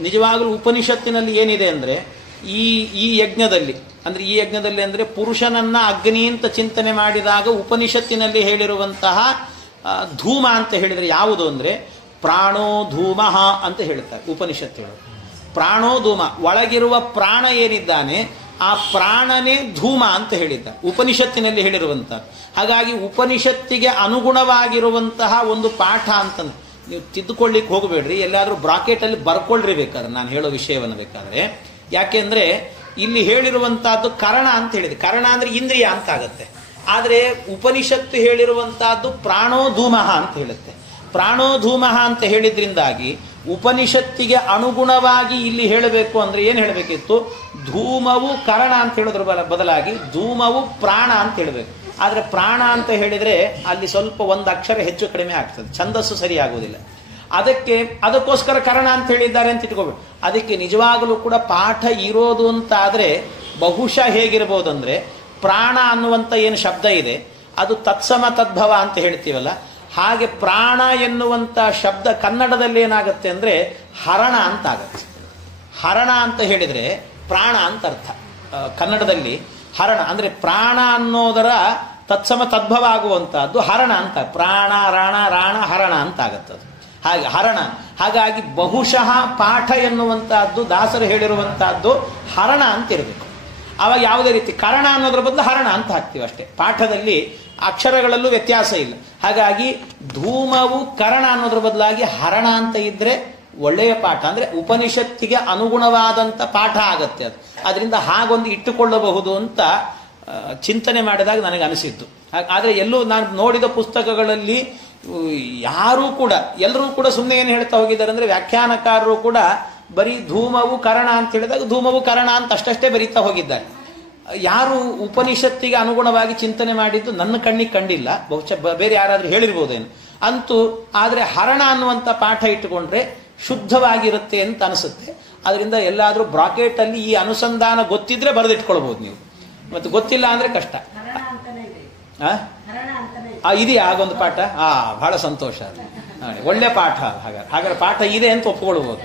ನಿಜವಾಗಲೂ ಉಪನಿಷತ್ತಿನಲ್ಲಿ ಏನಿದೆ ಅಂದ್ರೆ ಈ ಯಜ್ಞದಲ್ಲಿ ಅಂದ್ರೆ ಪುರುಷನನ್ನ ಅಗ್ನಿ ಅಂತ ಚಿಂತನೆ ಮಾಡಿದಾಗ ಉಪನಿಷತ್ತಿನಲ್ಲಿ ಹೇಳಿರುವಂತಹ ಧೂಮ ಅಂತ ಹೇಳಿದ್ರೆ ಯಾವುದು ಅಂದ್ರೆ ಪ್ರಾಣೋ ಧೂಮಃ ಅಂತ ಹೇಳ್ತಾರೆ ಉಪನಿಷತ್ತು ಹೇಳೋದು. ಪ್ರಾಣೋ ಧೂಮ, ಒಳಗಿರುವ ಪ್ರಾಣ ಏನಿದ್ದಾನೆ ಆ ಪ್ರಾಣನೇ ಧೂಮ ಅಂತ ಹೇಳಿದ್ದ ಉಪನಿಷತ್ತಿನಲ್ಲಿ ಹೇಳಿರುವಂಥದ್ದು. ಹಾಗಾಗಿ ಉಪನಿಷತ್ತಿಗೆ ಅನುಗುಣವಾಗಿರುವಂತಹ ಒಂದು ಪಾಠ ಅಂತಂದ್ರೆ ನೀವು ತಿದ್ದುಕೊಳ್ಳಿಕ್ಕೆ ಹೋಗಬೇಡ್ರಿ, ಎಲ್ಲಾದರೂ ಬ್ರಾಕೆಟಲ್ಲಿ ಬರ್ಕೊಳ್ರಿ ಬೇಕಾದ್ರೆ ನಾನು ಹೇಳೋ ವಿಷಯವನ್ನು ಬೇಕಾದ್ರೆ. ಯಾಕೆಂದ್ರೆ ಇಲ್ಲಿ ಹೇಳಿರುವಂತಹದ್ದು ಕರಣ ಅಂತ ಹೇಳಿದೆ. ಕರಣ ಅಂದ್ರೆ ಇಂದ್ರಿಯ ಅಂತ ಆಗತ್ತೆ. ಆದರೆ ಉಪನಿಷತ್ತು ಹೇಳಿರುವಂತಹದ್ದು ಪ್ರಾಣೋಧೂಮಃ ಅಂತ ಹೇಳುತ್ತೆ. ಪ್ರಾಣೋಧೂಮಃ ಅಂತ ಹೇಳಿದ್ರಿಂದಾಗಿ ಉಪನಿಷತ್ತಿಗೆ ಅನುಗುಣವಾಗಿ ಇಲ್ಲಿ ಹೇಳಬೇಕು ಅಂದ್ರೆ ಏನು ಹೇಳಬೇಕಿತ್ತು? ಧೂಮವು ಕರಣ ಅಂತ ಹೇಳೋದ್ರ ಬದಲಾಗಿ ಧೂಮವು ಪ್ರಾಣ ಅಂತ ಹೇಳಬೇಕು. ಆದರೆ ಪ್ರಾಣ ಅಂತ ಹೇಳಿದ್ರೆ ಅಲ್ಲಿ ಸ್ವಲ್ಪ ಒಂದು ಅಕ್ಷರ ಹೆಚ್ಚು ಕಡಿಮೆ ಆಗ್ತದೆ, ಛಂದಸ್ಸು ಸರಿಯಾಗುವುದಿಲ್ಲ. ಅದಕ್ಕೋಸ್ಕರ ಕರಣ ಅಂತ ಹೇಳಿದ್ದಾರೆ ಅಂತ ಇಟ್ಕೋಬೇಕು. ಅದಕ್ಕೆ ನಿಜವಾಗಲೂ ಕೂಡ ಪಾಠ ಇರೋದು ಅಂತ ಆದರೆ ಬಹುಶಃ ಹೇಗಿರ್ಬೋದು ಅಂದ್ರೆ, ಪ್ರಾಣ ಅನ್ನುವಂಥ ಏನು ಶಬ್ದ ಇದೆ ಅದು ತತ್ಸಮ ತದ್ಭವ ಅಂತ ಹೇಳ್ತೀವಲ್ಲ, ಹಾಗೆ ಪ್ರಾಣ ಎನ್ನುವಂಥ ಶಬ್ದ ಕನ್ನಡದಲ್ಲಿ ಏನಾಗುತ್ತೆ ಅಂದ್ರೆ ಹರಣ ಅಂತ ಆಗತ್ತೆ. ಹರಣ ಅಂತ ಹೇಳಿದ್ರೆ ಪ್ರಾಣ ಅಂತ ಅರ್ಥ. ಕನ್ನಡದಲ್ಲಿ ಹರಣ ಅಂದ್ರೆ ಪ್ರಾಣ ಅನ್ನೋದರ ತತ್ಸಮ ತದ್ಭವ ಆಗುವಂತಹದ್ದು ಹರಣ ಅಂತ. ಪ್ರಾಣ ರಾಣ ರಾಣ ಹರಣ ಅಂತ ಆಗತ್ತದು. ಹಾಗೆ ಹರಣ. ಹಾಗಾಗಿ ಬಹುಶಃ ಪಾಠ ಎನ್ನುವಂತಹದ್ದು ದಾಸರು ಹೇಳಿರುವಂತಹದ್ದು ಹರಣ ಅಂತ ಇರಬೇಕು. ಅವಾಗ ಯಾವುದೇ ರೀತಿ ಕರಣ ಅನ್ನೋದ್ರ ಬದಲು ಹರಣ ಅಂತ ಹಾಕ್ತೀವಿ ಅಷ್ಟೇ. ಪಾಠದಲ್ಲಿ ಅಕ್ಷರಗಳಲ್ಲೂ ವ್ಯತ್ಯಾಸ ಇಲ್ಲ. ಹಾಗಾಗಿ ಧೂಮವು ಕರಣ ಅನ್ನೋದ್ರ ಬದಲಾಗಿ ಹರಣ ಅಂತ ಇದ್ರೆ ಒಳ್ಳೆಯ ಪಾಠ, ಅಂದ್ರೆ ಉಪನಿಷತ್ತಿಗೆ ಅನುಗುಣವಾದಂಥ ಪಾಠ ಆಗತ್ತೆ ಅದು. ಅದರಿಂದ ಹಾಗೊಂದು ಇಟ್ಟುಕೊಳ್ಳಬಹುದು ಅಂತ ಚಿಂತನೆ ಮಾಡಿದಾಗ ನನಗೆ ಅನಿಸಿದ್ದು. ಆದರೆ ಎಲ್ಲೂ ನಾನು ನೋಡಿದ ಪುಸ್ತಕಗಳಲ್ಲಿ ಯಾರೂ ಕೂಡ ಎಲ್ಲರೂ ಕೂಡ ಸುಮ್ಮನೆ ಏನು ಹೇಳ್ತಾ ಹೋಗಿದ್ದಾರೆ ಅಂದ್ರೆ, ವ್ಯಾಖ್ಯಾನಕಾರರು ಕೂಡ ಬರೀ ಧೂಮವು ಕರಣ ಅಂತ ಹೇಳಿದಾಗ ಧೂಮವು ಕರಣ ಅಂತ ಅಷ್ಟಷ್ಟೇ ಬರೀತಾ ಹೋಗಿದ್ದಾರೆ. ಯಾರು ಉಪನಿಷತ್ತಿಗೆ ಅನುಗುಣವಾಗಿ ಚಿಂತನೆ ಮಾಡಿದ್ದು ನನ್ನ ಕಣ್ಣಿಗೆ ಕಂಡಿಲ್ಲ. ಬಹುಶಃ ಬೇರೆ ಯಾರಾದ್ರೂ ಹೇಳಿರ್ಬೋದೇನು ಅಂತೂ. ಆದರೆ ಹರಣ ಅನ್ನುವಂಥ ಪಾಠ ಇಟ್ಟುಕೊಂಡ್ರೆ ಶುದ್ಧವಾಗಿರುತ್ತೆ ಅಂತ ಅನಿಸುತ್ತೆ. ಅದರಿಂದ ಎಲ್ಲಾದ್ರೂ ಬ್ರಾಕೆಟ್ ಅಲ್ಲಿ ಈ ಅನುಸಂಧಾನ ಗೊತ್ತಿದ್ರೆ ಬರೆದಿಟ್ಕೊಳ್ಬಹುದು ನೀವು, ಮತ್ತೆ ಗೊತ್ತಿಲ್ಲ ಅಂದ್ರೆ ಕಷ್ಟ. ಇದೆಯಾ ಆಗೊಂದು ಪಾಠ? ಬಹಳ ಸಂತೋಷ, ಒಳ್ಳೆ ಪಾಠ. ಹಾಗಾದ್ರೆ ಪಾಠ ಇದೆ ಅಂತ ಒಪ್ಕೊಳ್ಬಹುದು,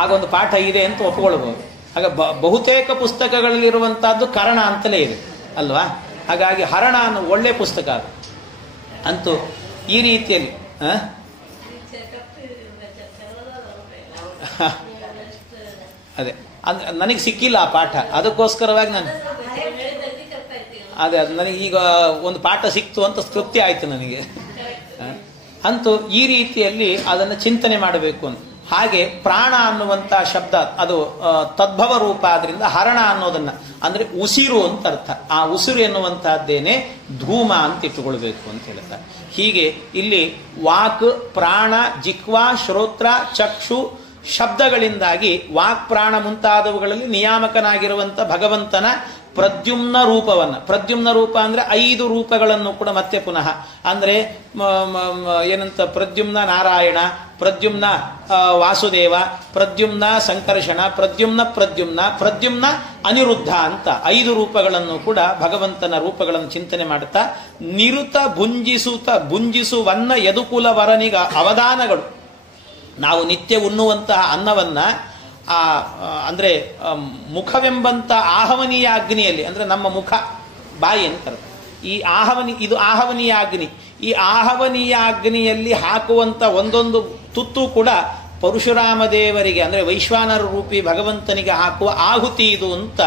ಆಗೊಂದು ಪಾಠ ಇದೆ ಅಂತ ಒಪ್ಕೊಳ್ಬಹುದು. ಹಾಗೆ ಬಹುತೇಕ ಪುಸ್ತಕಗಳಲ್ಲಿರುವಂತಹದ್ದು ಕರಣ ಅಂತಲೇ ಇದೆ ಅಲ್ವಾ? ಹಾಗಾಗಿ ಹರಣ ಅನ್ನೋ ಒಳ್ಳೆ ಪುಸ್ತಕ ಅದು. ಅಂತೂ ಈ ರೀತಿಯಲ್ಲಿ ಅದೇ ನನಗೆ ಸಿಕ್ಕಿಲ್ಲ ಆ ಪಾಠ, ಅದಕ್ಕೋಸ್ಕರವಾಗಿ ನಾನು ಅದೇ ನನಗೆ ಈಗ ಒಂದು ಪಾಠ ಸಿಕ್ತು ಅಂತ ತೃಪ್ತಿ ಆಯ್ತು ನನಗೆ. ಅಂತೂ ಈ ರೀತಿಯಲ್ಲಿ ಅದನ್ನು ಚಿಂತನೆ ಮಾಡಬೇಕು ಅಂತ. ಹಾಗೆ ಪ್ರಾಣ ಅನ್ನುವಂಥ ಶಬ್ದ ಅದು ತದ್ಭವ ರೂಪ ಆದ್ರಿಂದ ಹರಣ ಅನ್ನೋದನ್ನ ಅಂದ್ರೆ ಉಸಿರು ಅಂತ ಅರ್ಥ. ಆ ಉಸಿರು ಎನ್ನುವಂತಹದ್ದೇನೆ ಧೂಮ ಅಂತ ಇಟ್ಟುಕೊಳ್ಬೇಕು ಅಂತ ಹೇಳ್ತಾರೆ. ಹೀಗೆ ಇಲ್ಲಿ ವಾಕ್, ಪ್ರಾಣ, ಜಿಹ್ವಾ, ಶ್ರೋತ್ರ, ಚಕ್ಷು ಶಬ್ದಗಳಿಂದಾಗಿ ವಾಕ್, ಪ್ರಾಣ ಮುಂತಾದವುಗಳಲ್ಲಿ ನಿಯಾಮಕನಾಗಿರುವಂಥ ಭಗವಂತನ ಪ್ರದ್ಯುಮ್ನ ರೂಪವನ್ನ, ಪ್ರದ್ಯುಮ್ನ ರೂಪ ಅಂದ್ರೆ 5 ರೂಪಗಳನ್ನು ಕೂಡ ಮತ್ತೆ ಪುನಃ ಅಂದ್ರೆ ಏನಂತ, ಪ್ರದ್ಯುಮ್ನ ನಾರಾಯಣ, ಪ್ರದ್ಯುಮ್ನ ವಾಸುದೇವ, ಪ್ರದ್ಯುಮ್ನ ಸಂಕರ್ಷಣ, ಪ್ರದ್ಯುಮ್ನ ಅನಿರುದ್ಧ ಅಂತ 5 ರೂಪಗಳನ್ನು ಕೂಡ ಭಗವಂತನ ರೂಪಗಳನ್ನು ಚಿಂತನೆ ಮಾಡುತ್ತಾ ನಿರುತ ಭುಂಜಿಸುವನ್ನ ಯದುಕುಲ ವರನಿಗ ಅವದಾನಗಳು. ನಾವು ನಿತ್ಯ ಉಣ್ಣುವಂತಹ ಅನ್ನವನ್ನ ಅಂದ್ರೆ ಮುಖವೆಂಬಂತ ಆಹವನೀಯ ಅಗ್ನಿಯಲ್ಲಿ, ಅಂದ್ರೆ ನಮ್ಮ ಮುಖ ಬಾಯಿ ಅಂತಾರೆ, ಈ ಇದು ಆಹವನೀಯ ಅಗ್ನಿ. ಈ ಆಹವನೀಯ ಅಗ್ನಿಯಲ್ಲಿ ಹಾಕುವಂತ ಒಂದೊಂದು ತುತ್ತು ಕೂಡ ಪರಶುರಾಮ ದೇವರಿಗೆ ಅಂದ್ರೆ ವೈಶ್ವಾನರ ರೂಪಿ ಭಗವಂತನಿಗೆ ಹಾಕುವ ಆಹುತಿ ಇದು ಅಂತ.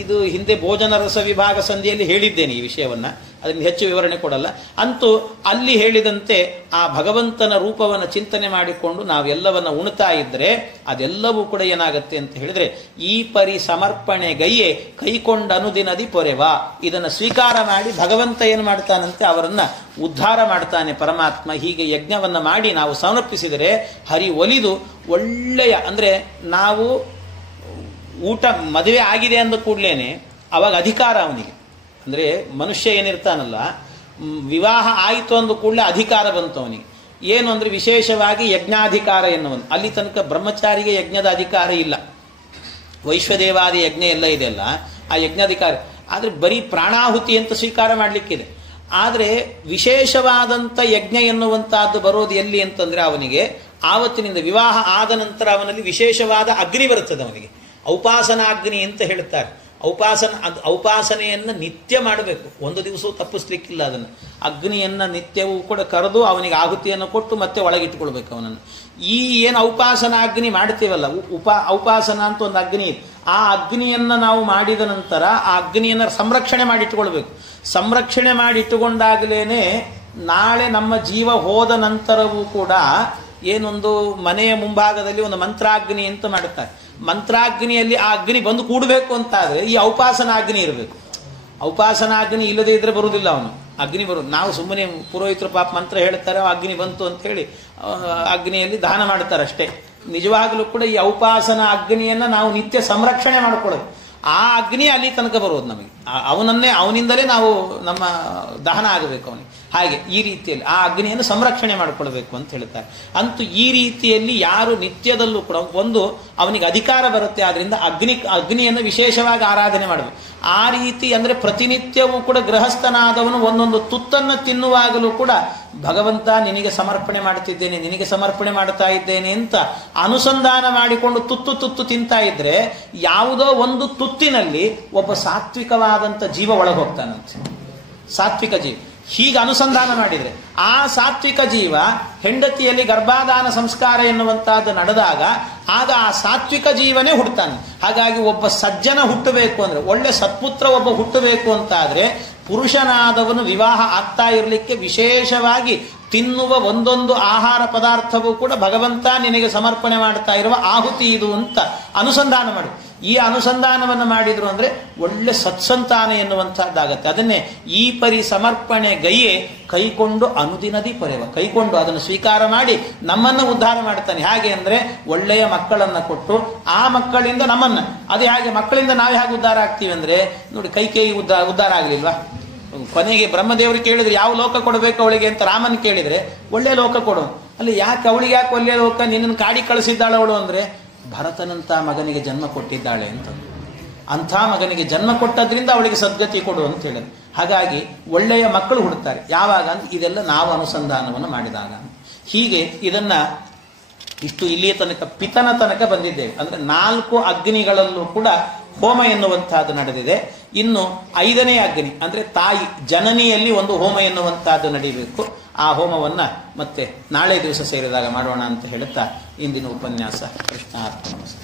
ಇದು ಹಿಂದೆ ಭೋಜನ ರಸ ವಿಭಾಗ ಸಂಧಿಯಲ್ಲಿ ಹೇಳಿದ್ದೇನೆ ಈ ವಿಷಯವನ್ನ, ಅದರಿಂದ ಹೆಚ್ಚು ವಿವರಣೆ ಕೊಡಲ್ಲ. ಅಂತೂ ಅಲ್ಲಿ ಹೇಳಿದಂತೆ ಆ ಭಗವಂತನ ರೂಪವನ್ನು ಚಿಂತನೆ ಮಾಡಿಕೊಂಡು ನಾವೆಲ್ಲವನ್ನ ಉಣ್ತಾ ಇದ್ರೆ ಅದೆಲ್ಲವೂ ಕೂಡ ಏನಾಗತ್ತೆ ಅಂತ ಹೇಳಿದ್ರೆ, ಈ ಪರಿ ಸಮರ್ಪಣೆಗೈಯೇ ಕೈಕೊಂಡ ಅನುದಿನದಿ ಪೊರೆವಾ, ಇದನ್ನು ಸ್ವೀಕಾರ ಮಾಡಿ ಭಗವಂತ ಏನು ಮಾಡ್ತಾನಂತೆ, ಅವರನ್ನ ಉದ್ಧಾರ ಮಾಡ್ತಾನೆ ಪರಮಾತ್ಮ. ಹೀಗೆ ಯಜ್ಞವನ್ನ ಮಾಡಿ ನಾವು ಸಮರ್ಪಿಸಿದರೆ ಹರಿ ಒಲಿದು ಒಳ್ಳೆಯ, ಅಂದ್ರೆ ನಾವು ಊಟ ಮದುವೆ ಆಗಿದೆ ಅಂದ ಕೂಡ್ಲೇನೆ ಅವಾಗ ಅಧಿಕಾರ ಅವನಿಗೆ, ಅಂದ್ರೆ ಮನುಷ್ಯ ಏನಿರ್ತಾನಲ್ಲ ವಿವಾಹ ಆಯಿತು ಅಂದ ಕೂಡಲೇ ಅಧಿಕಾರ ಬಂತು ಅವನಿಗೆ. ಏನು ಅಂದ್ರೆ ವಿಶೇಷವಾಗಿ ಯಜ್ಞಾಧಿಕಾರ ಎನ್ನುವುದು. ಅಲ್ಲಿ ತನಕ ಬ್ರಹ್ಮಚಾರಿಗೆ ಯಜ್ಞದ ಅಧಿಕಾರ ಇಲ್ಲ, ವೈಶ್ವದೇವಾದಿ ಯಜ್ಞ ಎಲ್ಲ ಇದೆಯಲ್ಲ ಆ ಯಜ್ಞಾಧಿಕಾರ. ಆದ್ರೆ ಬರೀ ಪ್ರಾಣಾಹುತಿ ಅಂತ ಸ್ವೀಕಾರ ಮಾಡ್ಲಿಕ್ಕಿದೆ. ಆದರೆ ವಿಶೇಷವಾದಂಥ ಯಜ್ಞ ಎನ್ನುವಂತಹದ್ದು ಬರೋದು ಎಲ್ಲಿ ಅಂತಂದ್ರೆ ಅವನಿಗೆ ಆವತ್ತಿನಿಂದ ವಿವಾಹ ಆದ ನಂತರ ಅವನಲ್ಲಿ ವಿಶೇಷವಾದ ಅಗ್ನಿ ಬರುತ್ತದೆ. ಅವನಿಗೆ ಔಪಾಸನಾಗ್ನಿ ಅಂತ ಹೇಳ್ತಾರೆ. ಔಪಾಸನೆಯನ್ನು ನಿತ್ಯ ಮಾಡಬೇಕು. ಒಂದು ದಿವಸವೂ ತಪ್ಪಿಸ್ಲಿಕ್ಕಿಲ್ಲ ಅದನ್ನು. ಅಗ್ನಿಯನ್ನು ನಿತ್ಯವೂ ಕೂಡ ಕರೆದು ಅವನಿಗೆ ಆಹುತಿಯನ್ನು ಕೊಟ್ಟು ಮತ್ತೆ ಒಳಗಿಟ್ಕೊಳ್ಬೇಕು ಅವನನ್ನು. ಈ ಏನು ಔಪಾಸನ ಅಗ್ನಿ ಮಾಡ್ತೀವಲ್ಲ, ಔಪಾಸನ ಅಂತ ಒಂದು ಅಗ್ನಿ ಇದೆ. ಆ ಅಗ್ನಿಯನ್ನು ನಾವು ಮಾಡಿದ ನಂತರ ಆ ಅಗ್ನಿಯನ್ನು ಸಂರಕ್ಷಣೆ ಮಾಡಿಟ್ಟುಕೊಳ್ಬೇಕು. ಸಂರಕ್ಷಣೆ ಮಾಡಿಟ್ಟುಕೊಂಡಾಗಲೇ ನಾಳೆ ನಮ್ಮ ಜೀವ ಹೋದ ನಂತರವೂ ಕೂಡ ಏನೊಂದು ಮನೆಯ ಮುಂಭಾಗದಲ್ಲಿ ಒಂದು ಮಂತ್ರಾಗ್ನಿ ಅಂತ ಮಾಡುತ್ತಾರೆ. ಮಂತ್ರಾಗ್ನಿಯಲ್ಲಿ ಆ ಅಗ್ನಿ ಬಂದು ಕೂಡಬೇಕು ಅಂತಾದರೆ ಈ ಔಪಾಸನಾಗ್ನಿ ಇರಬೇಕು. ಔಪಾಸನಾಗ್ನಿ ಇಲ್ಲದೇ ಇದ್ರೆ ಬರುವುದಿಲ್ಲ ಅವನು. ಅಗ್ನಿ ಬರುವುದು, ನಾವು ಸುಮ್ಮನೆ ಪುರೋಹಿತರು ಪಾಪ ಮಂತ್ರ ಹೇಳ್ತಾರೆ ಅಗ್ನಿ ಬಂತು ಅಂತ ಹೇಳಿ ಅಗ್ನಿಯಲ್ಲಿ ದಾನ ಮಾಡ್ತಾರೆ ಅಷ್ಟೇ. ನಿಜವಾಗಲೂ ಕೂಡ ಈ ಔಪಾಸನ ಅಗ್ನಿಯನ್ನು ನಾವು ನಿತ್ಯ ಸಂರಕ್ಷಣೆ ಮಾಡಿಕೊಳ್ಳೋದು. ಆ ಅಗ್ನಿ ಅಲ್ಲಿ ತನಕ ಬರುವುದು ನಮಗೆ. ಅವನಿಂದಲೇ ನಾವು ನಮ್ಮ ದಹನ ಆಗಬೇಕು ಅವನಿಗೆ. ಹಾಗೆ ಈ ರೀತಿಯಲ್ಲಿ ಆ ಅಗ್ನಿಯನ್ನು ಸಂರಕ್ಷಣೆ ಮಾಡಿಕೊಳ್ಬೇಕು ಅಂತ ಹೇಳ್ತಾರೆ. ಅಂತೂ ಈ ರೀತಿಯಲ್ಲಿ ಯಾರು ನಿತ್ಯದಲ್ಲೂ ಕೂಡ ಒಂದು ಅವನಿಗೆ ಅಧಿಕಾರ ಬರುತ್ತೆ, ಆದ್ರಿಂದ ಅಗ್ನಿಯನ್ನು ವಿಶೇಷವಾಗಿ ಆರಾಧನೆ ಮಾಡಬೇಕು. ಆ ರೀತಿ ಅಂದರೆ ಪ್ರತಿನಿತ್ಯವೂ ಕೂಡ ಗೃಹಸ್ಥನಾದವನು ಒಂದೊಂದು ತುತ್ತನ್ನು ತಿನ್ನುವಾಗಲೂ ಕೂಡ ಭಗವಂತ ನಿನಗೆ ಸಮರ್ಪಣೆ ಮಾಡ್ತಿದ್ದೇನೆ, ನಿನಗೆ ಸಮರ್ಪಣೆ ಮಾಡ್ತಾ ಇದ್ದೇನೆ ಅಂತ ಅನುಸಂಧಾನ ಮಾಡಿಕೊಂಡು ತುತ್ತು ತಿಂತಾ ಇದ್ರೆ ಯಾವುದೋ ಒಂದು ತುತ್ತಿನಲ್ಲಿ ಒಬ್ಬ ಸಾತ್ವಿಕವಾದಂಥ ಜೀವ ಒಳಗೆ ಹೋಗ್ತಾನಂತೆ. ಸಾತ್ವಿಕ ಜೀವ ಹೀಗೆ ಅನುಸಂಧಾನ ಮಾಡಿದರೆ ಆ ಸಾತ್ವಿಕ ಜೀವ ಹೆಂಡತಿಯಲ್ಲಿ ಗರ್ಭಾಧಾನ ಸಂಸ್ಕಾರ ಎನ್ನುವಂತಹದ್ದು ನಡೆದಾಗ ಆಗ ಆ ಸಾತ್ವಿಕ ಜೀವನೇ ಹುಟ್ಟುತ್ತಾನೆ. ಹಾಗಾಗಿ ಒಬ್ಬ ಸಜ್ಜನ ಹುಟ್ಟಬೇಕು ಅಂದ್ರೆ, ಒಳ್ಳೆ ಸತ್ಪುತ್ರ ಒಬ್ಬ ಹುಟ್ಟಬೇಕು ಅಂತಾದ್ರೆ ಪುರುಷನಾದವನು ವಿವಾಹ ಆಗ್ತಾ ಇರಲಿಕ್ಕೆ ವಿಶೇಷವಾಗಿ ತಿನ್ನುವ ಒಂದೊಂದು ಆಹಾರ ಪದಾರ್ಥವೂ ಕೂಡ ಭಗವಂತ ನಿನಗೆ ಸಮರ್ಪಣೆ ಮಾಡ್ತಾ ಇರುವ ಆಹುತಿ ಇದು ಅಂತ ಅನುಸಂಧಾನ ಮಾಡಿ. ಈ ಅನುಸಂಧಾನವನ್ನು ಮಾಡಿದ್ರು ಅಂದ್ರೆ ಒಳ್ಳೆ ಸತ್ಸಂತಾನ ಎನ್ನುವಂತಹದ್ದಾಗತ್ತೆ. ಅದನ್ನೇ ಈ ಪರಿ ಸಮರ್ಪಣೆ ಗೈಯೆ ಕೈಕೊಂಡು ಅನುದಿನದಿ ಪೊರೆವ, ಕೈಕೊಂಡು ಅದನ್ನು ಸ್ವೀಕಾರ ಮಾಡಿ ನಮ್ಮನ್ನು ಉದ್ಧಾರ ಮಾಡ್ತಾನೆ. ಹಾಗೆ ಅಂದ್ರೆ ಒಳ್ಳೆಯ ಮಕ್ಕಳನ್ನ ಕೊಟ್ಟು ಆ ಮಕ್ಕಳಿಂದ ನಮ್ಮನ್ನ, ಅದೇ ಹಾಗೆ ಮಕ್ಕಳಿಂದ ನಾವು ಹೇಗೆ ಉದ್ಧಾರ ಆಗ್ತೀವಿ ಅಂದ್ರೆ ನೋಡಿ, ಕೈಕೇಯಿ ಉದ್ಧಾರ ಆಗ್ಲಿಲ್ವಾ? ಕೊನೆಗೆ ಬ್ರಹ್ಮದೇವರು ಕೇಳಿದ್ರೆ ಯಾವ ಲೋಕ ಕೊಡಬೇಕು ಅವಳಿಗೆ ಅಂತ ರಾಮನ್ ಕೇಳಿದ್ರೆ ಒಳ್ಳೆ ಲೋಕ ಕೊಡು. ಅಲ್ಲಿ ಯಾಕೆ ಅವಳಿಗೆ ಯಾಕೆ ಒಳ್ಳೆ ಲೋಕ, ನಿನ್ನನ್ನು ಕಾಡಿ ಕಳಿಸಿದ್ದಾಳೆ ಅವಳು ಅಂದ್ರೆ ಭರತನಂತ ಮಗನಿಗೆ ಜನ್ಮ ಕೊಟ್ಟಿದ್ದಾಳೆ ಅಂತ. ಅಂಥ ಮಗನಿಗೆ ಜನ್ಮ ಕೊಟ್ಟದ್ರಿಂದ ಅವಳಿಗೆ ಸದ್ಗತಿ ಕೊಡು ಅಂತ ಹೇಳಿದ್ರು. ಹಾಗಾಗಿ ಒಳ್ಳೆಯ ಮಕ್ಕಳು ಹುಡುಕ್ತಾರೆ ಯಾವಾಗ ಅಂದ್ರೆ ಇದೆಲ್ಲ ನಾವು ಅನುಸಂಧಾನವನ್ನು ಮಾಡಿದಾಗ. ಹೀಗೆ ಇದನ್ನ ಇಷ್ಟು ಇಲ್ಲಿಯ ತನಕ ಪಿತನ ತನಕ ಬಂದಿದ್ದೇವೆ. ಅಂದ್ರೆ 4 ಅಗ್ನಿಗಳಲ್ಲೂ ಕೂಡ ಹೋಮ ಎನ್ನುವಂತಹದ್ದು ನಡೆದಿದೆ. ಇನ್ನು 5ನೇ ಅಗ್ನಿ ಅಂದ್ರೆ ತಾಯಿ ಜನನಿಯಲ್ಲಿ ಒಂದು ಹೋಮ ಎನ್ನುವಂತಹದ್ದು ನಡೀಬೇಕು. ಆ ಹೋಮವನ್ನ ಮತ್ತೆ ನಾಳೆ ದಿವಸ ಸೇರಿದಾಗ ಮಾಡೋಣ ಅಂತ ಹೇಳುತ್ತಾ ಇಂದಿನ ಉಪನ್ಯಾಸ ಕೃಷ್ಣಾರ್ಪಣಮಸ್ತು.